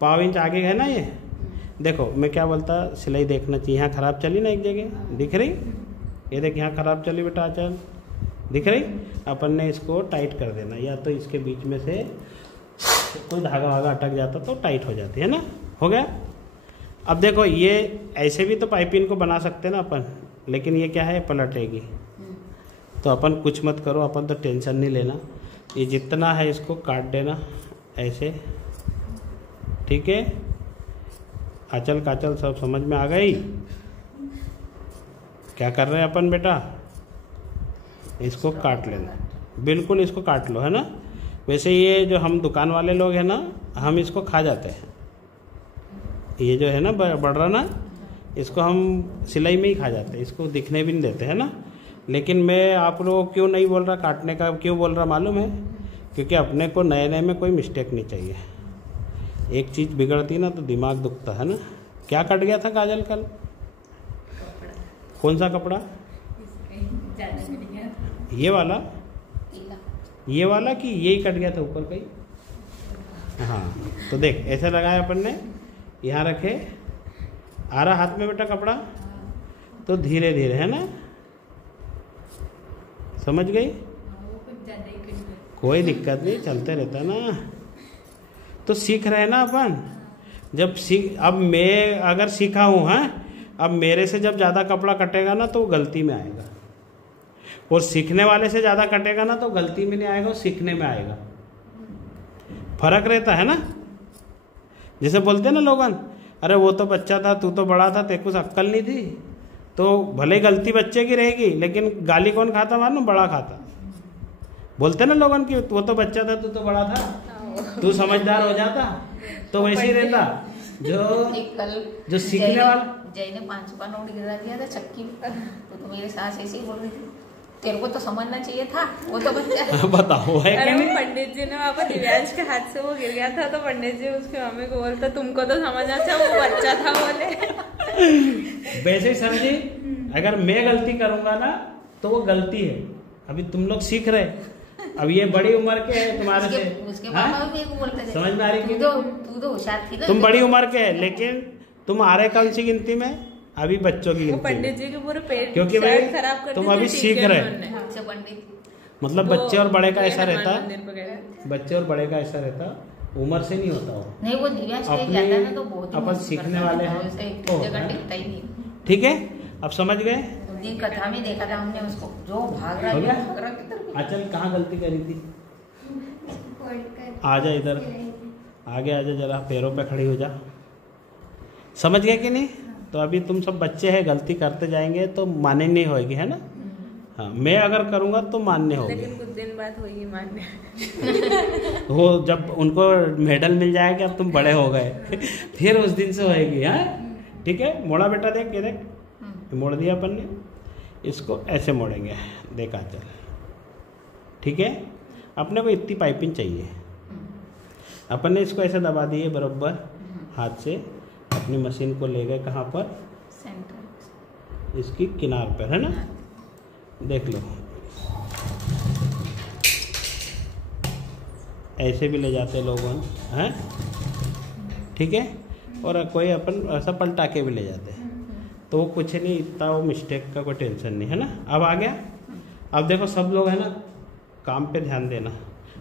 5 इंच आगे है ना ये। देखो मैं क्या बोलता, सिलाई देखना चाहिए। यहाँ खराब चली ना एक जगह, दिख रही? ये देख यहाँ खराब चली बेटा आचल, दिख रही? अपन ने इसको टाइट कर देना, या तो इसके बीच में से कोई धागा वागा अटक जाता तो टाइट हो जाती है ना। हो गया? अब देखो ये ऐसे भी तो पाइपिंग को बना सकते हैं ना अपन, लेकिन ये क्या है, पलटेगी। तो अपन कुछ मत करो, अपन तो टेंशन नहीं लेना। ये जितना है इसको काट देना ऐसे, ठीक है? आचल काचल सब समझ में आ गई? क्या कर रहे हैं अपन बेटा? इसको काट लेना, बिल्कुल इसको काट लो, है ना? वैसे ये जो हम दुकान वाले लोग हैं ना, हम इसको खा जाते हैं। ये जो है ना बढ़ रहा ना, इसको हम सिलाई में ही खा जाते हैं, इसको दिखने भी नहीं देते, है ना? लेकिन मैं आप लोगों को क्यों नहीं बोल रहा काटने का, क्यों बोल रहा मालूम है? क्योंकि अपने को नए नए में कोई मिस्टेक नहीं चाहिए। एक चीज़ बिगड़ती ना तो दिमाग दुखता है ना। क्या कट गया था काजल कल? कौन सा कपड़ा? ये वाला कि ये ही कट गया था ऊपर का ही? हाँ, तो देख ऐसे लगाया अपन ने, यहाँ रखे, आ रहा हाथ में बेटा कपड़ा, तो धीरे धीरे, है ना? समझ गई? कोई दिक्कत नहीं, चलते रहता ना। तो सीख रहे ना अपन। जब अब मैं अगर सीखा हूँ, हाँ, अब मेरे से जब ज़्यादा कपड़ा कटेगा ना तो वो गलती में आएगा, और सीखने वाले से ज़्यादा कटेगा ना तो गलती में नहीं आएगा, वो सीखने में आएगा। फर्क रहता है ना। जैसे बोलते हैं ना लोगन, अरे वो तो बच्चा था, तू तो बड़ा था, तेरे को अक्कल नहीं थी। तो भले गलती बच्चे की रहेगी, लेकिन गाली कौन खाता मालूम? बड़ा खाता। बोलते ना लोगन कि वो तो बच्चा था, तू तो बड़ा था, तू समझदार हो जाता। तो वैसे ही रहता जो सीखने वाला। जय ने 5 का नोट गिरा दिया था चक्की में, तो मेरे सास ऐसे ही बोल रही थी, तेरे को तो समझना चाहिए था, वो तो बच्चा। बताओ है अरे क्या? वो पंडित जी ने वहाँ पर दिव्यांश के हाथ से वो गिर गया था, तो पंडित जी उसके मम्मी को बोलता, तुमको तो समझना चाहिए, वो बच्चा था बोले। वैसे ही समझी, अगर मैं गलती करूंगा ना तो वो गलती है। अभी तुम लोग सीख रहे, अब ये बड़ी उम्र के है तुम्हारे से, उसके पापा भी मेरे को बोलते थे, समझ में आ रही? तू तो होशियार थी ना, तुम बड़ी उम्र के है, लेकिन तुम आ रहे कौन सी गिनती में? अभी बच्चों की गिनती। पंडित जी के पूरे पेट क्योंकि भाई खराब कर तुम दिए थे, अभी सीख टीचर रहे। से पंडित। मतलब बच्चे और बड़े का ऐसा रहता, मंदिर पे गए। बच्चे और बड़े का ऐसा रहता, उम्र से नहीं होता वो। नहीं, वो दिव्यांश कहीं अपने जाता ना तो बहुत ही अपन मस्ती सीखने करता वाले था, हैं। वैसे एक ओह, जगह है? टिकता ही नहीं। ठीक है, अब समझ गए? उस दिन कथा में देखा था हमने उसको, जो भाग रहा हो गया? किधर। अचल कहाँ गलती करी थी? पढ़कर आजा इधर, आगे आजा, जरा पैरों पे खड़ी हो जा। समझ गए कि नहीं? तो अभी तुम सब बच्चे हैं, गलती करते जाएंगे तो मान्य नहीं होगी, है ना? हाँ, मैं अगर करूँगा तो मान्य होगी। लेकिन कुछ दिन बाद होगी मान्य। वो जब उनको मेडल मिल जाएगा, अब तुम बड़े हो गए फिर उस दिन से होएगी। हाँ, ठीक है? मोड़ा बेटा, देख ये देख, मोड़ दिया अपन ने। इसको ऐसे मोड़ेंगे, देखा चल। ठीक है, अपने को इतनी पाइपिंग चाहिए। अपन ने इसको ऐसे दबा दिए बराबर हाथ से, अपनी मशीन को ले गए कहाँ पर, सेंटर इसकी किनार पर, है ना। देख लो, ऐसे भी ले जाते लोग हैं, ठीक है। और कोई अपन ऐसा पलटा के भी ले जाते हैं, तो वो कुछ नहीं, इतना वो मिस्टेक का कोई टेंशन नहीं है ना। अब आ गया। अब देखो सब लोग है ना, काम पे ध्यान देना।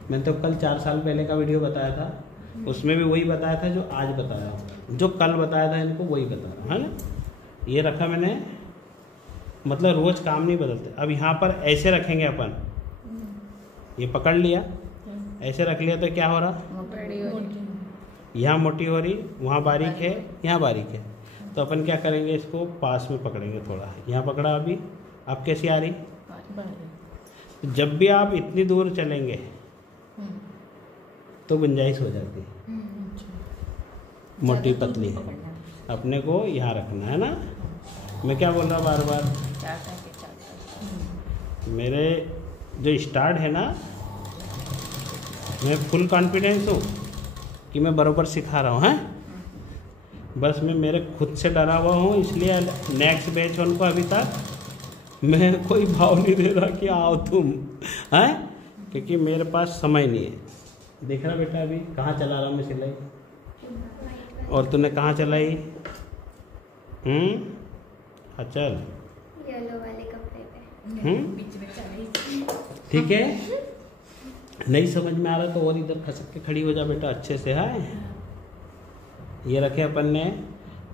मैंने तो कल 4 साल पहले का वीडियो बताया था, उसमें भी वही बताया था जो आज बताया हूँ, जो कल बताया था इनको वही बता रहा हूँ, है ना। ये रखा मैंने, मतलब रोज काम नहीं बदलते। अब यहाँ पर ऐसे रखेंगे अपन, ये पकड़ लिया, ऐसे रख लिया तो क्या हो रहा, यहाँ मोटी हो रही, वहाँ बारीक है, यहाँ बारीक है। तो अपन क्या करेंगे, इसको पास में पकड़ेंगे थोड़ा, यहाँ पकड़ा अभी, अब कैसी आ रही। तो जब भी आप इतनी दूर चलेंगे तो गुंजाइश हो जाती है, मोटी पतली। अपने को यहाँ रखना है ना। मैं क्या बोल रहा बार बार, मेरे जो स्टार्ट है ना, मैं फुल कॉन्फिडेंस हूँ कि मैं बराबर सिखा रहा हूँ, हैं। बस मैं मेरे खुद से डरा हुआ हूँ, इसलिए नेक्स्ट बैच उनको अभी तक मैं कोई भाव नहीं दे रहा कि आओ तुम, हैं, क्योंकि मेरे पास समय नहीं है। देख रहा बेटा अभी कहाँ चला रहा हूँ मैं सिलाई, और तूने कहाँ चलाई। चल येलो वाले कपड़े पे। ठीक है, नहीं समझ में आ रहा तो और इधर खसक के खड़ी हो जा बेटा अच्छे से, है। ये रखे अपन ने,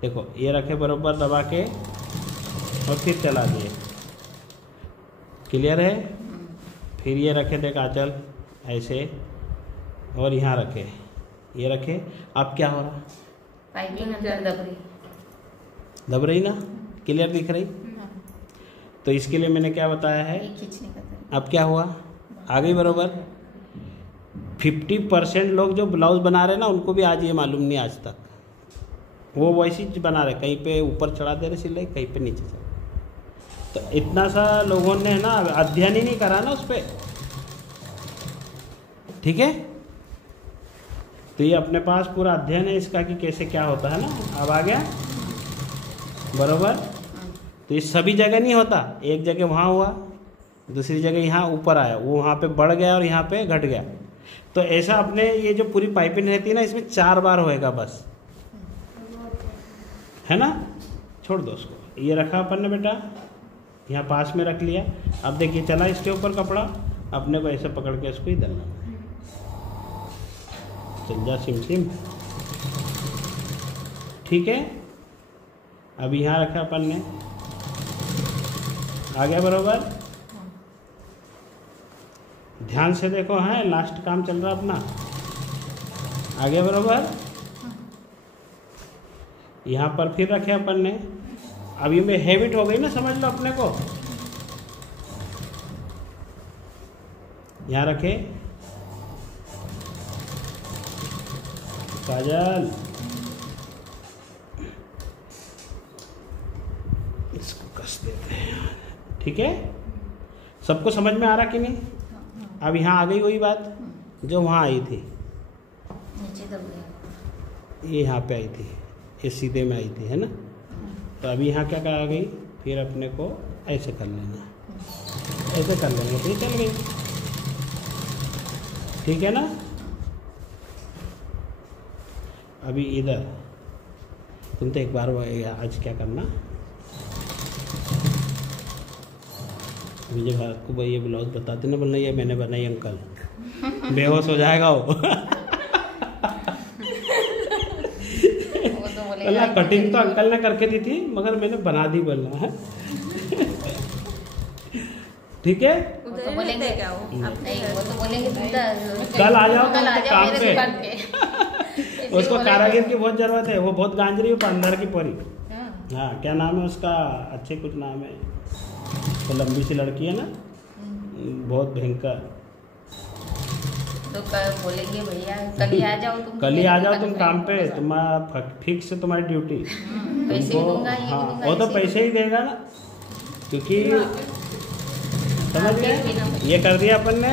देखो ये रखे बराबर दबा के, और फिर चला दिए, क्लियर है। फिर ये रखे, देख आंचल ऐसे, और यहाँ रखे, ये रखे। अब क्या हो रहा, पाइपिंग अंदर दब रही ना, क्लियर दिख रही। तो इसके लिए मैंने क्या बताया है, खींचने का तरीका। अब क्या हुआ, आ गई बराबर। 50% लोग जो ब्लाउज बना रहे ना, उनको भी आज ये मालूम नहीं आज तक, वो वैसी बना रहे, कहीं पे ऊपर चढ़ा दे रहे सिलाई, कहीं पे नीचे चढ़ा। तो इतना सा लोगों ने ना अध्ययन ही नहीं करा ना उस पर, ठीक है। तो ये अपने पास पूरा अध्ययन है इसका कि कैसे क्या होता है ना। अब आ गया बराबर। तो ये सभी जगह नहीं होता, एक जगह वहाँ हुआ, दूसरी जगह यहाँ ऊपर आया, वो वहाँ पे बढ़ गया और यहाँ पे घट गया। तो ऐसा अपने ये जो पूरी पाइपिंग रहती है ना, इसमें 4 बार होएगा बस, है ना। छोड़ दो उसको, ये रखा अपन ने बेटा, यहाँ पास में रख लिया। अब देखिए चला इसके ऊपर कपड़ा, अपने को ऐसे पकड़ के इसको इधर लाना, चल जा सिम सिम, ठीक है। अब यहाँ रखा अपन ने, आ गया बराबर। ध्यान से देखो, है लास्ट काम चल रहा अपना, आ गया बराबर। यहाँ पर फिर रखे अपन ने, अब ये में हैबिट हो गई ना, समझ लो अपने को। यहाँ रखे काजल, इसको कस देते हैं, ठीक है। सबको समझ में आ रहा कि नहीं। अब यहाँ आ गई वही बात जो वहाँ आई थी, नीचे दब गया, ये यहाँ पे आई थी, ये सीधे में आई थी, है ना। तो अभी यहाँ क्या आ गई, फिर अपने को ऐसे कर लेना, ऐसे कर लेंगे तो ये चल गई, ठीक है ना। अभी इधर तुम तो एक बार आज क्या करना, मुझे भारत को भाई ये ब्लाउज बताते ना, बोलना ये मैंने बनाई अंकल, बेहोश हो जाएगा वो। अल्लाह कटिंग तो अंकल ने करके दी थी, मगर मैंने बना दी बोलना है, ठीक है। वो तो बोलेंगे क्या, वो तो बोलेंगे कल आ जाओ, कल आ जाओ काम मेरे पे। दुकान पे। उसको कारागिर की बहुत जरूरत है, वो बहुत गांजरी है, अंदर की परी। हाँ क्या नाम है उसका, अच्छे कुछ नाम है, तो लंबी सी लड़की है ना, बहुत भयंकर। तो बोलेंगे भैया कल ही आ जाओ तुम, कल ही आ जाओ तुम काम पे, तुम्हारा फिक्स है तुम्हारी ड्यूटी। पैसे भी दूंगा, ये भी हाँ दूंगा, वो तो ऐसे पैसे ही देगा ना, क्योंकि समझ गए, ये कर दिया अपन ने।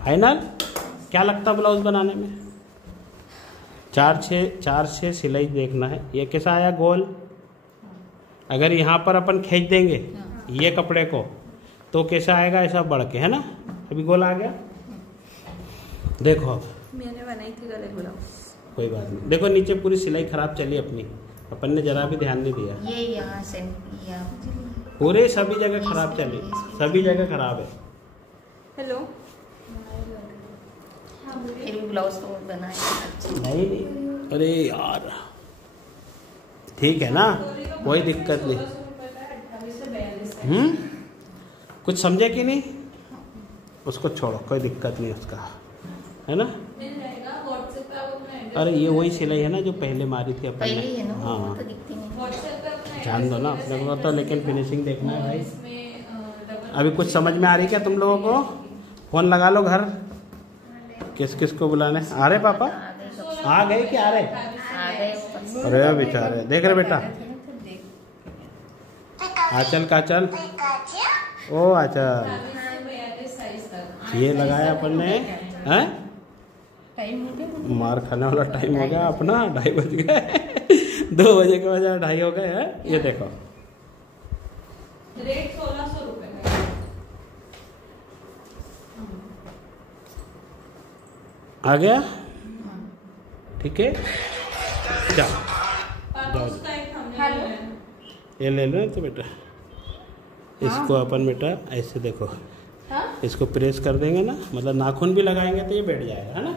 फाइनल। क्या लगता है ब्लाउज बनाने में? 4-6 सिलाई देखना है। ये कैसा आया गोल। अगर यहाँ पर अपन खींच देंगे ये कपड़े को तो कैसा आएगा, ऐसा बढ़ के, है ना। अभी गोल आ गया। देखो अब मैंने बनाई थी गले ब्लाउज। कोई बात नहीं। देखो नीचे पूरी सिलाई खराब चली अपनी, अपन ने जरा भी ध्यान नहीं दिया। ये यहाँ से पूरे सभी जगह खराब चली, सभी जगह खराब है। हेलो। फिर भी ब्लाउज तो बनाए नहीं, अरे यार ठीक है ना, कोई दिक्कत नहीं। कुछ समझे कि नहीं, उसको छोड़ो, कोई दिक्कत नहीं उसका, है ना। अरे ये वही सिलाई है ना जो पहले मारी थी अपन पहले ने। है ना, हाँ वो तो दिखती नहीं। ध्यान दो ना अपने को तो, लेकिन फिनिशिंग देखना है भाई। अभी कुछ समझ में आ रही क्या तुम लोगों को? फोन लगा लो घर, किस किस को बुलाने। आ रहे पापा? आ गए कि आ रहे? अरे बेचारे, देख रहे बेटा, आंचल काचल, ओ आंचल, ये लगाया अपन ने। हैं? मार खाने वाला टाइम हो गया अपना, 2:30 बज गए। 2 बजे के बजाय 2:30 हो गए हैं। ये देखो रेट 1600 रुपए का। आ गया, ठीक है। जाओ ये ले लो तो बेटा, इसको अपन बेटा ऐसे देखो, इसको प्रेस कर देंगे ना, मतलब नाखून भी लगाएंगे तो ये बैठ जाएगा, है ना।